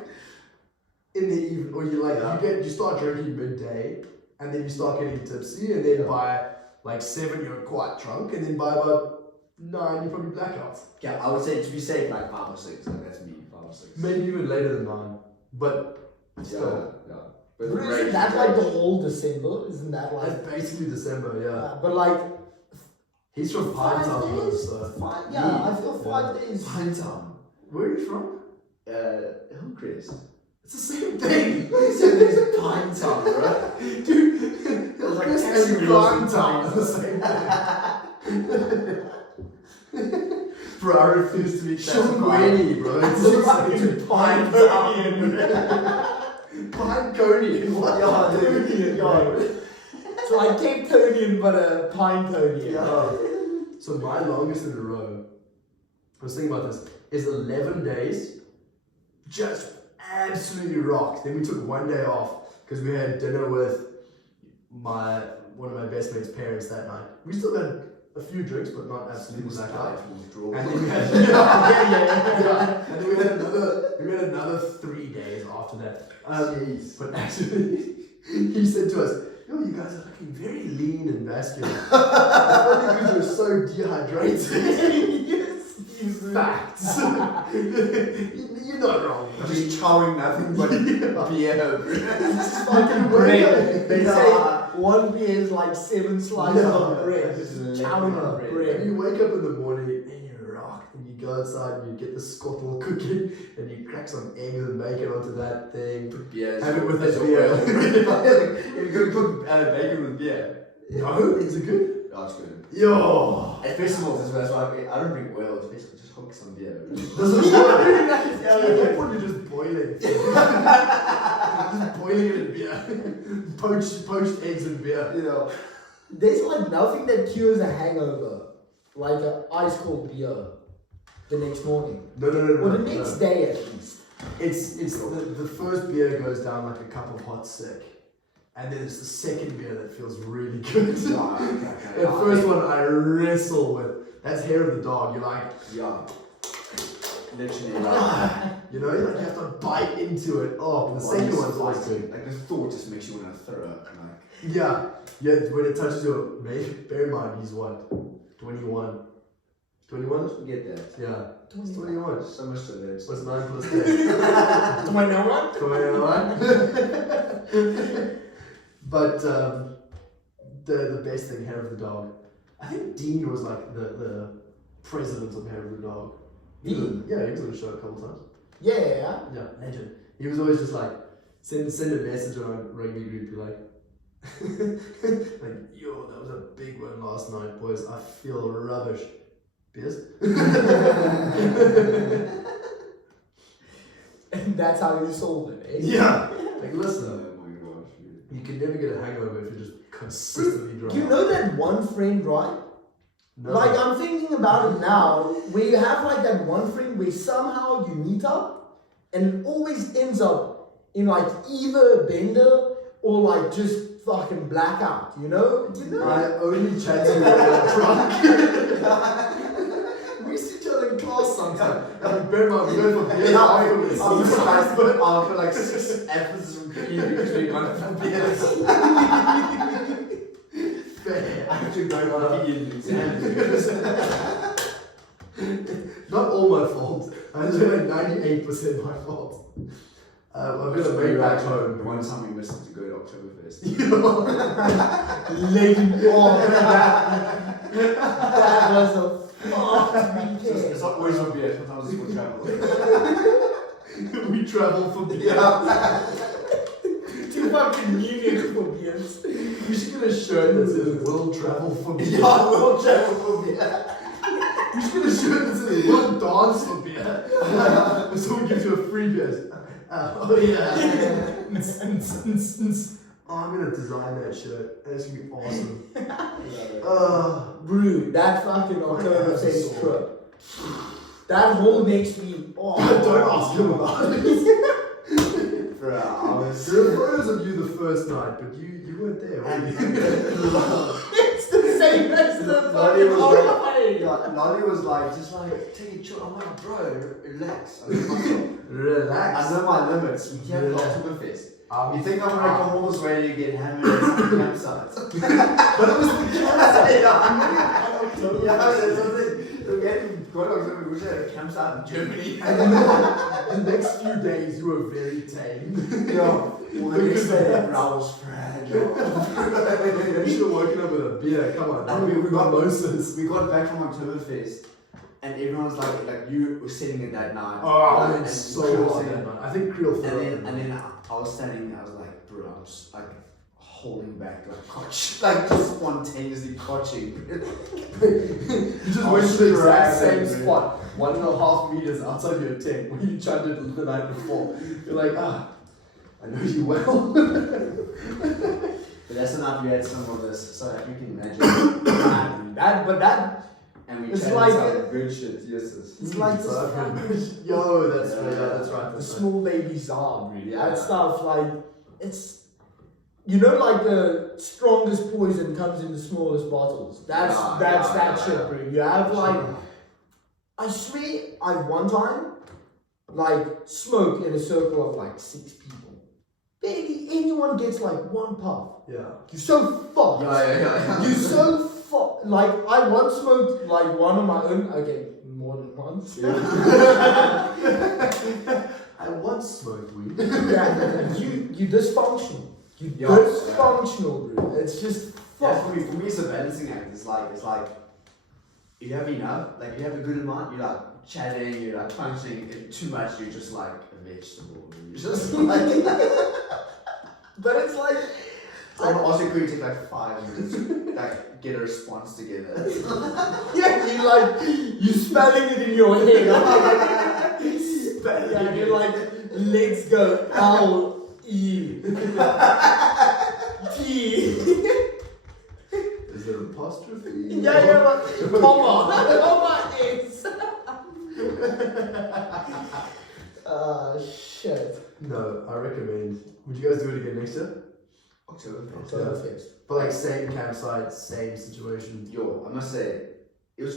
in the evening, or Yeah. you start drinking midday, and then you start getting tipsy, and then by like 7 you're quite drunk, and then by about 9 you probably blackout. Yeah, I would say to be safe, like 5 or 6. Like that's me, 5 or 6. Maybe even later than 9, but still. Yeah. But Isn't that like the whole December? Isn't that like? That's basically December, yeah. But like He's from Pine 5 Town, though, days. so. I feel 5 days. Pine Town. Where are you from? Hillcrest. It's the same thing. It's Pine Town, bro. Dude, It was like Hillcrest taxi and wheels Pine and Town are the same thing. Bro, I refuse to be Shungweni, bro. It's It's fucking Pine Town. Pine Conian. What? Yeah, dude. Yo. It's like Cape Tonian but a Pine Tonian. Yeah. So my longest in a row, I was thinking about this, is 11 days. Just absolutely rocked. Then we took 1 day off because we had dinner with one of my best mates' parents that night. We still had a few drinks, but not absolutely blackout. And then we had And then we had another 3 days after that. But actually, he said to us, "Yo, you guys are looking very lean and vascular. Probably because you're so dehydrated." Yes, Facts. You're not wrong. I'm just chowing nothing but beer. They say one beer is like 7 slices of bread. Just chowing on bread. And you wake up in the morning and you rock, and you go outside and you get the scuttle cooking, and you crack some eggs and bacon onto that thing. Put beer. Have it with a beer. You're going to cook bacon with beer. No, is it good? Oh, it's good. Yo! At festivals as well, that's why I don't drink oil at festivals, just hook some beer. Doesn't work. Yeah, at that point you're just boiling. Just boiling it in beer. Poached eggs and beer. You know. There's like nothing that cures a hangover like an ice cold beer the next morning. No. Or the next day at least. It's the first beer goes down like a cup of hot sick. And then it's the second beer that feels really good. Okay. The first one I wrestle with. That's hair of the dog. You're like, yeah. Literally, you know, like you have to bite into it. Oh, the second one's always good. Like the thought just makes you want to throw up. Like. Yeah, when it touches your mate, bear in mind he's what? 21. 21? Forget that. Yeah. He's 21. So much to that. What's 9 plus 10? 21? But the best thing, hair of the dog. I think Dean was like the president of hair of the dog. Dean? Yeah, he was on the show a couple times. Yeah. Yeah, legend. He was always just like send a message on our rugby group, be like, like, yo, that was a big one last night, boys. I feel rubbish. Beers? And that's how you solve it, eh? Yeah. Like, listen, Oh my gosh. you can never get a hangover if you're just consistently drunk. You know that one friend, right? No. Like, I'm thinking about it now, where you have like that one friend where somehow you meet up and it always ends up in like either a bender or like just fucking blackout, you know? I only chat to you when I'm drunk. We see each other in class sometimes. And bear in mind, we go for beers afterwards. I'll put like 6 apples from cookie because we got it from beers. Fair. I have to go on the exam. Not all my fault. I just like 98% my fault. I'm gonna make back The home. one time we missed to go to Oktoberfest. Legend. Oh, that was a fucked weekend. It's not always for beer, sometimes it's for travel. We travel for beer. Too fucking Munich for beers. We should get a shirt that says "Will travel for beer." Yeah, we'll travel for beer. We should get a shirt that says "Will dance for beer." And someone gives you a free beer. Oh yeah. Oh, I'm gonna design that shirt. That's gonna be awesome. Bro, that fucking Oktoberfest trip. That whole next week. Oh, Don't ask him about it. For hours. There are photos of you the first night, but you weren't there. Were you? it's the same as the Lolly fucking was holiday. Lolly was like, just like, take a chill. I'm like, bro, relax. I know myself. Relax. I know my limits. We can't go to Oktoberfest. You think I'm gonna come all this way to get hammered at some campsite? But it was the campsite. Yeah, that's what it is. We had to go to Oktoberfest. We had a campsite in Germany. And then the next few days you were very tame. Well, the next day, I was fragile. You should have woken up with a beer. Come on. And we got mimosas. We got back from Oktoberfest, and everyone was like you were sitting in that night. Oh, and it's so Creel hot sitting- that night. I think Creel threw up. And then I was standing there, I was like, bro, I'm just like holding back, like cotch, like just spontaneously cotching. You just went to the exact same spot, 1.5 meters outside your tent where you tried it the night before. You're like, I know you well. But that's enough. We had some of this, so that you can imagine. And we It's chatted like some good shit. Yes, It's like this Yo, that's right. Yeah. That's right. the That's right. small baby Zab, really. Yeah. That stuff, like, it's, you know, like the strongest poison comes in the smallest bottles. That's that shit, bro. You have like, I swear, I've one time, like, smoked in a circle of like 6 people. Barely anyone gets like one puff. Yeah. You're so fucked. Yeah. You're so fucked. Like, I once smoked like one on my own. Okay, more than once. I once smoked weed. Yeah, you dysfunction. You're dysfunctional, bro. It's just for me, it's a balancing act. It's like if you have enough, like if you have a good amount, you're like chatting, you're like punching. If too much, you're just like a vegetable. You're just like. But it's like. Someone also could take like 5 minutes, like get a response together. Yeah, you're spelling it in your head. Yeah, you're like, let's go. L-E. T. Is there an apostrophe? Yeah, comma is. Shit. No, I recommend. Would you guys do it again next year? Oktoberfest. But like same campsite, same situation. Yo, I must say, it was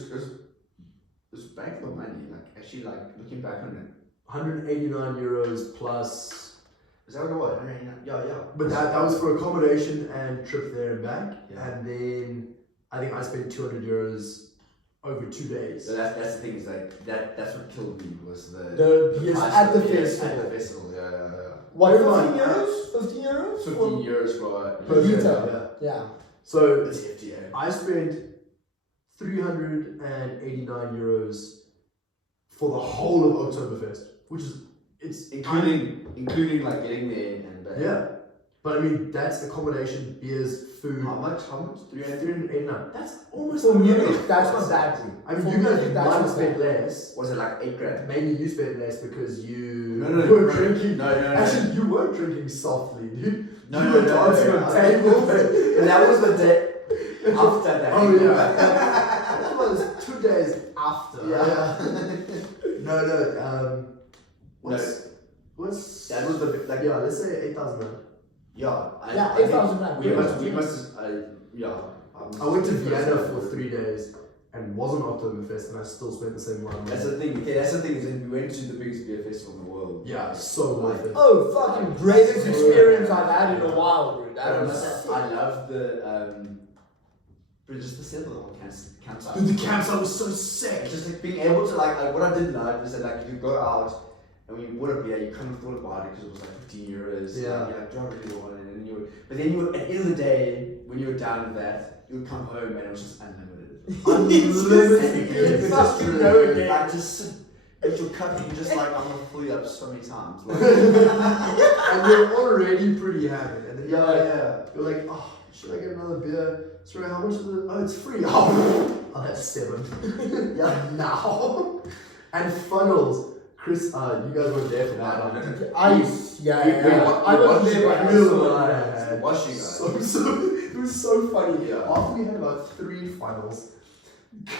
bang for money. Like actually, like looking back on it, 189 euros plus. is that what it was? 189? Yeah. But that was for accommodation and trip there and back. Yeah. And then I think I spent 200 euros over 2 days. So that's the thing. Is like that's what killed me was the Yes, price at the of- yes, festival. At the festival, yeah. What, Never 15 mind. euros? 15 euros? 15 euros for Per Yeah. liter. Yeah. So That's hefty, eh? I spent 389 euros for the whole of Oktoberfest, which is Including like getting there and back. yeah. But I mean that's accommodation, beers, food. How much? 389. That's almost For unreal. Munich, that's not bad. I mean, For you guys Munich, that's might have not spent bad. less. Was it like 8 grand? Maybe you spent less because you No, were drinking. No. Actually, you were drinking softly, dude. No, you no, were no, dancing no, on no. tables. And that was the day after that. Oh yeah, that was 2 days after. Yeah. No. What's That was the like yeah? Let's say 8,000 rand. yeah. Yeah, I think 8,000 rand. We must yeah. I went to Vienna for 3 days and wasn't Oktoberfest, and I still spent the same amount of That's money. the thing. Okay, that's the thing is that we went to the biggest beer festival in the world. Yeah, so worth it. Oh, fucking greatest experience I've had in a while, bro. I That don't was know, sick. I love the but just the simple campsite. Dude, the campsite was so sick. It's just like being able to like what I did love is that like you go out and when you bought a beer, you kind of thought about it because it was like 15 euros. Yeah. Like, do I really want it? And then but then you would, at the end of the day, when you were done with that, you would come home and it was just unlimited. Unlimited. It's fucking no again. Like just sit at your cup and just like I'm gonna fill you up so many times. Like, And you're already pretty happy. And then yeah. you're like, oh, should I get another beer? Sorry, how much is it? Oh, it's free. Oh, that's 7. Yeah, now. And funnels. Chris, you guys weren't there for that. I wasn't there, but I saw it. Watch you guys. So it was so funny. Yeah. After we had about 3 funnels,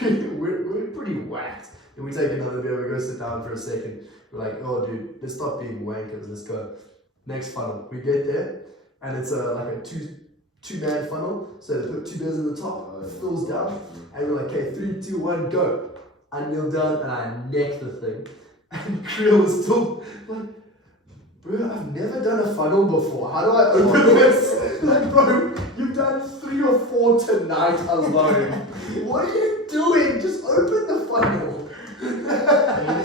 we're pretty whacked. Then we take another beer, we go sit down for a second. We're like, oh dude, let's stop being wankers, let's go. Next funnel. We get there, and it's like a two-man funnel. So they put 2 beers in the top, it fills down, and we're like, okay, 3, 2, 1, go. I kneel down and I neck the thing. And Creel was still like, bro, I've never done a funnel before. How do I open this? Like, bro, you've done 3 or 4 tonight alone. What are you doing? Just open the funnel. You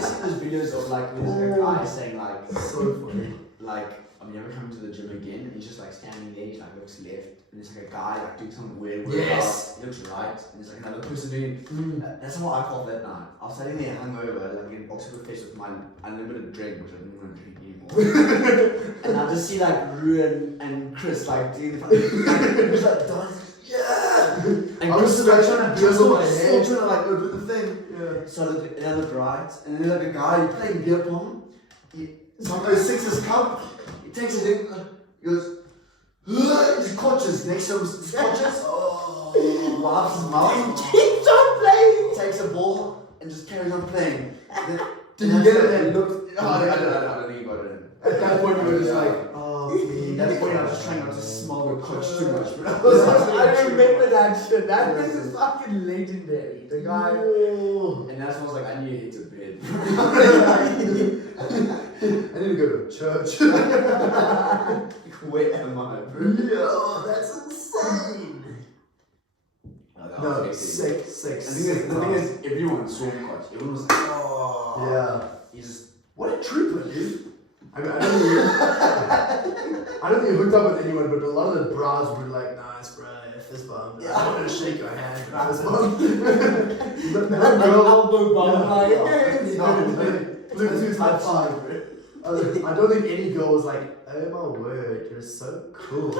see those videos of like there's a guy saying like So funny. like I'm never coming to the gym again, and he's just like standing there, he's like looks left, and there's like a guy like doing something weird Yes. he looks right, and there's like another person doing that's what I felt that night. I was sitting there hungover, like in Oktoberfest with my unlimited drink, which I didn't want to drink anymore. And I just see like Ruan and Chris like doing the he's like dancing. Yeah! And I was Chris is like still trying to beers on my still head. trying to like open the thing. Yeah. So I look right, and then there's like a guy playing beer pong. Someone sticks his cup, he takes it in, he goes, his crotches, next to his crotches, wipes his mouth, Keeps on playing. takes a ball, and just carries on playing. Did you get it? And looked, I don't think he got it in. At that point, you were just like, oh, please. At that point, I was just trying not to smell the crotch too much. I remember that shit. That thing is fucking legendary. The guy. And that's when I was like, I need to hit to bed. I need to go to church. Where am I, bro? Yo, that's insane. No, sick. The thing is, everyone saw Koch. Everyone was like, oh. Yeah. He's What a trooper, dude. I mean, I don't think you hooked up with anyone, but a lot of the bras were like, nice, bro, fist bump. I want to shake your hand, fist bump. elbow bump, like, Bluetooth high five. I don't think any girl was like, oh my word, you're so cool.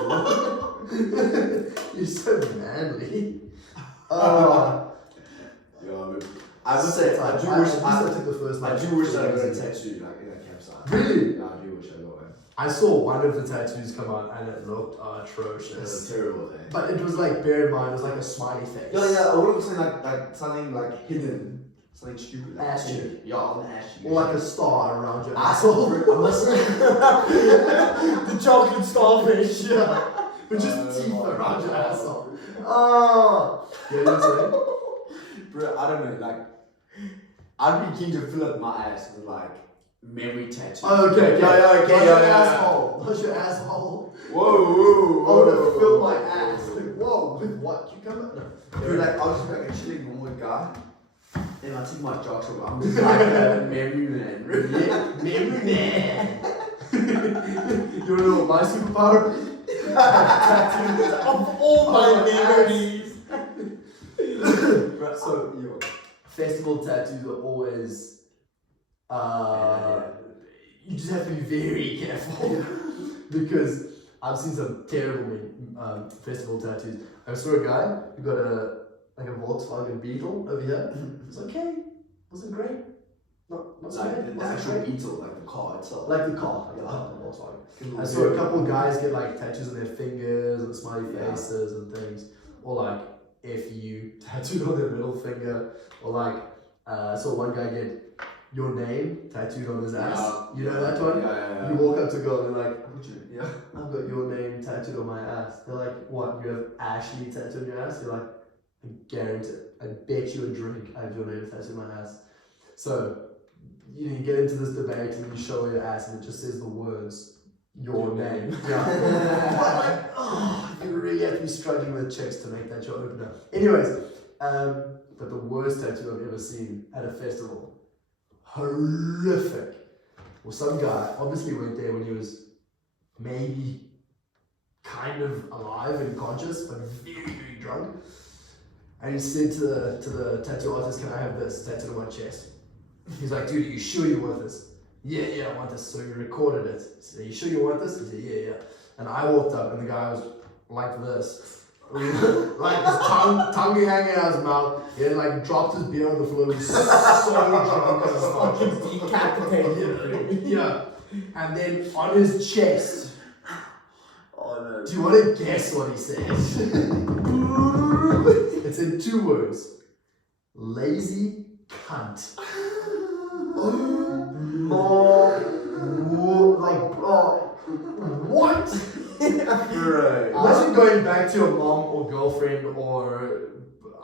You're so manly. I would say, I do wish I took the first I do wish I got a tattoo like in a campsite. Really? Yeah, I do wish I got one. I saw one of the tattoos come out and it looked It was atrocious. terrible, eh? But it was like, bear in mind, it was like a smiley face. Yeah, I would have said like something like hidden, something stupid. Like Ass cheek. Yeah, on the ass cheek. Or like a star around your asshole. asshole. I must say. the chocolate starfish. Yeah. With just teeth around your asshole. Oh! You know what I'm saying? Bro, I don't know, like, I'd be keen to fill up my ass with like memory tattoos. Oh, okay. Yeah. Asshole. What's your asshole? Whoa. I want to fill my ass. Like, whoa, with what? Cucumber? No. Dude, like, I was just like a chilling normal guy. Then I take my jocks off. I'm just like a memory man. Memory man. You wanna know what my superpower is? Of all my memories. So, festival tattoos are always. You just have to be very careful because I've seen some terrible festival tattoos. I saw a guy who got a Volkswagen Beetle over here. It's okay, wasn't great. Not so bad. The actual Beetle, like the car itself. Like the car, like the Volkswagen. I saw a couple of guys get like tattoos on their fingers and smiley faces and things, or like FU tattooed on their middle finger, or like I saw one guy get your name tattooed on his ass. You know that one? Yeah. You walk up to a girl and they're like, Yeah. I've got your name tattooed on my ass. They're like, what? You have Ashley tattooed on your ass? You're like, I guarantee, I bet you a drink I have your name tattooed on my ass. So you get into this debate and you show your ass and it just says the words your name. Yeah. But like, you really have to be struggling with chicks to make that your opener. Anyways, but the worst tattoo I've ever seen at a festival. Horrific. Well, some guy obviously went there when he was maybe kind of alive and conscious, but very, very drunk. And he said to the tattoo artist, "Can I have this tattooed on my chest?" He's like, "Dude, are you sure you want this?" Yeah, I want this. So he recorded it. He said, "Are you sure you want this?" He said, yeah. And I walked up and the guy was like this. Like his tongue hanging out his mouth. He had like dropped his beer on the floor. He was so drunk and fucking decapitated. Yeah. And then on his chest. Oh no. Do you want to guess what he said? It's in 2 words. Lazy cunt. What? Bro. Imagine going back to your mom or girlfriend or,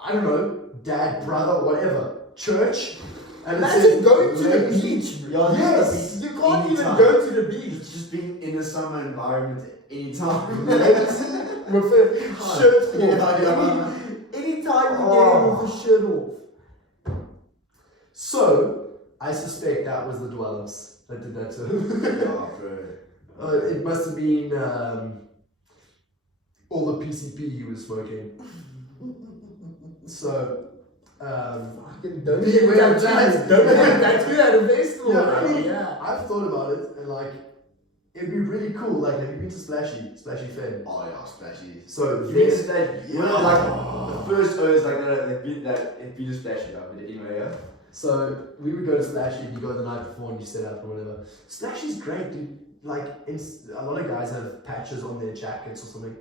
I don't know, dad, brother, whatever, church. And Imagine going to the beach, bro. Yes. You can't even go to the beach. Just being in a summer environment anytime. With a shirt off. Yeah. Anytime you get in with a shirt off. So, I suspect that was the dwellers that did that to him. Oh, bro. It must have been all the PCP he was smoking. So, Fucking don't Be get aware of tattoos. that. Don't get tattooed at a festival. yeah, I bro. mean, Yeah. I've thought about it and like, it'd be really cool. Like, have you been to Splashy Fair? Oh yeah, splashy. So, You mean there's that? You know, like the first O's like that beat a splashy up. But anyway, yeah. So we would go to Splashy and you go the night before and you set up or whatever. Splashy's great, dude. Like a lot of guys have patches on their jackets or something.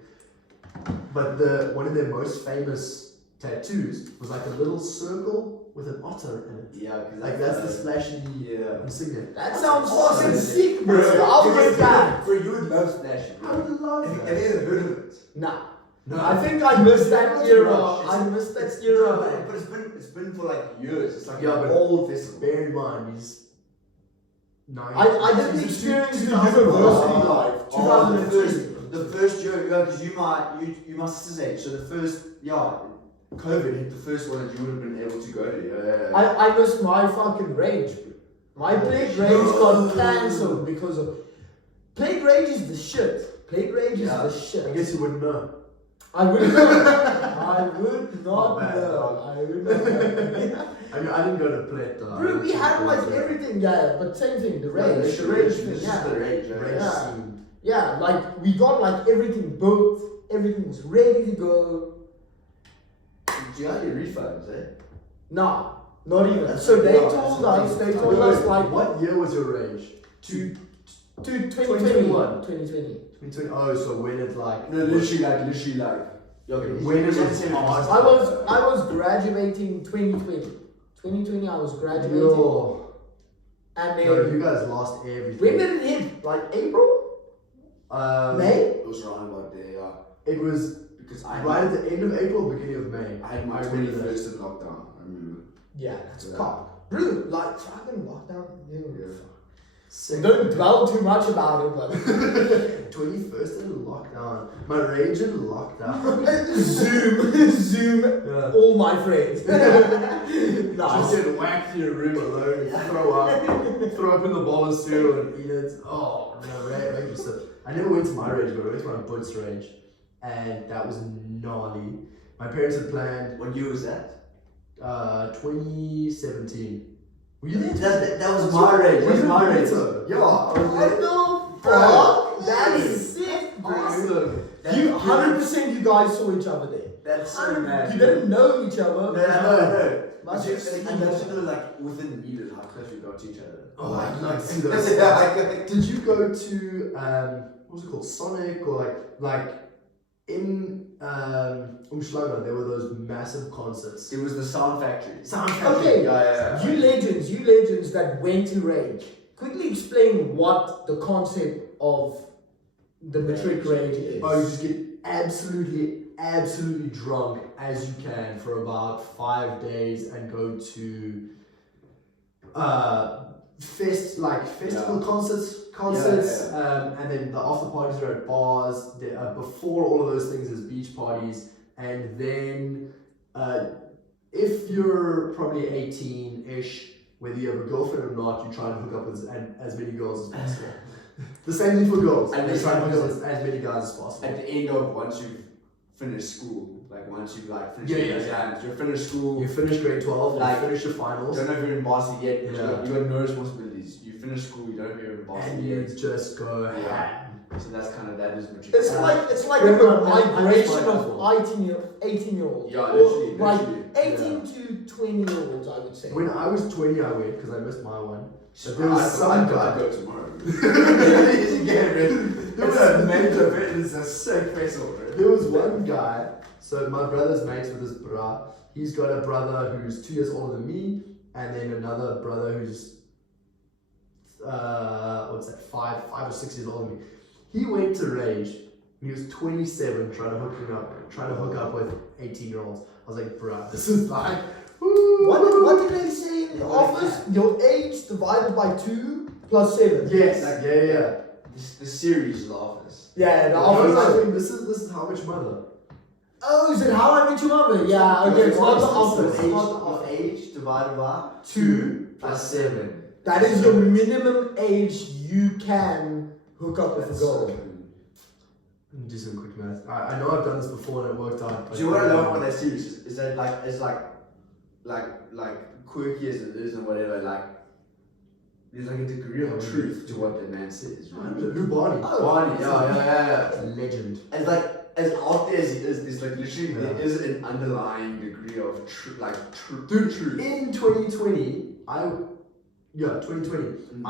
But one of their most famous tattoos was like a little circle with an otter in it. Yeah, Like that's the Splashy Yeah. insignia. That sounds Awesome. fucking sick, bro. I'll get that. Bro, you would love splashy, I bro. would love Have you that. ever heard of it? Nah. No, I think I missed that era. It's- I missed that era. But it's been for like years. It's like Yeah, an but- old festival. bear in mind he's 9. I didn't experience the 2000. university life. Oh, 2003. the first year, because you my sister's age, so the first COVID hit the first one that you would have been able to go to. I missed my fucking rage, bro. My Plague Rage got cancelled because of... Plague Rage is the shit. Plague Rage is the shit. I guess you wouldn't know. I would not. I would not bad, know. dog. I would not know. I mean, I didn't go to play it though. Bro, we had like everything, but same thing, the rage. It's The rage thing, This is the rage, right? Rage Yeah. scene. Yeah, like we got like everything booked, everything was ready to go. Do you have your refunds, eh? Nah, not even. So they told us, like what year was your rage? 2020. 2020. Oh, so when it like No, literally like. Okay, when it was hard. I was graduating 2020. 2020 I was graduating. Yo. And then Yo, you guys lost everything. when did it hit? Like April? May? It was around about there, yeah. It was Because right at the end of April, beginning of May. I had my remember that. 21st in lockdown, I remember. Yeah, that's Yeah. cock. Bro, like fucking lockdown. Yeah. Sick. Don't dwell too much about it, but 21st in lockdown. My rage in lockdown. Zoom, Yeah. all my friends. Just Nice. get whacked in your room alone, throw up in the bowl of cereal and eat it. Oh no, rage was so. I never went to my rage, but I went to my Butts rage, and that was gnarly. My parents had planned. What year was that? 2017. Were you there? That was my rage. That was my rage. Yeah, I was What there. the fuck? That is sick, bro. Awesome. You 100% you guys saw each other there. That's so mad. You didn't know each other. No. Must And have that's like within meters how close we got to each other. Oh, I like see Yeah, those. like- Did you go to what was it called, Sonic, or like in Umhlanga there were those massive concerts. It was the Sound Factory. Sound Okay, Yeah. you legends that went to Rage. Quickly explain what the concept of the Matric Rage is. Oh, you just get absolutely drunk as you can for about 5 days and go to festival concerts, and then the after parties are at bars. Before all of those things is beach parties, and then if you're probably 18-ish, whether you have a girlfriend or not, you try and hook up with as many girls as possible. The same thing for girls. And They try and hook up with as many guys as possible. At the end of once you've finished school, like once you've like finished Yeah. exams, you're finished school. You finish grade 12, Like, you finish your finals, don't know if you're in varsity yet. But Yeah. you got no responsibility. You finish school. You don't know if you're in and varsity you yet. just go Yeah. ham. So that's kind of that is matric. It's like a migration of 18-year-olds. Yeah, Or literally. like 18 to 20-year-olds, I would say. When I was 20, I went because I missed my one. So there was some guy. I'd go tomorrow. It's a major event. It's a sick festival. There was one guy. So my brother's mates with his bra. He's got a brother who's 2 years older than me, and then another brother who's 5 or 6 years older than me. He went to Rage. He was 27, trying to hook up with 18-year-olds. I was like, bruh, this is like. Woo. What did they say in the office? Your age divided by 2 plus 7. Yes. Like, Yeah. The series of the office. Yeah, the I office. was like, this is How I Met Your Mother. Oh, is it How I Met Your Mother? Yeah, okay, it's not the office. Age of age divided by 2 plus 7. That is your minimum age you can hook up with a girl. Do some quick math. I know I've done this before and it worked out. Do you know what I love about that series? Is that it's like quirky as it is and whatever, like there's like a degree of truth to what the man says, right? Lou Barney. Barney, yeah. Legend. As as out there as he is, there's like literally there is an underlying degree of truth. In 2020, I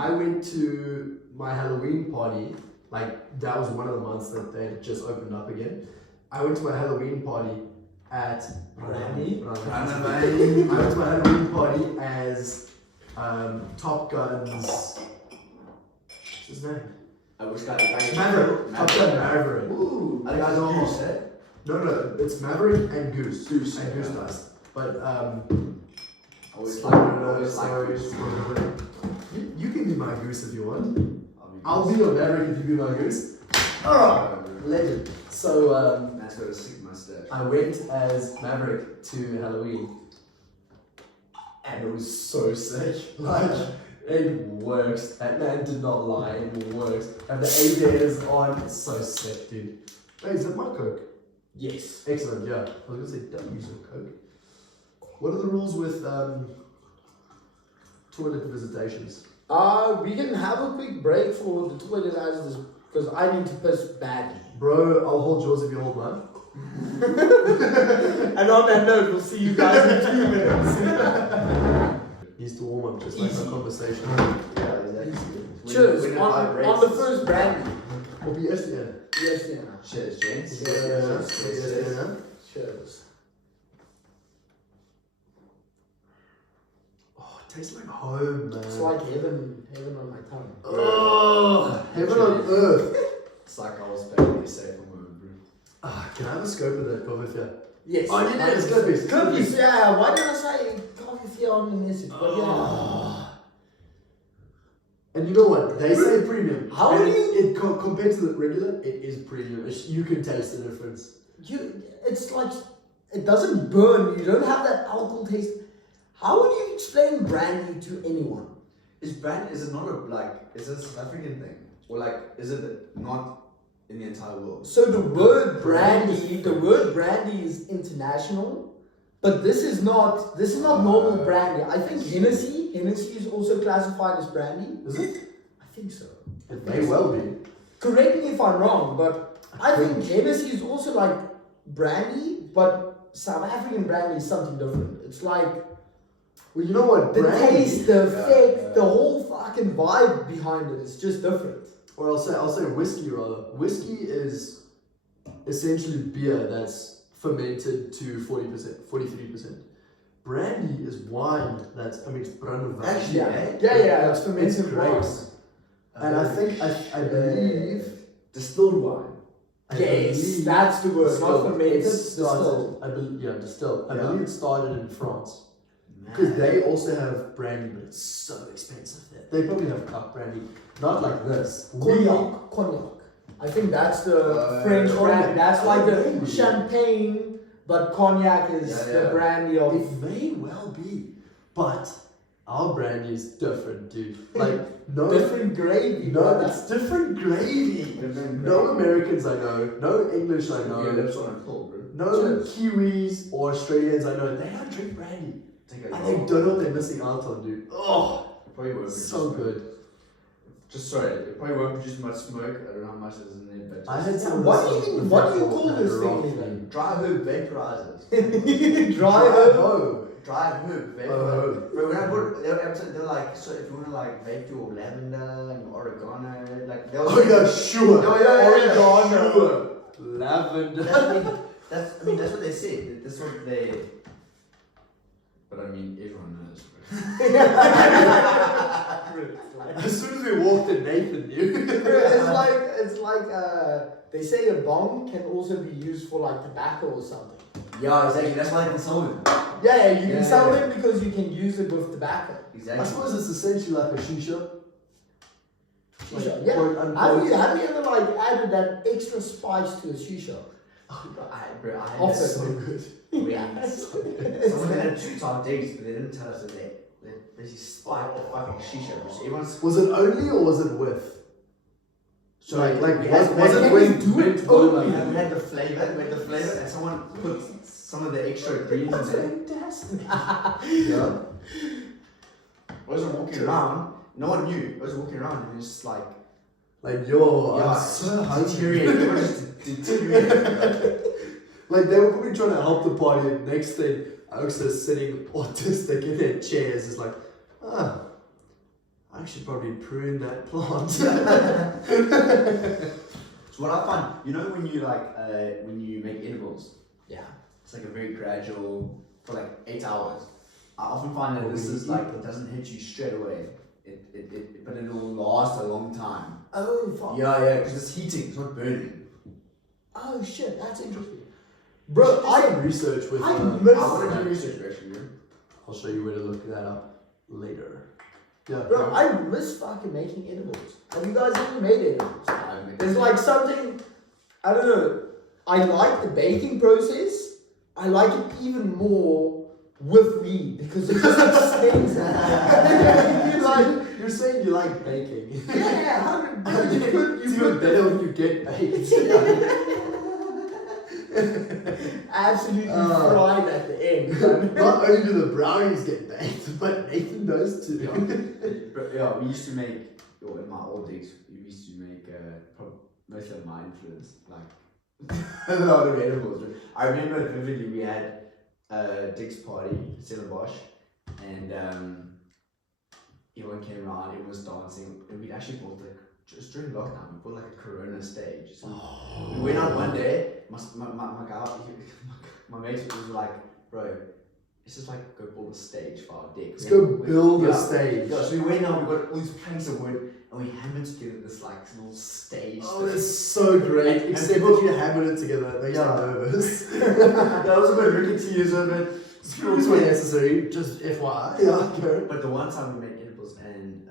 went to my Halloween party. Like that was one of the months that they had just opened up again. I went to my Halloween party at Rani? I went to my Halloween party as Top Gun's. What's his name? Which guy? Maverick. Top Gun Maverick. Ooh, I think I know Goose, eh? No, it's Maverick and Goose. Goose does. But always you can be my Goose if you want. I'll be your Maverick if you be my Goose. Legend. So that's got a sick mustache. I went as Maverick to Halloween, and it was so sick. Like It works. That man did not lie. It works. And the aviators on. It's so sick, dude. Hey, is that my Coke? Yes. Excellent, yeah. I was going to say, don't use your Coke. What are the rules with toilet visitations? We can have a quick break for the toilet as this because I need to piss badly. Bro, I'll hold yours if you hold mine. And on that note, we'll see you guys in 2 minutes. Needs to warm up just like Easy. our conversation. Yeah, exactly. Cheers When it on vibrates, the first brandy. Or be SDN. Yes, yeah. Cheers, gents. Yeah. Cheers. Oh, it tastes like home, man. It's like heaven on my tongue. Oh, heaven on earth. It's like I was barely safe from home, bro. Can I have a scope of that coffee here? Yes. Oh, you did. It's Clippies. Cookies, yeah. Why did I say coffee here on the message? But And you know what? They say premium. How and do you- it compared to the regular, it is premium. You can taste the difference. It's like it doesn't burn. You don't have that alcohol taste. How would you explain brandy to anyone? Is it not is it a South African thing? Or like, is it not in the entire world? So the word brandy is international, but this is not normal brandy. I think Hennessy is also classified as brandy. Is it? I think so. It may well be. Correct me if I'm wrong, but I think Hennessy is also like brandy, but South African brandy is something different. It's like Well, you know what? the Brandy, taste, the effect, the whole fucking vibe behind it is just different. or I'll say whiskey rather. Whiskey is essentially beer that's fermented to 40%, 43%. Brandy is wine that's it's brandewijn. Actually, Yeah, it's fermented It's grapes. wine. And I think I believe distilled wine. I Yes, believe that's the word. Not distilled. fermented, It started, distilled. I believe, distilled. I Yeah. believe it started in France. Because they also have brandy, but it's so expensive there. They probably have cup brandy, not like this. Cognac. I think that's the French cognac. brand. That's like the Maybe. champagne, but cognac is the brandy of. It may well be, but our brandy is different, dude. Like no Different gravy. No, brother. it's different gravy. No Americans I know, no English I know, Yeah, lips on a pill, bro. no Kiwis or Australians I know. They don't drink brandy, Take a and they don't know what they're missing out on, dude. Oh, Probably won't so good. Just sorry, it probably won't produce much smoke. I don't know how much is in there, but I had some. What do you think? What do you call this thing then? dry herb vaporizers. Dry herb. Dry herb vaporizers. Bro, when I put they're like, so if you wanna like vape your lavender and your oregano, like they'll Oh yeah, sure. Oregano. Sure. Lavender. that's what they say. That's what they. But I mean, everyone knows. As soon as we walked in, Nathan knew. it's like they say a bong can also be used for like tobacco or something. Yeah, exactly. That's why they can sell them. Yeah, you can sell them because you can use it with tobacco. Exactly. I suppose it's essentially like a shisha. Shisha, Like, yeah. quote, Have unquote. you ever like added that extra spice to a shisha? I had Often. this So good. Someone had 2 top dates, but they didn't tell us that they spiked the fucking shisha. Which everyone's. Was it only or was it with? So like we was had- it can with? you do it only? We had the flavor, and someone put some of the extra ingredients in it. Fantastic. Yeah. I wasn't walking around. No one knew. I was walking around and it was just like. Like I'm so hungry. Deteriorating. It was just deteriorating. Like they were probably trying to help the party. And next thing, Alex is sitting autistic in their chairs. It's like, I should probably prune that plant. So what I find, you know, when you make edibles, Yeah. it's like a very gradual for like 8 hours. I often find that this is like it doesn't hit you straight away. But it will last a long time. Oh fuck. Yeah, because it's heating, it's not burning. Oh shit, that's interesting. Bro, research with. I I miss want to do research actually. I'll show you where to look that up later. Yeah. Bro, I miss fucking making edibles. Have you guys ever made edibles? It's like something, I don't know, I like the baking process. I like it even more with weed because it just extends. you You're saying you like baking. Yeah, It's even better when you get baked. Absolutely fried at the end. Man. Not only do the brownies get baked, but Nathan does too. Yeah, we used to make, in my old days, we used to make most of my influence, like a lot of edibles. I remember vividly we had Dick's party, Stellenbosch, and everyone came around, everyone was dancing, and we actually bought just during lockdown, we bought like a Corona stage. So we went out one day, my guy, my mate was like, bro, let's just like go build a stage for our deck. Let's go build a stage. Yeah, so we went out, we got all these planks of wood, and we hammered together this like little stage. Oh, that's so great. Except that you hammered it together, it makes me nervous. That was a bit rickety, so but Screws were necessary, just FYI. Yeah, okay. But the one time we made edibles and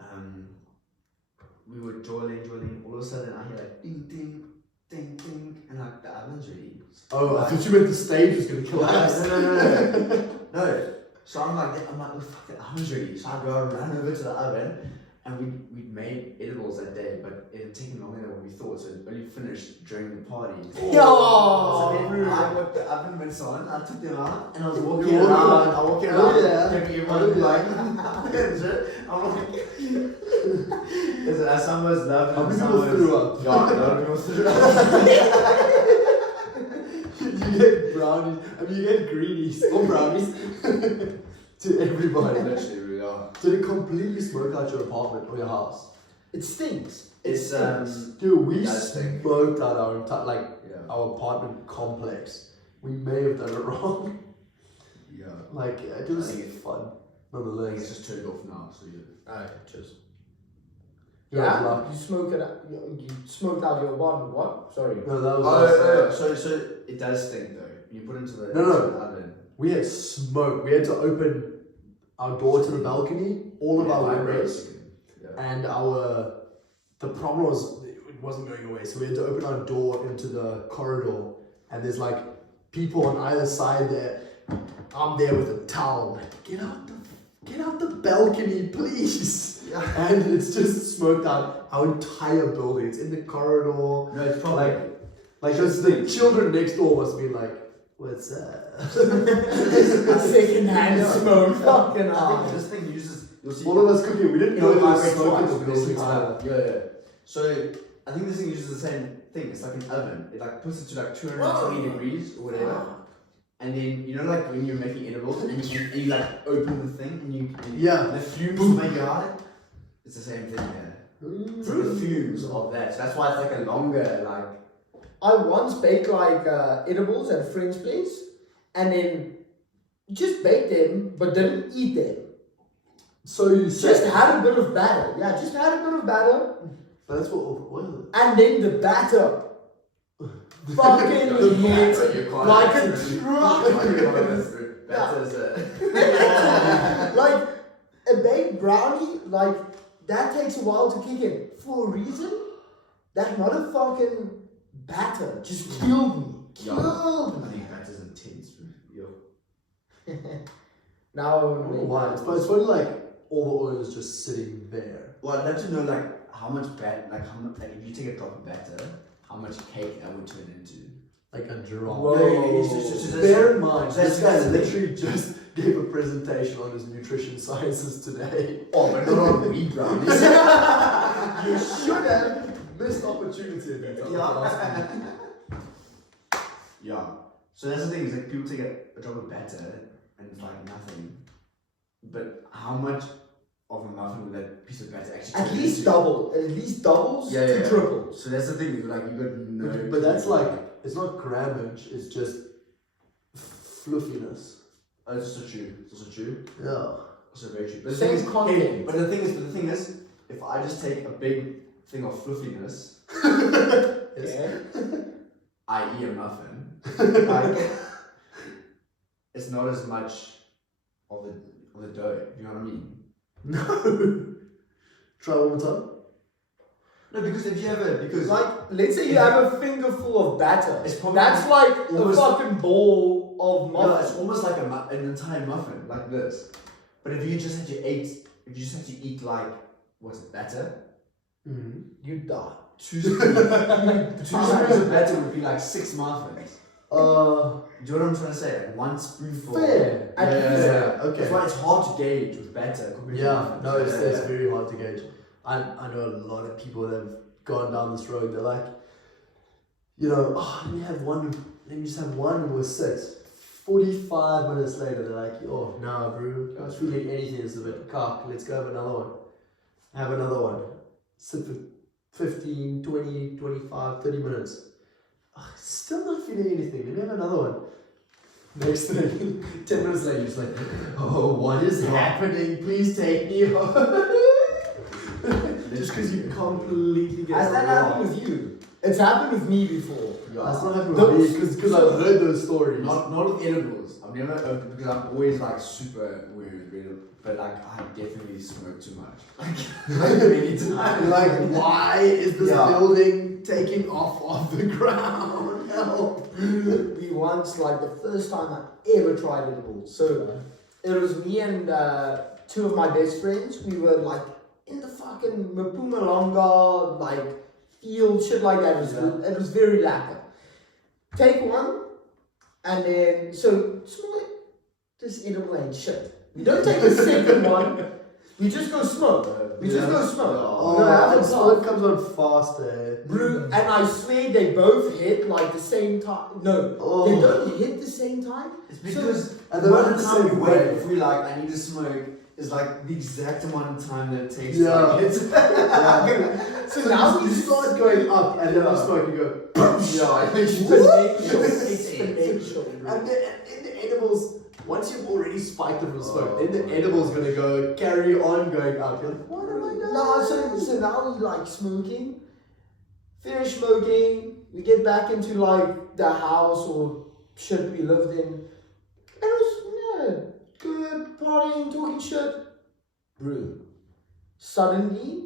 we were joining, all of a sudden I hear like ding ding ding ding and like the oven's ready. Oh, I thought you meant the stage was gonna collapse. No. So I'm like, oh fuck, the oven's ready. So I go and run over to the oven and we made edibles that day, but it had taken longer than what we thought, so it only finished during the party. So then I got the oven mitts on, I took them out, and I was walking around, taking everyone like, I'm like, some of us loved it. How many people threw up? Yeah, a lot of people threw up. You get brownies, you get greenies, or brownies, to everybody. Literally, we are. Did it completely smoke out your apartment or your house? It stinks. It's Dude, we does stink. smoked out our entire our apartment complex. We may have done it wrong. Yeah. Like it was fun. I think Nonetheless. it's just turned off now, so yeah. Alright, cheers. Yeah, You smoked it. You smoked out your apartment. What? Sorry. No, that was So it does stink though. You put it into the No. oven. We had smoke. We had to open our door to the balcony, all of our windows, and the problem was it wasn't going away. So we had to open our door into the corridor, and there's like people on either side there. I'm there with a towel. Like, get out the balcony, please. Yeah. And it's just smoked out our entire building. It's in the corridor. No, it's probably like the children next door must be like, what's that? Second-hand smoke. Fucking hell. this thing uses. You'll see. All of us cooking. We didn't know there was vibrate smoke in twice, the building either. Yeah. So I think this thing uses the same thing. It's like an oven. It like puts it to like 220 degrees or whatever. And then like when you're making edibles and you like open the thing and the fumes make it hot. It's the same thing here. Through the fumes of that. So that's why it's like a longer like. I once baked like edibles at a friend's place, and then just baked them but didn't eat them. So you just had a bit of batter. Yeah, just had a bit of batter. But that's what is it? And then the batter. Fucking hit like a truck. Like a baked brownie, like that takes a while to kick in. For a reason, that motherfucking batter just killed me. Killed me. I think batter's intense. Now why? But it's funny like all the oil is just sitting there. Well, I'd like to know like how much if you take a drop of batter, how much cake that would turn into. Like a drop. Whoa. Bear in mind, this guy literally just gave a presentation on his nutrition sciences today. Oh, but not on wheat brownies. You should have missed opportunity in that. Yeah. So that's the thing, is like people take a drop of batter and it's like nothing. But how much of a muffin would that piece of batter actually at least doubles to triples. So that's the thing, like you got no. But that's like, it's not grammage, it's just fluffiness. Oh, it's also true. Yeah. Also very true. But same content. But the thing is, if I just take a big thing of fluffiness, i.e. a muffin, like it's not as much of the dough. You know what I mean? No. Try one more time. No, because if you have like, let's say you have a finger full of batter. It's probably that's like a fucking bowl of muffin. No, it's almost like an entire muffin, like this. But if you just have to eat like was it batter? You die. 2 spoons. 2 spoons of batter would be like 6 muffins. Do you know what I'm trying to say? Like 1 spoonful. Fair. Yeah. Okay. That's why it's hard to gauge with batter. compared to Yeah. muffins. No, it's very hard to gauge. I know a lot of people that have gone down this road. They're like, let me just have one with 6. 45 minutes later, they're like, nah, bro, I was feeling anything is a bit cock. Let's go have another one. Have another one. Sit for 15, 20, 25, 30 minutes. Still not feeling anything. Let me have another one. Next thing, 10 minutes later, you're just like, what is happening? Please take me home. Just because you completely get Has that wrong. happened with you? It's happened with me before. That's not happened with me because I've heard those stories. Not with edibles. I've never opened because I'm always like super weird with it. But like I definitely smoke too much. Like many times. Like, why is this building taking off the ground? Help! We once, like the first time I ever tried edibles. So it was me and 2 of my best friends. We were like in the fucking Mpumalanga, like field, shit like that. It was very lacquer. Take one, and then small. This edible ain't shit. We don't take the second one. We just go smoke. We just go smoke. And smoke comes on faster. Bro, and I swear they both hit like the same time. No, they don't hit the same time. It's because and the the amount of time we same wait way. if we like I need to smoke is like the exact amount of time that it takes Yeah. to like hit. So now we start going up, and then you smoke, you go. exponential. And in the edibles, once you've already spiked it from smoke, then the edible's gonna go carry on going up. You're like, what am I doing? No, so now we like smoking, finish smoking, we get back into like the house or shit we lived in. And it was good partying, talking shit. Bro, suddenly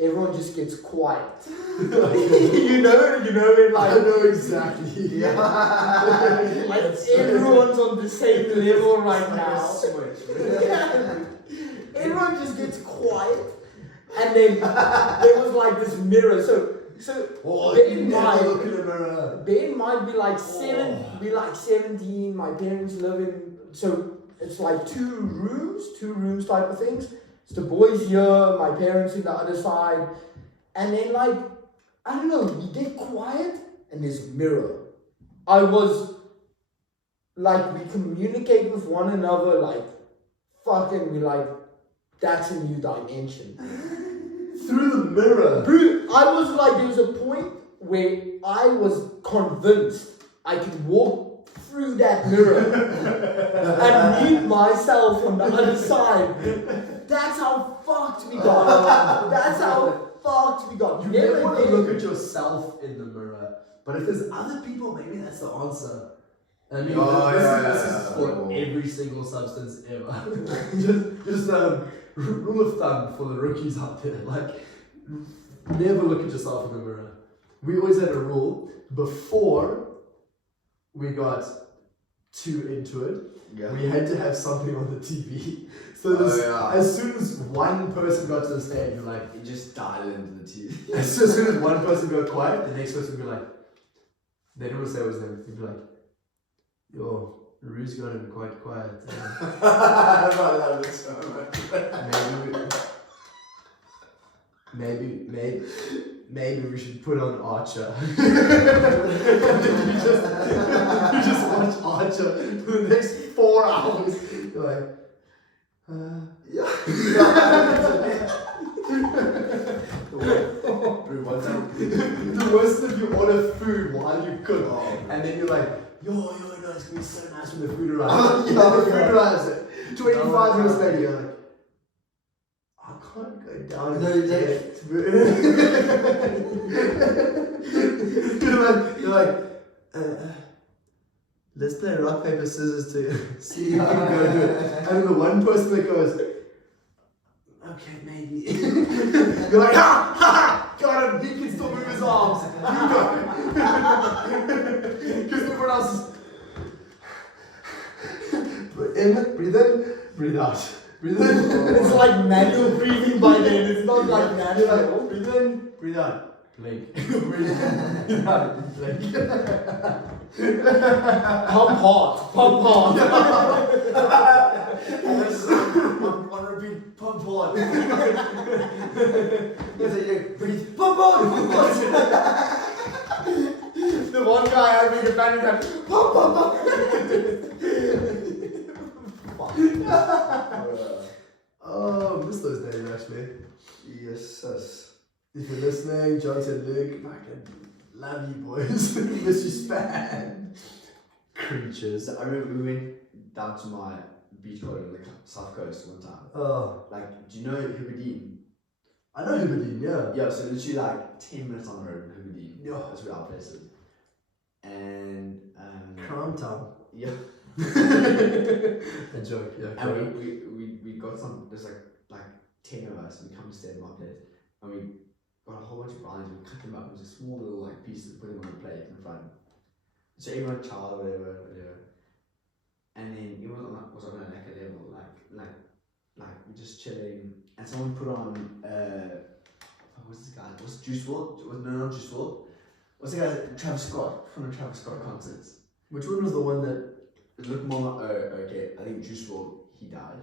everyone just gets quiet. you know, it like I know exactly. like everyone's on the same level right now. Switch. Everyone just gets quiet, and then there was like this mirror. So bear in mind, be like 17. My parents live in, so it's like 2 rooms type of things. It's the boys here, my parents in the other side, and then like I don't know, we get quiet and there's a mirror. I was like, we communicate with one another like fucking, we like, that's a new dimension. Through the mirror. Bro, I was like, there was a point where I was convinced I could walk through that mirror and meet myself on the other side. That's how fucked we got. That's how fucked we got. You never want to look at yourself in the mirror. But if there's other people, maybe that's the answer. I mean, this is for every single substance ever. just rule of thumb for the rookies out there. Like, never look at yourself in the mirror. We always had a rule before we got too into it. Yeah. We had to have something on the TV. So as soon as one person got to the stage, you're like, It just died into the TV. as soon as one person got quiet, the next person would be like, they don't say his name. They'd be like, yo, Rue's got to be quite quiet. I love it so much. Maybe we should put on Archer. And then you just watch Archer for the next 4 hours. You're like, the worst is if you order food while you cook, and then you're like, yo, no, it's gonna be so nice when the food arrives. And the food arrives. 25 minutes later, you're like, I can't go down. No, yet. You're like, let's play rock, paper, scissors to see if we can go do it. And then the one person that goes, okay, maybe. You're like, ha! Got him! He can still move his arms. You go. Because everyone else is. Breathe in, breathe out. Breathe in. It's like manual breathing by then. It's not like natural. Breathe in. Breathe out. Blink. Breathe in. Breathe out. Blink. Pump hard. Pump hard. And this is on repeat, pump hard. Breathe, pump hard, pump hard. The one guy having a panic attack. Pump, pump, pump. Oh, I miss those days actually. Yes, yes. If you're listening, Johnson and Luke, I love you boys. Miss you span. Creatures. So I remember we went down to my beach garden on the south coast one time. Oh, Like, do you know Hebridean? I know Hebridean, yeah. Yeah, so literally like 10 minutes on the road from Hebridean. Yeah. That's where our place is. And Crown Town. yeah. A joke, yeah. And we got some, there's like 10 of us, and we come to stay at my place. And we got a whole bunch of vines, and we cut them up into small little like pieces, put them on a plate in front. So everyone child or whatever. And then it was on like a level, like we're just chilling, and someone put on what's this guy? Was it Juice WRLD? No, not Juice WRLD. What's the guy? Travis Scott from the Travis Scott concerts. Which one was the one that? It looked more like, okay, I think Juice WRLD, he died.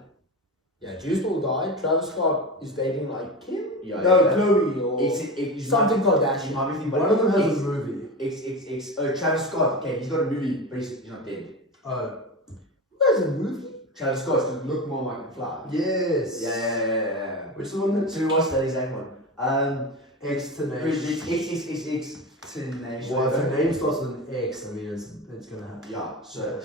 Yeah, Juice WRLD died. Travis Scott is dating like Kim? Yeah, No, yeah. Chloe or It's something You Kardashian. might be thinking, One but of them has a movie. Travis Scott, okay, he's got a movie, but he's not dead. Oh. There's a movie? Travis Scott should look more like a fly. Yes. Yeah. Which is the one that? So we watched that exact one. X-Tenacious. X-Tenacious. Well, if your name starts with an X, I mean, it's gonna happen. Yeah, so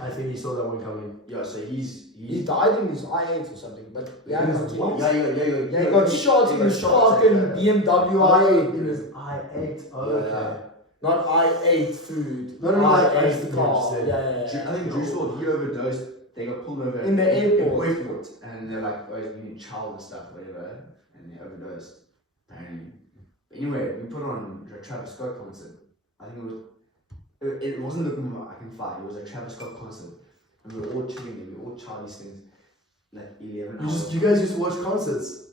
I think he saw that one coming. yeah, so he's He died in his I-8 or something, but yeah, In his continue. what? Yeah, he got shot in his fucking BMW I-8. It was I-8. Okay. Yeah. Not I-8 food. No, I I-8 understand what you car. said. Yeah. I think Juice WRLD, he overdosed. They got pulled over In the airport. and they're like, oh, you need child and stuff, whatever, and they overdosed. Apparently. But anyway, we put on a Travis Scott concert. I think it wasn't looking like I Can Fly. It was a Travis Scott concert, and we were all chilling and we were all Charlie's things, like 11 hours. You guys used to watch concerts?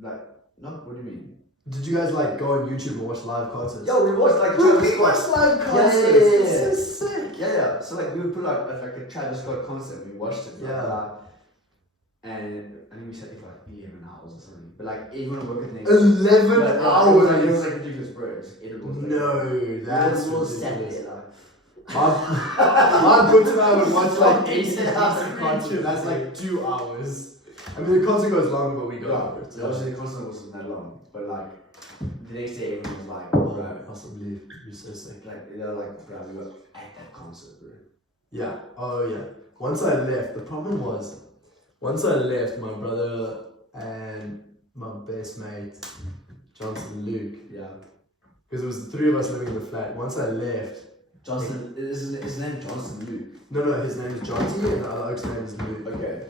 Like, no, what do you mean? Did you guys like go on YouTube and watch live concerts? Yo, we watched like Bro, Travis we watched Scott. live Yeah, concerts. yeah. It's so sick. Yeah. So like we would put like a Travis Scott concert. And we watched it. Yeah. And I think we sat there for like 11 hours or something. But like everyone would work at the next. 11 Like, hours. It was like ridiculous, bro. It was like, No, that's it was ridiculous. Saturday, like. My books and I would watch like 8 Yeah. hours concert. That's like 2 hours. I mean, the concert goes longer, but we go over it. So obviously the concert wasn't that long, but like the next day everyone was like, bro, Possibly. You're so sick. like they were like, bro, we were at that concert, bro. Yeah. Oh, yeah. Once I left, the problem was, once I left, my brother and my best mate, Johnson and Luke, Yeah. because it was the three of us living in the flat. Once I left, Johnson, is his name Johnson Luke? no, his name is John T and the other oak's name is Luke. Okay.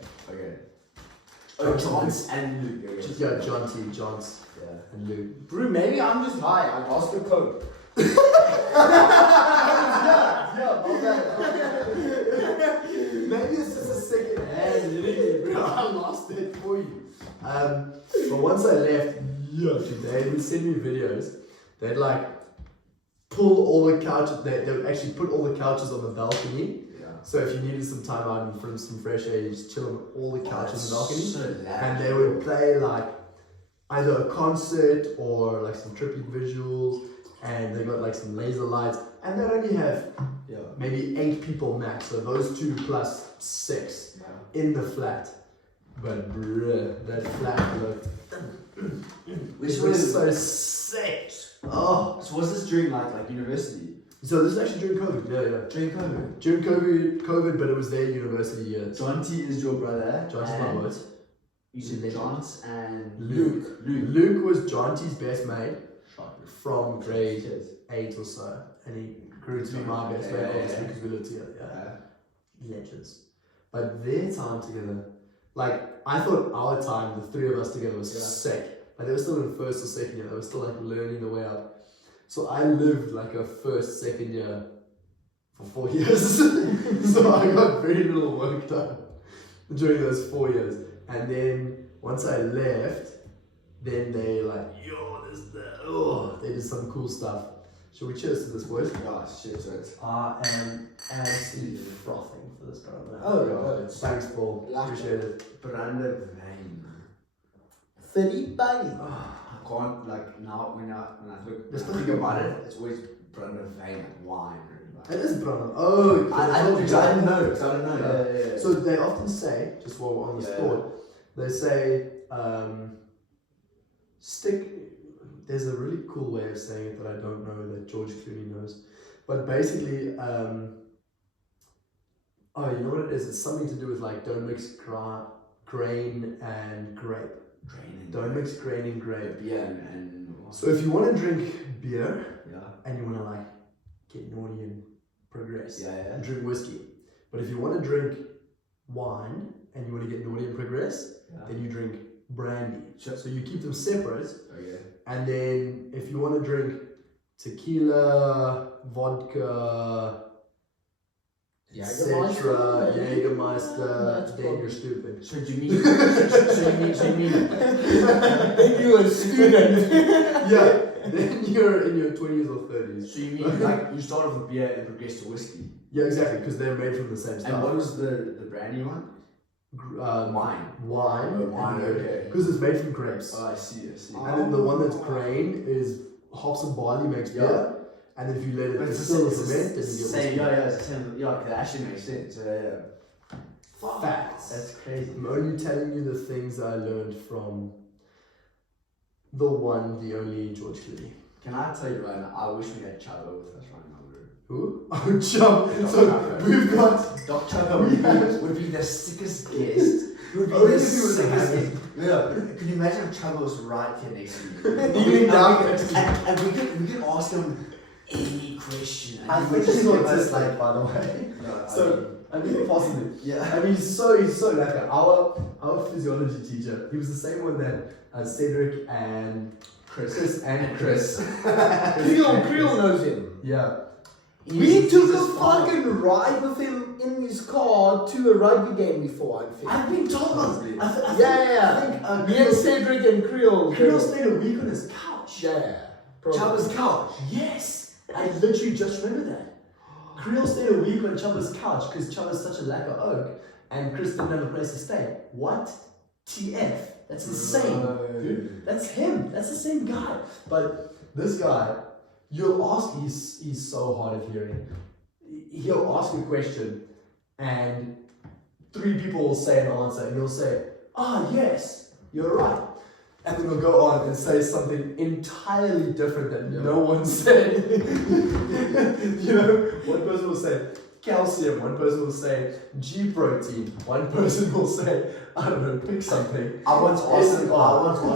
Oh, Johnson Johns and Luke. Okay. Yeah, John T, Johns, Yeah. and Luke. Bro, maybe I'm just high. I lost the code. Maybe it's just a second hand, literally, bro. I lost it for you. But once I left, dude, they would send me videos. They'd like pull all the couches. They would actually put all the couches on the balcony. Yeah. So if you needed some time out and from some fresh air, you just chill on all the couches on the balcony. So loud. And they would play like either a concert or like some trippy visuals, and they got like some laser lights, and they'd only have maybe 8 people max, so those 2 plus 6 in the flat. But bruh, that flat looked Which was so sick. Oh, So was this during like university? so this is actually during COVID. Yeah. During COVID. During COVID, but it was their university years. John T is your brother. John's my and boy. You said Johns and Luke. Luke was John T's best mate from grade Cheers. 8 or so, and he grew to be my best mate, obviously, because we lived together. Yeah. Legends. But their time together, like, I thought our time, the 3 of us together, was sick. Like, they were still in first or second year, they were still like learning the way up. So I lived like a first, second year for 4 years. So I got very little work done. during those 4 years. And then once I left, then they like, they did some cool stuff. Shall we cheers to this, boys? Yeah, shit, so it's. I am absolutely frothing for this guy, man. Oh, yeah. It's Thanks, Paul. Appreciate it. Brande wijn. Felipe. I can't, like, now when I think about it, it's always brande wijn, like wine. It is Brandon. Oh, I don't know. Yeah. So they often say, just while we're on this thought, they say, there's a really cool way of saying it that I don't know that George Clooney knows. But basically, you know what it is? It's something to do with like, don't mix grain and grape. Don't mix grain and grape. Beer and so if you want to drink beer, and you want to like get naughty and progress, you drink whiskey. But if you want to drink wine and you want to get naughty and progress, then you drink brandy. So you keep them separate. Okay. And then if you want to drink tequila, vodka, etc., Jägermeister, then you're stupid. So do you mean? Then you're a student. Yeah. Then you're in your 20s or 30s. So you mean like you start off with beer and progress to whiskey? Yeah, exactly, because they're made from the same stuff. And what was the brandy one? Wine. Wine, okay. Because it's made from grapes. Oh, I see. And then the one that's grain is hops and barley makes beer. And if you let it distill the ferment, then you get whiskey. It's the same. Yeah, that actually makes sense. Facts. That's crazy. I'm only telling you the things I learned from the one, the only George Clooney. Can I tell you right now, I wish we had Chubbo with us right now, bro. Who? Oh, Chub. So we've got Doc Chubbo would be the sickest guest. He would be the sickest guest. Yeah. Can you imagine if Chubbo was right here next to you? And we could ask him any question. I think he's autistic, by the way. No, I mean, possibly. Yeah. I mean, he's so lekker. Our physiology teacher, he was the same one that Cedric and Chris. Creel knows him. Yeah. We took a fucking ride with him in his car to a rugby game before, I think. I've been told. I think me and Cedric and Creel. Creel stayed a week on his couch. Yeah. Chubbo's couch. Yes. I literally just remember that. Creel stayed a week on Chubba's couch because Chubba's such a lacquer oak and Chris didn't have a place to stay. What? TF? That's insane, dude. That's him. That's the same guy. But this guy, you'll ask, he's so hard of hearing. He'll ask a question and 3 people will say an answer and he'll say, yes, you're right. And then we'll go on and say something entirely different that no one said. You know, one person will say calcium, one person will say G protein, one person will say, I don't know, pick something. I once asked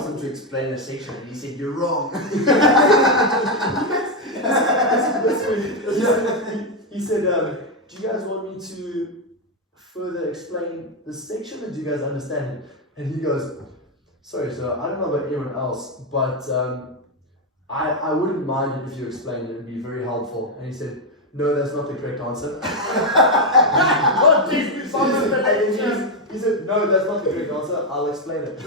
him to explain a section and he said, you're wrong. He said, do you guys want me to further explain this section or do you guys understand it? And he goes, sorry, sir, I don't know about anyone else, but I wouldn't mind it if you explained it. It would be very helpful. And he said, no, that's not the correct answer. He said, no, that's not the correct answer. I'll explain it.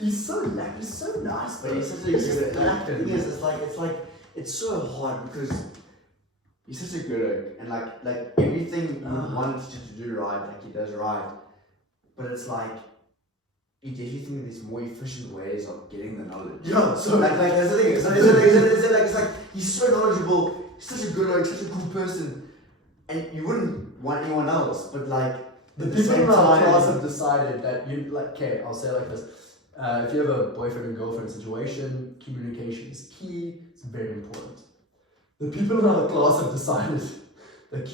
He's so nice, but he's such a good actor. The thing is, it's so hard because he's such a good and like everything you want to do right, like he does right. But it's like you think there's more efficient ways of getting the knowledge. Yeah, so like that's the thing. It's like he's so knowledgeable, he's such a good, such a cool person, and you wouldn't want anyone else. But like the people in our class have decided that you like. Okay, I'll say it like this. If you have a boyfriend and girlfriend situation, communication is key. It's very important. The people in our class have decided that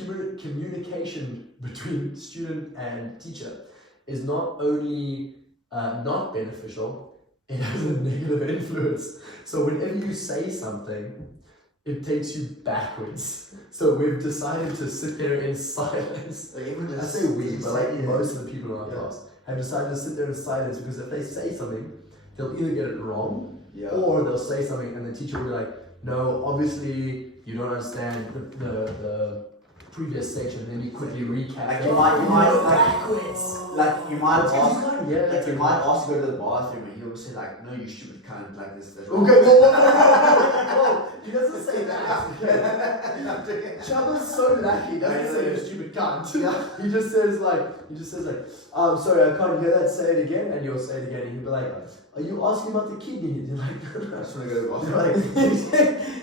communication between student and teacher is not only not beneficial, it has a negative influence. So whenever you say something, it takes you backwards. So we've decided to sit there in silence. I say we, but like most of the people in our class have decided to sit there in silence because if they say something, they'll either get it wrong or they'll say something and the teacher will be like, no, obviously you don't understand the previous section, and then you quickly recap. Like you might ask, Yeah, like you might ask to go to the bathroom, and he'll say like, "No, you stupid cunt," like this. Okay, whoa. He doesn't say that. Chubba's so lucky. He doesn't say you stupid cunt. Yeah. He just says like, sorry, I can't hear that. Say it again, and you'll say it again, and he'll be like, are you asking about the kidney? And you're like, I just want to go to the bathroom. you're like,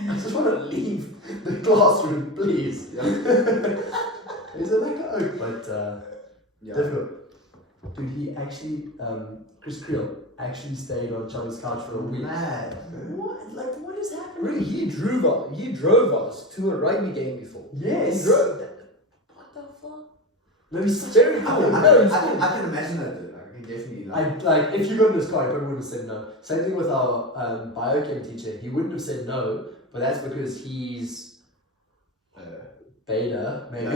I just want to leave the classroom, please. He's a like oak, but difficult. Dude, he actually, Chris Creel actually stayed on Chubba's couch for a week. Mad. What? Like, what is happening? Really, he drove us to a rugby game before. Yes. He drove. What the fuck? No, he's such Very a cool. I No, he's cool. can imagine that. Dude. I can definitely like if you got in his car, he probably would have said no. Same thing with our biochem teacher. He wouldn't have said no, but that's because he's beta, maybe.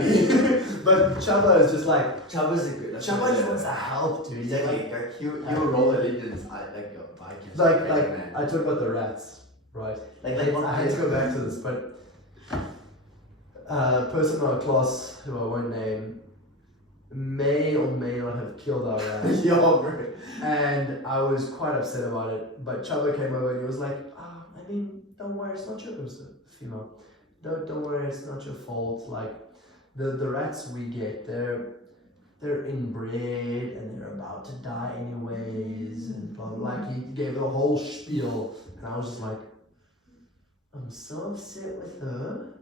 But Chubba is just like Chubba's a good. Chubba just wants to help, dude. He's Exactly. Like he'll roll it in and like your bike. like I talked about the rats, right? Like I hate to go back to this, but a person in our class who I won't name may or may not have killed our rat. Yo, bro. And I was quite upset about it. But Chubba came over and he was like, I mean, don't worry, it's not your, it was a female. Don't worry, it's not your fault. Like the rats we get, they're inbred and they're about to die anyways, and blah blah. Like he gave the whole spiel, and I was just like, I'm so upset with her.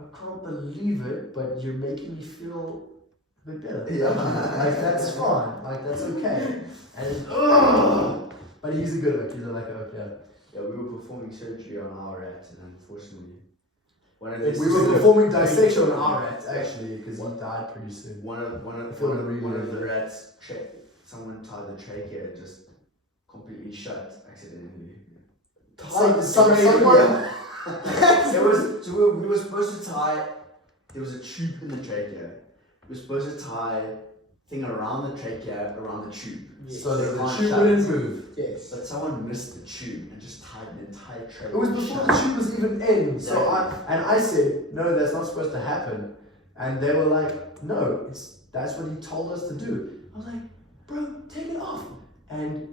I can't believe it, but you're making me feel a bit better. Yeah. Like that's fine. Like that's okay. And but he's a good oak. He's a like oak. Yeah. Yeah, we were performing surgery on our rat, and unfortunately, We were performing dissection on our rat actually because he died pretty soon. one of the rats, someone tied the trachea and just completely shut accidentally. Someone. We were supposed to tie. There was a tube in the trachea. We were supposed to tie thing around the trachea around the tube. Yes. So the can't tube shut. wouldn't move. Yes. But someone missed the tube and just tied an entire trachea. It was before the tube was even in. So Yeah. I said, no, that's not supposed to happen. And they were like, no, that's what he told us to do. I was like, bro, take it off. And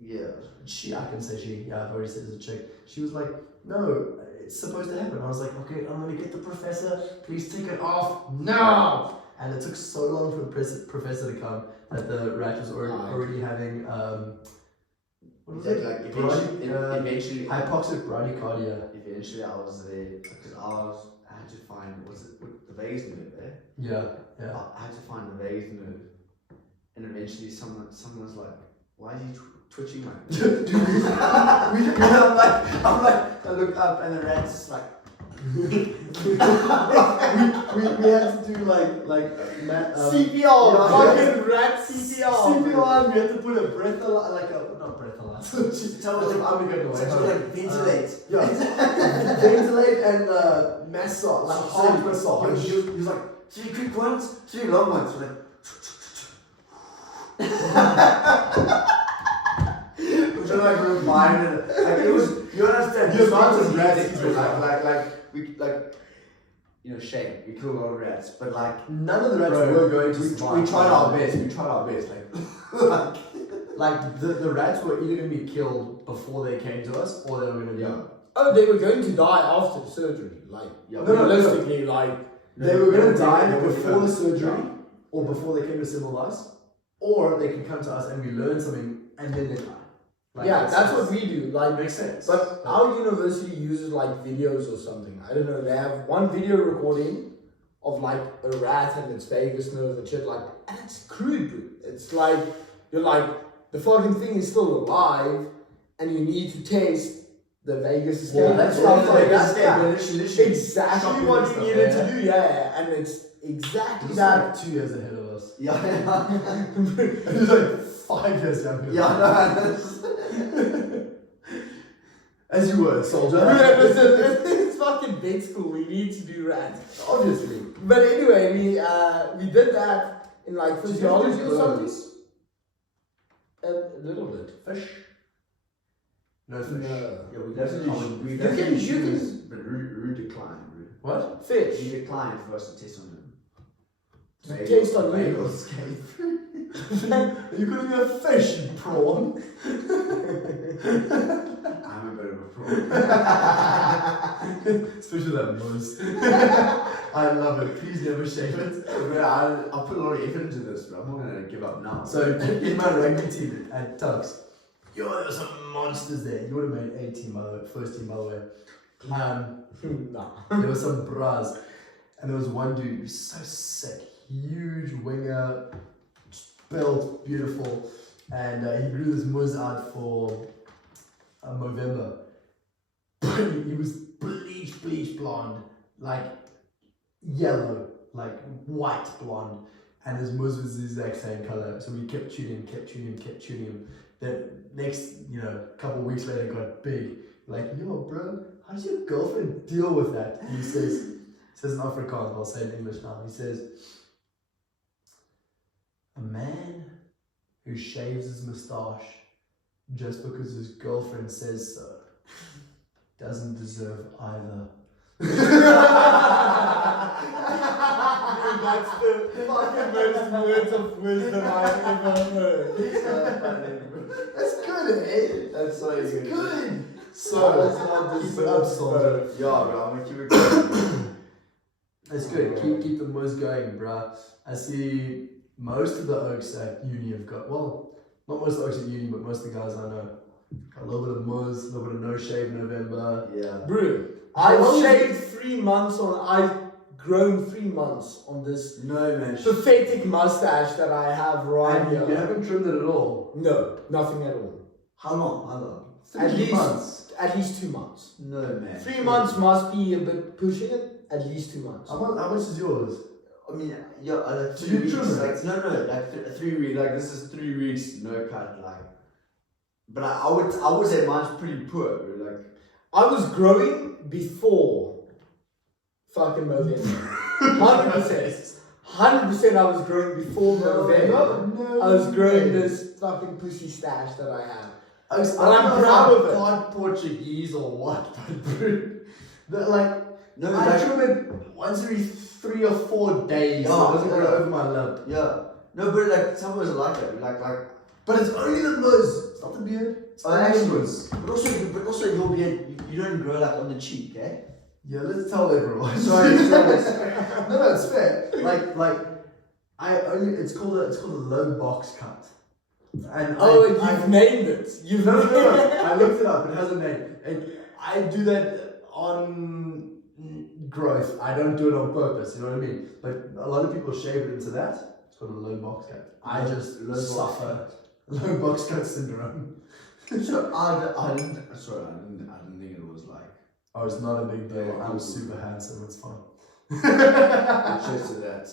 Yeah. I can say she, I've already said it's a chick. She was like, no, it's supposed to happen. I was like, okay, I'm gonna get the professor. Please take it off now. And it took so long for the professor to come that the rat was already having what was it? Like eventually, hypoxic bradycardia. Eventually, I was there because I had to find the vagus nerve there. Yeah. I had to find the vagus nerve, and eventually someone was like, "Why is he twitching like this?" I'm like, I look up and the rat's just like. we had to do like CPR, yeah, fucking rat CPR. CPR, and we had to put a not breathalyzer. Tell us I'm gonna get like ventilate. Ventilate and massage, like hard massage. He was like 3 quick ones, 3 long ones. We're like. Which are like reminded. Like it was. You understand? The amount of rats we shame. We killed a lot of rats, but like none of the rats were going to survive. We tried our best. Like the rats were either going to be killed before they came to us, or they were going to be. Oh, they were going to die after the surgery. Like, realistically, like they were going to die before the surgery, or before they came to civil life, or they could come to us and we learn something and then they die. Like, that's what we do. Like, makes sense. But our university uses like videos or something. I don't know. They have one video recording of like a rat and its vagus nerve and shit like, and it's crude, dude. It's like you're like the fucking thing is still alive, and you need to taste the vagus escape. Well, that's stuff what like that. literally Exactly what you needed to do. Yeah, and it's exactly He's that. like 2 years ahead of us. Yeah. He's like 5 years younger. As you were, soldier. Yeah, listen, it's fucking vet school. We need to do rats, obviously. But anyway, we did that in like physiology or something. A little bit. Fish? No fish. No. Yeah, we definitely You can- but rude to client, bro. What? Fish. You need a client for us to test on them. Taste on you. Bagels escape. You couldn't be a fish, you prawn. I'm a bit of a prawn. Especially that moose. I love it. Please never shave it. I'll put a lot of effort into this, but I'm not gonna give up now. So in my rugby team at Tugs, there were some monsters there. You would have made 18 by the way, first team by the way. Nah. There were some bras, and there was one dude who was so sick, huge winger, built beautiful, and he grew this muzz out for Movember. He was bleach blonde, like yellow, like white blonde, and his muzz was the exact same color. So we kept shooting him. The next, couple of weeks later, got big. Like, yo, bro, how does your girlfriend deal with that? And he says in Afrikaans, I'll say it in English now. He says, a man who shaves his moustache just because his girlfriend says so doesn't deserve either. That's the fucking most words of wisdom I've ever heard. That's good, eh? That's so That's good. good. So, That's not keep it up, soldier. Yeah, bro, I'm gonna keep it going. That's good. Keep the muzz going, bruh. I see most of the oaks at uni have got, well, not most of the oaks at uni, but most of the guys I know. Got a little bit of muzz, a little bit of no shave November. Yeah. Bro, I've shaved 3 months I've grown 3 months on this No, man. pathetic mustache that I have right And here. you haven't trimmed it at all. No, nothing at all. How long? At 3 least- months. At least 2 months. No, man. 3 months must be a bit pushing it. At least 2 months. How much is yours? I mean, yeah, like So 3 you weeks. trim it? Like, no, like 3 weeks. Like, this is 3 weeks, no cut. Like, but I would say mine's pretty poor. Bro. Like, I was growing before fucking November. 100%. 100% I was growing before November. No. I was growing this fucking pussy stash that I have. I'm I'm proud of it. God Portuguese or what, but like, no, I like, trim it once every 3 or 4 days. So it doesn't go over my lip. yeah. No, but like some of us are like that. Like, But it's only the muzz. It's not the beard. It's only the muzz. but also your beard, you don't grow like on the cheek, eh? Yeah, let's tell everyone. Sorry, no, it's fair. Like, it's called a low box cut. And You've named it. You've No. I looked it up. It has a name. And I do that on growth. I don't do it on purpose. You know what I mean? But a lot of people shave it into that. It's called a low box cut. I just suffer low box cut syndrome. So I didn't think it was like. Oh, it's not a big deal. I'm super handsome. It's fine. Cheers to that.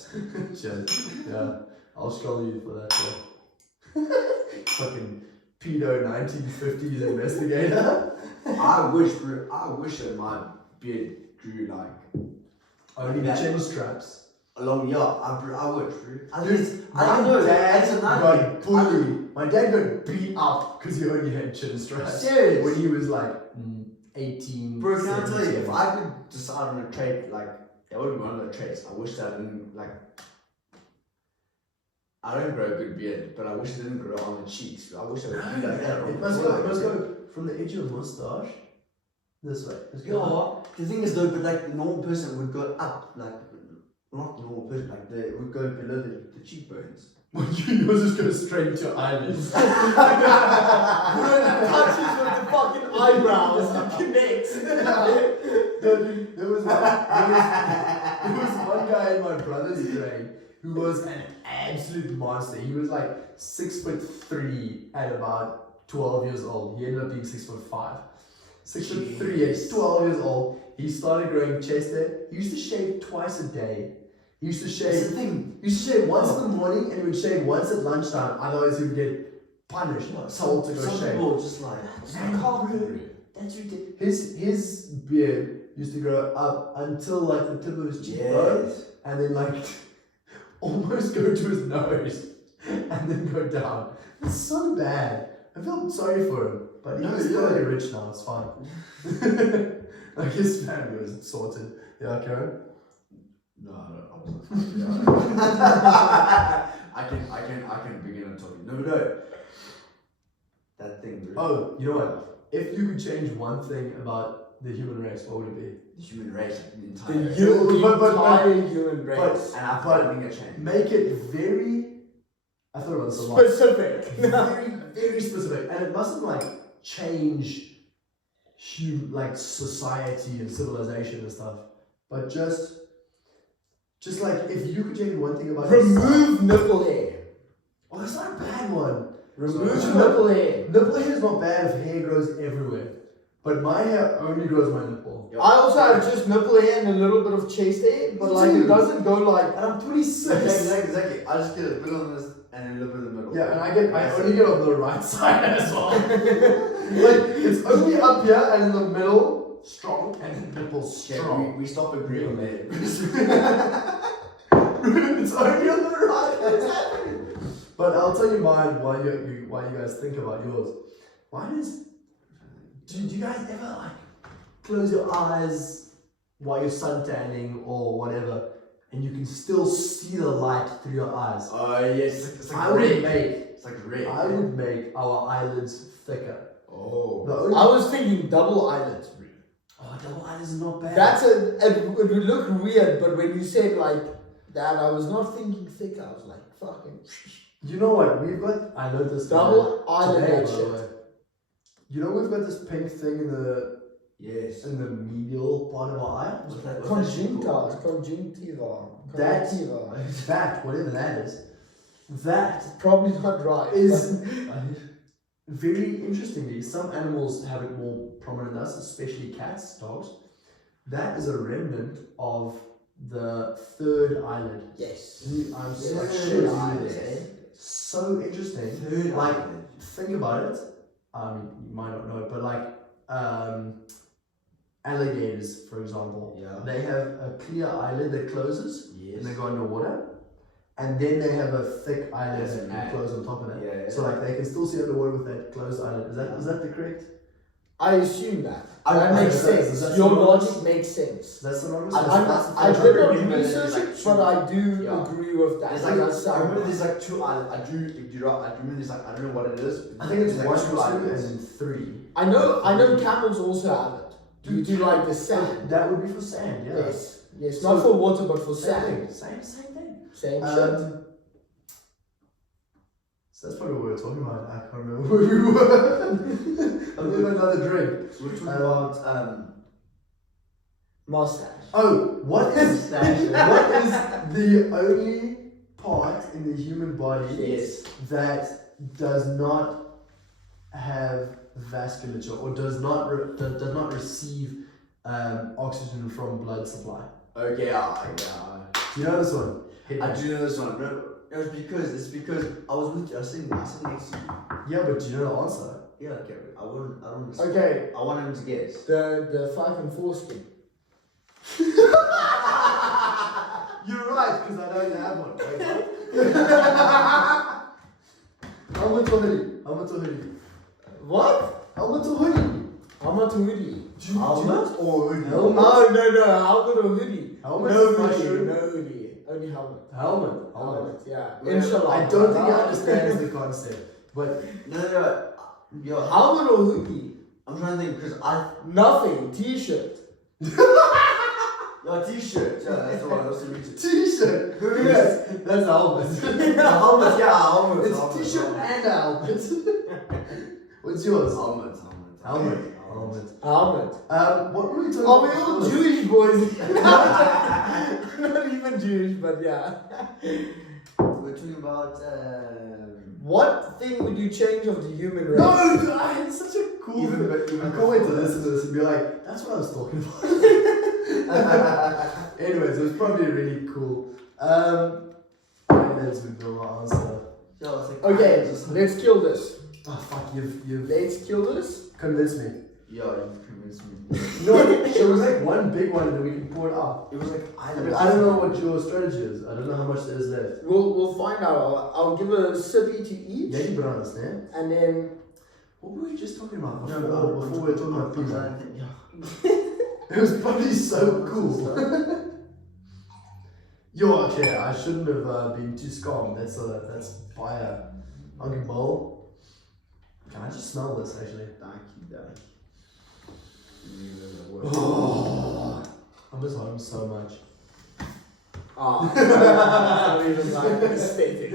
Cheers. Yeah, I'll scroll you for that. Yeah. Fucking pedo 1950s investigator. I wish that my beard grew like Only the chin straps. along. Yeah, I wish, bro. Dude, I don't know. That's a got nightmare. bullied. My dad got beat up because he only had chin straps. Serious? When he was like 18. Bro, can I tell you, 17. if I could decide on a trait, like, that would be one of the traits. I wish that I didn't, like, I don't grow a good beard, but I wish it didn't grow on the cheeks. I wish I would do like that. It must go from the edge of the mustache this way. Let's go. Yeah, the thing is though, but like the normal person would go up, like, not the normal person, like, they would go below the cheekbones. Yours just go straight to your eyelids. touches with the fucking eyebrows and connects. There was one guy in my brother's grade who was an absolute monster. He was like 6'3" at about 12 years old. He ended up being 6'5". 6'3" at 12 years old. He started growing chest hair. He used to shave twice a day. He used to shave. That's the thing. He used to shave once in the morning and he would shave once at lunchtime. Otherwise, he would get punished, told to go Some shave. people are just like, that's ridiculous. His beard used to grow up until like the tip of his cheekbone, Yes. and then like almost go to his nose, and then go down. It's so bad. I felt sorry for him, but he's totally rich now. It's fine. I guess family was sorted. Yeah, Karen? No, I wasn't. I can begin on topic. No. That thing, bro. Oh, you know what? If you could change one thing about the human race, what would it be? The human race, the The entire entire human race. and I thought I think a change. Make it very. I thought about this a lot. Specific. Very, very specific, and it mustn't like change, like society and civilization and stuff, but just like if you could change one thing about Remove nipple hair. Oh, that's not a bad one. Remove nipple hair. Nipple hair is not bad if hair grows everywhere, but my hair only grows my nipple. Yep. I also have just nipple hair and a little bit of chest hair, but like it doesn't go like. And I'm 26. Exactly. I just get a bit on this and a little bit in the middle. Yeah, and I only get on the right side as well. Like it's only up here and in the middle strong and the nipples strong. We stop agreeing on that. It's only on the right. What's happening? But I'll tell you mine while you guys think about yours. Mine is. Do you guys ever like close your eyes while you're suntanning or whatever, and you can still see the light through your eyes? Oh yes, it's like I would make our eyelids thicker. Oh. I was thinking double eyelids. Oh, double eyelids is not bad. It would look weird, but when you said like that, I was not thinking thick. I was like fucking. You know what? I learned this double eyelid today, by the shit. way. You know we've got this pink thing in the medial part of our eye. Conjunctiva. That, whatever that is, that Probably not right. is very interestingly, some animals have it more prominent than us, especially cats, dogs. That is a remnant of the third eyelid. Yes. I'm Yes, so third sure you eyelid. this. So interesting. Third Like, eyelid. think about it. You might not know it, but like alligators, for example, they have a clear eyelid that closes and they go underwater, and then they have a thick eyelid that can close on top of that. So like they can still see underwater with that closed eyelid. Is that the correct? I assume that. I That makes understand. sense. That's Your synonymous? logic makes sense. That's synonymous. I did not research it, but I do agree with that. There's I remember there's like two eyelids. I remember there's like I don't know what it is. I think it's there's 1, like 2 two eyelids. and 3. I know camels also have it. Do you do like the sand? That would be for sand, yeah. Yes. Not for water, but for sand. Same thing. Same shit. So that's probably what we were talking about. I can't remember where we were. I'm doing another drink. So we're talking about Mustache. Oh, what is the only part in the human body that does not have vasculature or does not receive oxygen from blood supply? Okay, Do you know this one? I do know this one. No, it's because I was sitting next to you. Yeah, but do you know the answer? Yeah, okay. I don't. Okay. I want him to guess. The fucking foreskin. You're right, because I don't have one. Helmet or hoodie? What? Helmet or hoodie? Helmet or hoodie? Helmet or hoodie? No, helmet or hoodie. Helmet No is hoodie, mushroom. no hoodie. Only helmet. Helmet. Yeah. Well, Inshallah. I don't think he understands the concept, but No. Yo, Helmet or hoodie? I'm trying to think because Nothing. T-shirt. Yo, t-shirt. Yeah, that's the one. That's the reason. t-shirt. That's a helmet. Helmet. It's t-shirt and a helmet. What's yours? Helmet. Helmet. What were we talking Oh, about? we're all Jewish boys. Not even Jewish, but yeah. We're talking about. What thing would you change of the human race? No, it's such a cool thing. I can't wait to listen to this and be like, that's what I was talking about. Anyways, it was probably really cool. Let's reveal our answer. Okay, let's kill this. Oh fuck, you've Let's kill this. convinced me. Yo, you convinced me. No, so it was like one big one and then we can pour it out. It was like I don't know what your strategy is. I don't know how much there is left. We'll find out. I'll give a sippy to each. Yeah, you better understand. And then What were we just talking about before we were talking about pizza? It was probably so cool. Yo, okay, I shouldn't have been too scum. That's fire. Hungry bowl. Can I just smell this actually? Oh, I miss home so much. Ah, not even like aesthetic.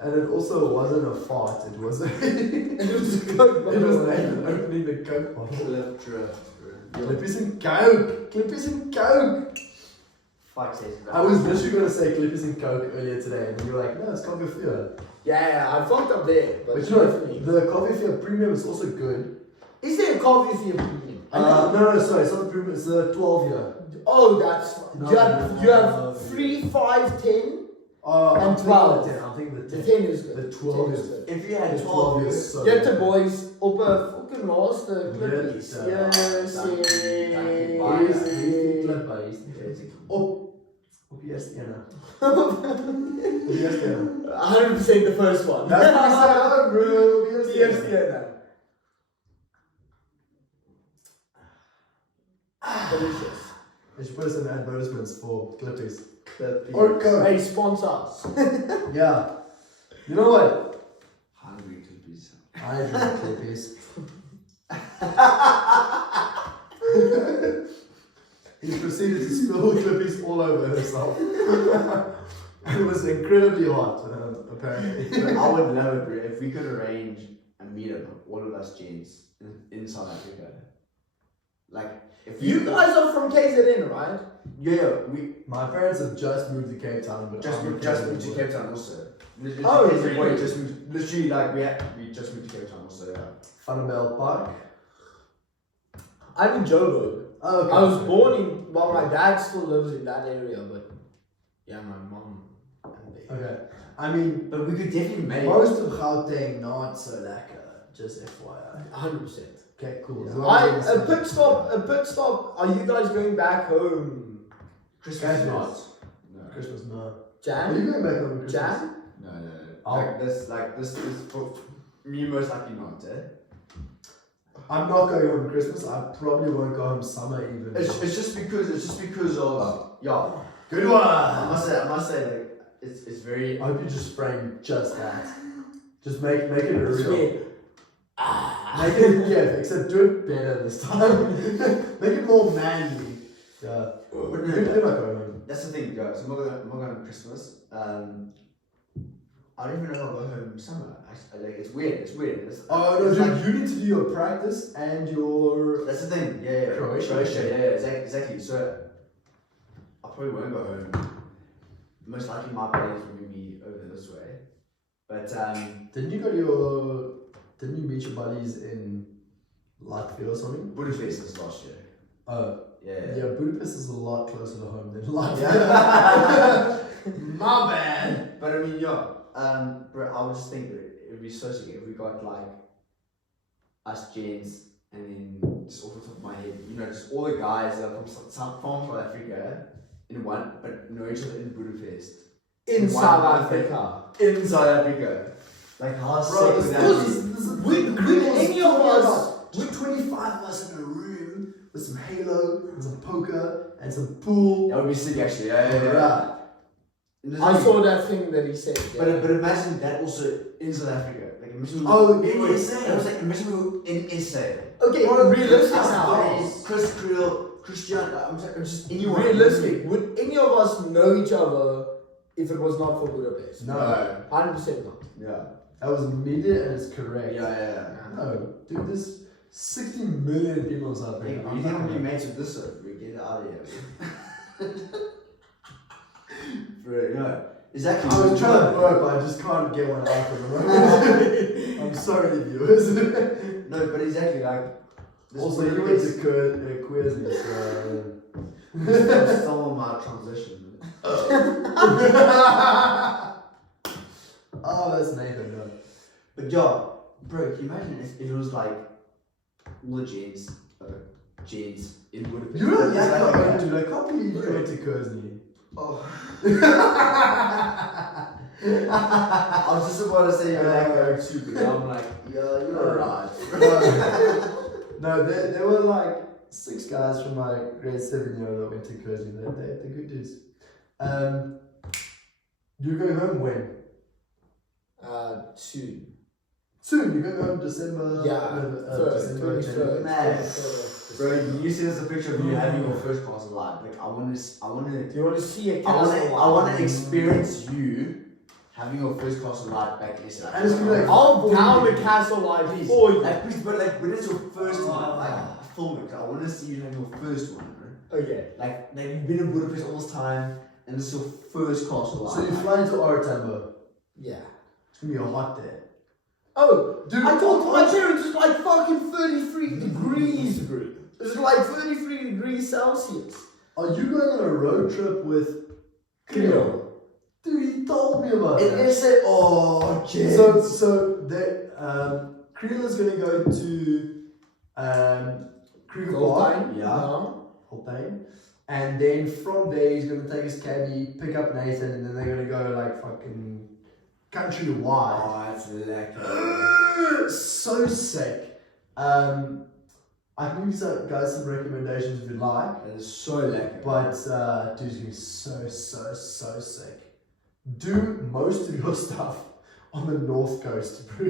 And it also wasn't a fart, it was a It was a Coke bottle. it was Nathan opening the Coke bottle. Clip drift. Clippies and Coke! Clippies and Coke! Fuck says I was literally gonna say Clippies and Coke earlier today, and you were like, no, it's Coffee Fear. Yeah, I fucked up there. But But you know, the Coffee Fear Premium is also good. is there a coffee for your premium? No, sorry, it's not the Premium, it's the 12 year. Oh, that's No, you have 3, 5, 10. And 12. I think the 10. The 10 is good. The 12 10 is good. If you had The 12 is years, so Get the good. boys op 'n fucking laaste klippies. Ja, Yes, dankie, Hier is yes. die klip by, hier is die klip. Op die eerste ene. Op die eerste ene. 100% the first one. That's my style, bro. Op die Die eerste eerste ene. ene. Delicious. They should put us in advertisements for Clippies. Clippies. Or Coke. Hey, sponsor us. Yeah. You know what? Hungry clippies. I drink Clippies. He proceeded to spill Clippies all over himself. It was incredibly hot, apparently. But I would love it, bro, if we could arrange a meetup of all of us gents in South Africa. Like, if You guys are from KZN, right? Yeah, we My parents have just moved to Cape Town, but just I'm moved from to Cape Town also. Oh, Literally, really? just moved. Literally, like we just moved to Cape Town also. Yeah. Funabell Park. I'm in Joburg. Oh, okay. I was born in, well, my dad still lives in that area, but yeah, my mom and they. Okay. I mean, But we could definitely make. most of Gauteng not so lekker. Just FYI. 100%. Okay, cool. A pit stop. Are you guys going back home? Christmas not. Christmas. No. Christmas, no. Are Jan? you going back on Christmas? Jan? No. I'll- Like this is for me most likely not. I'm not going home Christmas. I probably won't go home summer even. It's just because of yeah. Good one. I must say like it's very. I hope you just frame just that. Just make it a real. Make it, yeah, except do it better this time. Make it more manly. Yeah. But you're not going home. That's the thing, guys. I'm not going on Christmas. I don't even know if I'll go home summer. Like it's weird. It's Oh no, it's dude, like- you need to do your practice and your. That's the thing. Yeah. Croatia. Yeah. Exactly. So I probably won't go home. Most likely my buddies will be over this way. But Didn't you meet your buddies in Latvia or something? Budapest this last year. Yeah, Budapest is a lot closer to home than Latvia. Yeah. My bad. But I mean, yeah. Bro, I would just think that it would be so sick if we got like us gents and then just off the top of my head, you know, just all the guys that are from South Africa in one, but know each other in Budapest. In South Africa. In South Africa. Like how sick Bro, would this that be? Would any of us? We're 25 of us in a room with some Halo and some poker and some pool. That would be sick actually. Yeah. I saw that thing that he said. But imagine that also in South Africa. Like imagine In SA. That was like imagine in SA. Okay, Bro, realistic Us now. guys, Chris Creel, Christian, I'm just anyone. Realistic. Would any of us know each other if it was not for Budapest? No. 100% not. Yeah. That was immediate and it's correct. Yeah. No, dude, there's 60 million people in South Hey, Africa. you think I'm gonna be mates with this we get it out of here. Bro, no. Exactly. I was trying to work, but I just can't get one out at the moment. I'm sorry, viewers. No, but exactly like. this Also, you went to Queensland, so. I'm still on my transition. Oh, that's Nathan, no. But yeah, bro, can you imagine if it was like all the gents in Budapest? You know, South Africa? dude, I can't believe you went to Kersney. Oh. I was just about to say you're like too, but I'm like, yeah, you're right. No, there were like 6 guys from my grade 7 year that went to Kersey. They're good dudes. You're going home when? Soon. Soon. You're going home December. December. Bro, you see there's a picture of you having your first class of life. Like I want to. Do you want to see a I castle? want to experience you having your first class of life back in Israel. And it's gonna be like, I'll down the castle life for you. Like, please, but like, when it's your first one, like, film it. I want to see you having your first one, bro. Okay. Like you've been in Budapest all this time, and this is your first class of life. So you're flying to Oratambo. Yeah. It's gonna be a hot day. Oh, dude, I told my parents it's like fucking 33 degrees, bro. It's like 33 degrees Celsius. Are you going on a road trip with Creole? Dude, he told me about It that. is a Jens. So they Creole is gonna go to Kruger Park. Yeah. Holstein. And then from there he's gonna take his caddy, pick up Nathan, and then they're gonna go like fucking countrywide. Oh, that's lekker. So sick. I can give you guys some recommendations if you like. That is so lekker. But dude, it's gonna be so sick. Do most of your stuff on the north coast, bro.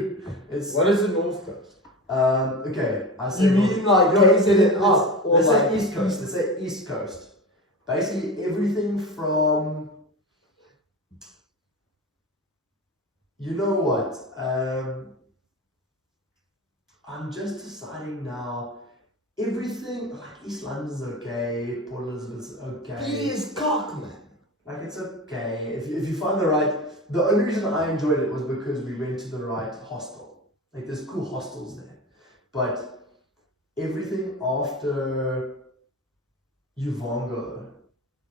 What is the North Coast? Okay, I said You mean like KZN let's, up or let's like say East Coast. Let's say East Coast. Basically everything from. You know what? I'm just deciding now. Everything like East London's okay, Port Elizabeth's okay. He is cock, man. Like it's okay if you find the right. The only reason I enjoyed it was because we went to the right hostel. Like there's cool hostels there, but everything after Uvongo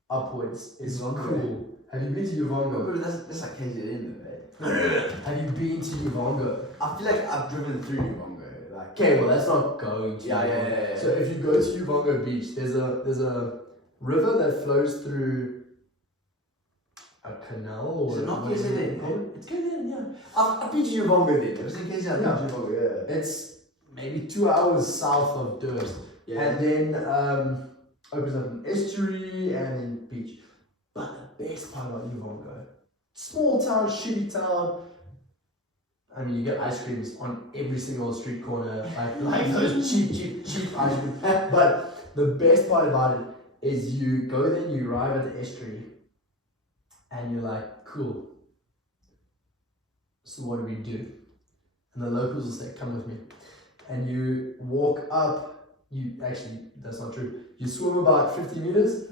upwards is Uvongo. cool. Have you been to Uvongo? Bro, that's like KZN though, right? Have you been to Uvongo? I feel like I've driven through Uvongo. Like, Okay, well that's not going to. Yeah. Uvongo. So if you go to Uvongo Beach, there's a river that flows through a canal or is it not what is KZN? called? It's KZN, yeah. I've been to Uvongo then. I've seen KZN. Yeah. I've been to Uvongo, yeah. It's maybe 2 hours south of Durst. Yeah. And then opens up an estuary and then beach. But the best part about Uvongo, small town, shitty town. I mean, you get ice creams on every single street corner, like those cheap ice creams. But the best part about it is you go there and you arrive at the estuary and you're like, cool. So what do we do? And the locals will say, come with me. And you walk up, that's not true. You swim about 50 meters,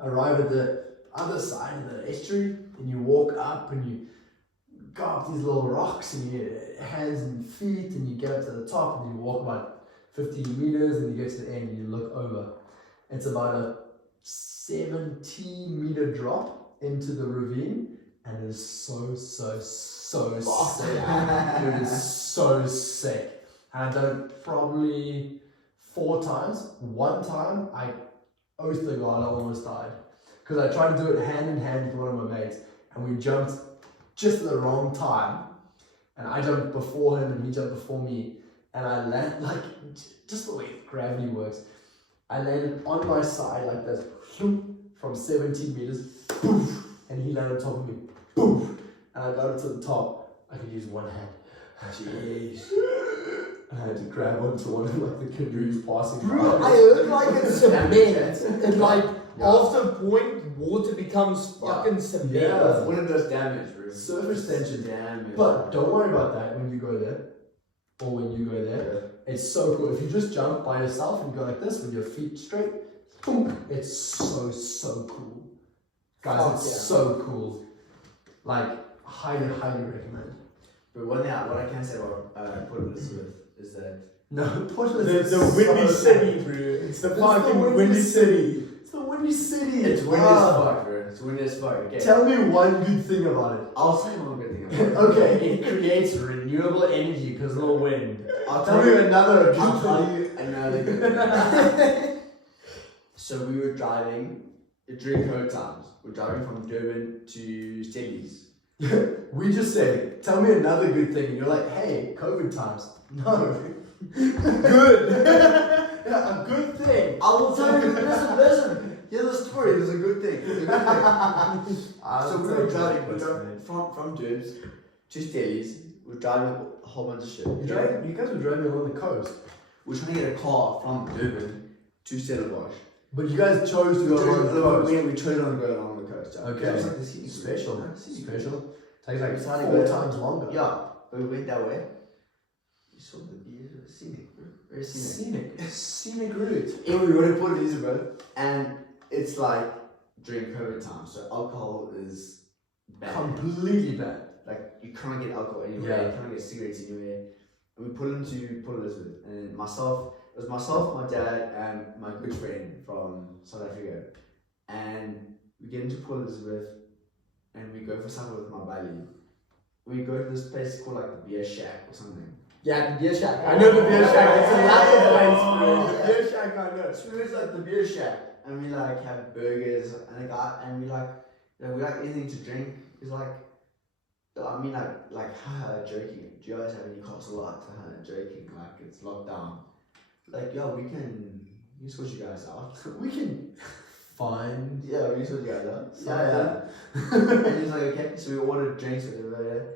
arrive at the other side of the estuary, and you walk up and you go up these little rocks and you get hands and feet and you get up to the top and you walk about 15 meters and you get to the end and you look over. It's about a 17-meter drop into the ravine and it is so sick. It is so sick. And I've done it probably 4 times. One time, I oath to God, I almost died. Because I tried to do it hand in hand with one of my mates, and we jumped just at the wrong time. And I jumped before him, and he jumped before me. And I landed, like, just the way gravity works. I landed on my side like this, from 17 meters, poof, and he landed on top of me, poof. And I got it to the top. I could use one hand. Jeez. I had to grab onto one of like the canoes passing Bro, by. I heard like it's cement. And like after a point, water becomes fucking cement. Yeah. One of those damage, bro. Surface tension. Damage. But don't worry about that when you go there. Or when you go there. It's so cool. If you just jump by yourself and go like this with your feet straight, boom, it's so cool. Guys, it's so cool. Like, highly recommend. But what I can say about Port Elizabeth is that No, Port Elizabeth. The windy city, bro. It's the fucking windy city. It's the windy city. it's windy as fuck, bro. It's windy as fuck. Okay. Tell me one good thing about it. I'll say one good thing about it. Okay, it creates renewable energy because of the wind. I'll Tell me another good I'll tell thing. you another good thing. So we were driving during COVID times. We're driving from Durban to Steggy's. We just said, tell me another good thing, and you're like, hey, COVID times. No. Good. Yeah, a good thing. I will tell you. Listen. Here's the story. It was a good thing. It was a good thing. So we were driving from Durbs to Stellies. We were driving a whole bunch of shit. You guys were driving along the coast. We were trying to get a car from Durban to Stellenbosch. But you guys chose to go along the coast. We chose not to go along the coast. Yeah. Okay. It was like the scenic Special. route. Special. Takes like Decided 4 to- times longer. Yeah, but we went that way. You saw the beautiful scenic, very scenic. Scenic route. Anyway, we went to Port Elizabeth, and it's like during COVID time, so alcohol is bad. Completely bad. Like you can't get alcohol anywhere, Yeah. you can't get cigarettes anywhere. And we pulled into Port Elizabeth, and it was myself, my dad, and my good friend from South Africa. And we get into Port Elizabeth, and we go for supper with my buddy. We go to this place called like the Beer Shack or something. Yeah, the beer shack. I know the beer shack. It's a Latin place, bro. The beer shack, I know. So we went to like the Beer Shack, and we like have burgers, and we like anything to drink. He's like, I mean joking. Do you guys have any Castle Light? Joking, like it's locked down. Like, yo, we can sort you guys out. We can find. Yeah, we sort you guys out. Yeah. And he's like, okay. So we ordered drinks or whatever,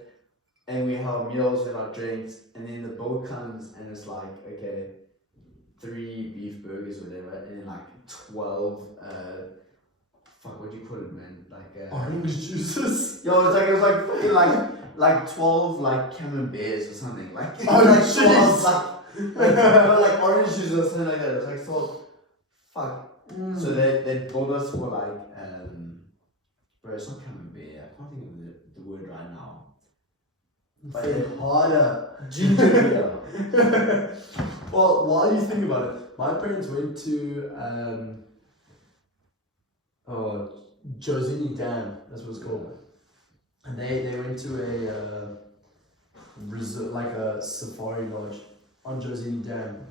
and we have our meals with our drinks, and then the bill comes, and it's like, okay, 3 beef burgers or whatever, and then like 12 what do you call it, man? Like Orange juices. yo, it was like fucking like 12 like camemberts or something. Like Oh, like jeez. 12 like orange juice or something like that. It was like 12. Fuck. So they bought us for like bro, it's not camembert. I can't think of the word right now. But Think harder. ginger beer. Well, while you think about it, my parents went to Josini Dam, that's what it's called. And they went to a resort, like a safari lodge on Josini Dam.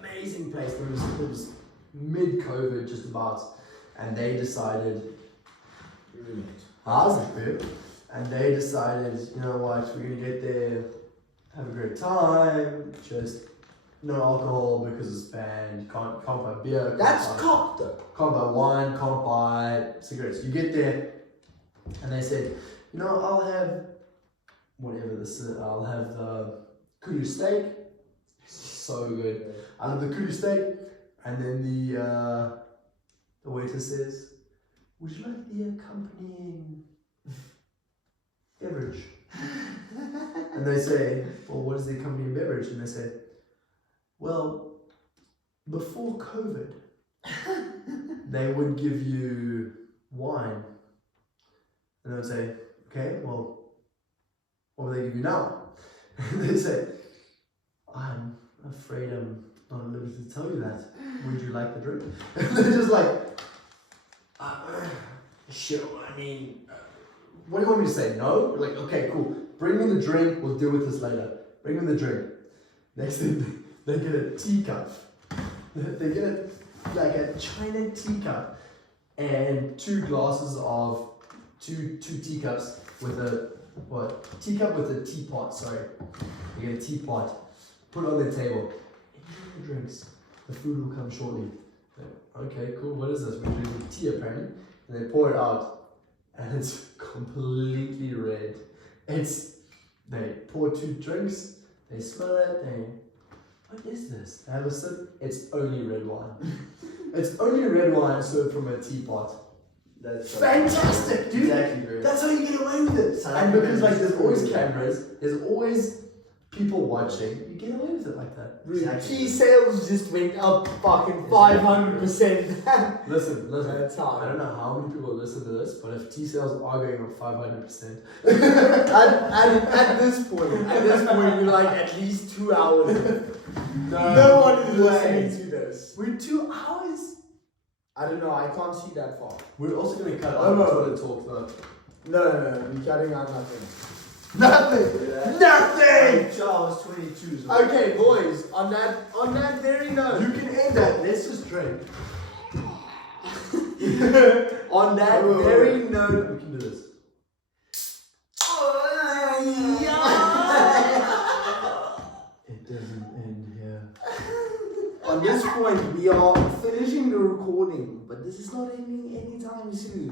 Amazing place. It was mid-COVID just about, and they decided, and they decided, you know what, we're gonna get there, have a great time, just no alcohol because it's banned, can't buy beer. That's cocked though. Can't buy wine, can't buy cigarettes. You get there, and they said, you know, I'll have whatever this is. I'll have the kudu steak. So good. I'll have the kudu steak, and then the waiter says, would you like the accompanying beverage? And they say, well, what is the accompanying beverage? And they say, well, before COVID, they would give you wine. And they would say, okay, well, what will they give you now? And they say, I'm afraid I'm not at liberty to tell you that. Would you like the drink? And they're just like, sure, I mean, what do you want me to say? No? We're like, okay, cool. Bring me the drink, we'll deal with this later. Bring me the drink. Next thing, they get a teacup. They get like a china teacup and 2 glasses of, two teacups with a, teacup with a teapot, sorry. They get a teapot, put it on their table. Enjoy the drinks. The food will come shortly. Okay, cool, what is this? We're drinking tea apparently. And they pour it out, and it's completely red. They pour 2 drinks, they smell it, what is this? They have a sip, it's only red wine. It's only red wine served from a teapot. That's fantastic, dude! Exactly, bro. That's how you get away with it. And because like there's always cameras, there's always people watching, you get away with it like that. Exactly. Tea sales just went up fucking 500%. Listen. That's how. I don't know how many people listen to this, but if tea sales are going up 500%. At this point, you're like at least 2 hours. No one is listening to this. We're 2 hours? I don't know, I can't see that far. We're also going to cut Oh, out no. Twitter talk though. No, we're cutting out nothing. Nothing! Nothing! Charles 22. Okay, boys, on that very note. You can end that, let's just drink. On that very note. We can do this. It doesn't end here. On this this is not ending anytime soon.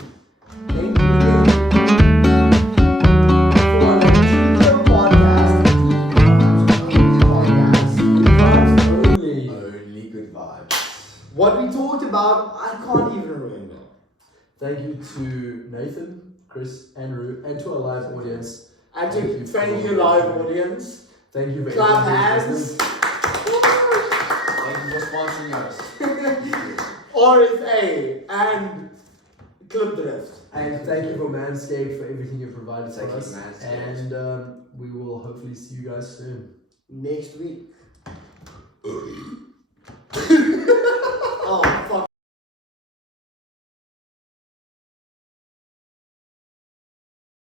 Thank you again for GVO-podcasts. Only good vibes. What we talked about, I can't even remember. Thank you to Nathan, Chris, Andrew, and to our live audience. And thank you live audience. Thank you for Clap everything. hands. Thank you for sponsoring us. RFA and Clip Drift. And thank you for Manscaped for everything you provided for Thank you, us. Manscaped. And we will hopefully see you guys soon. Next week.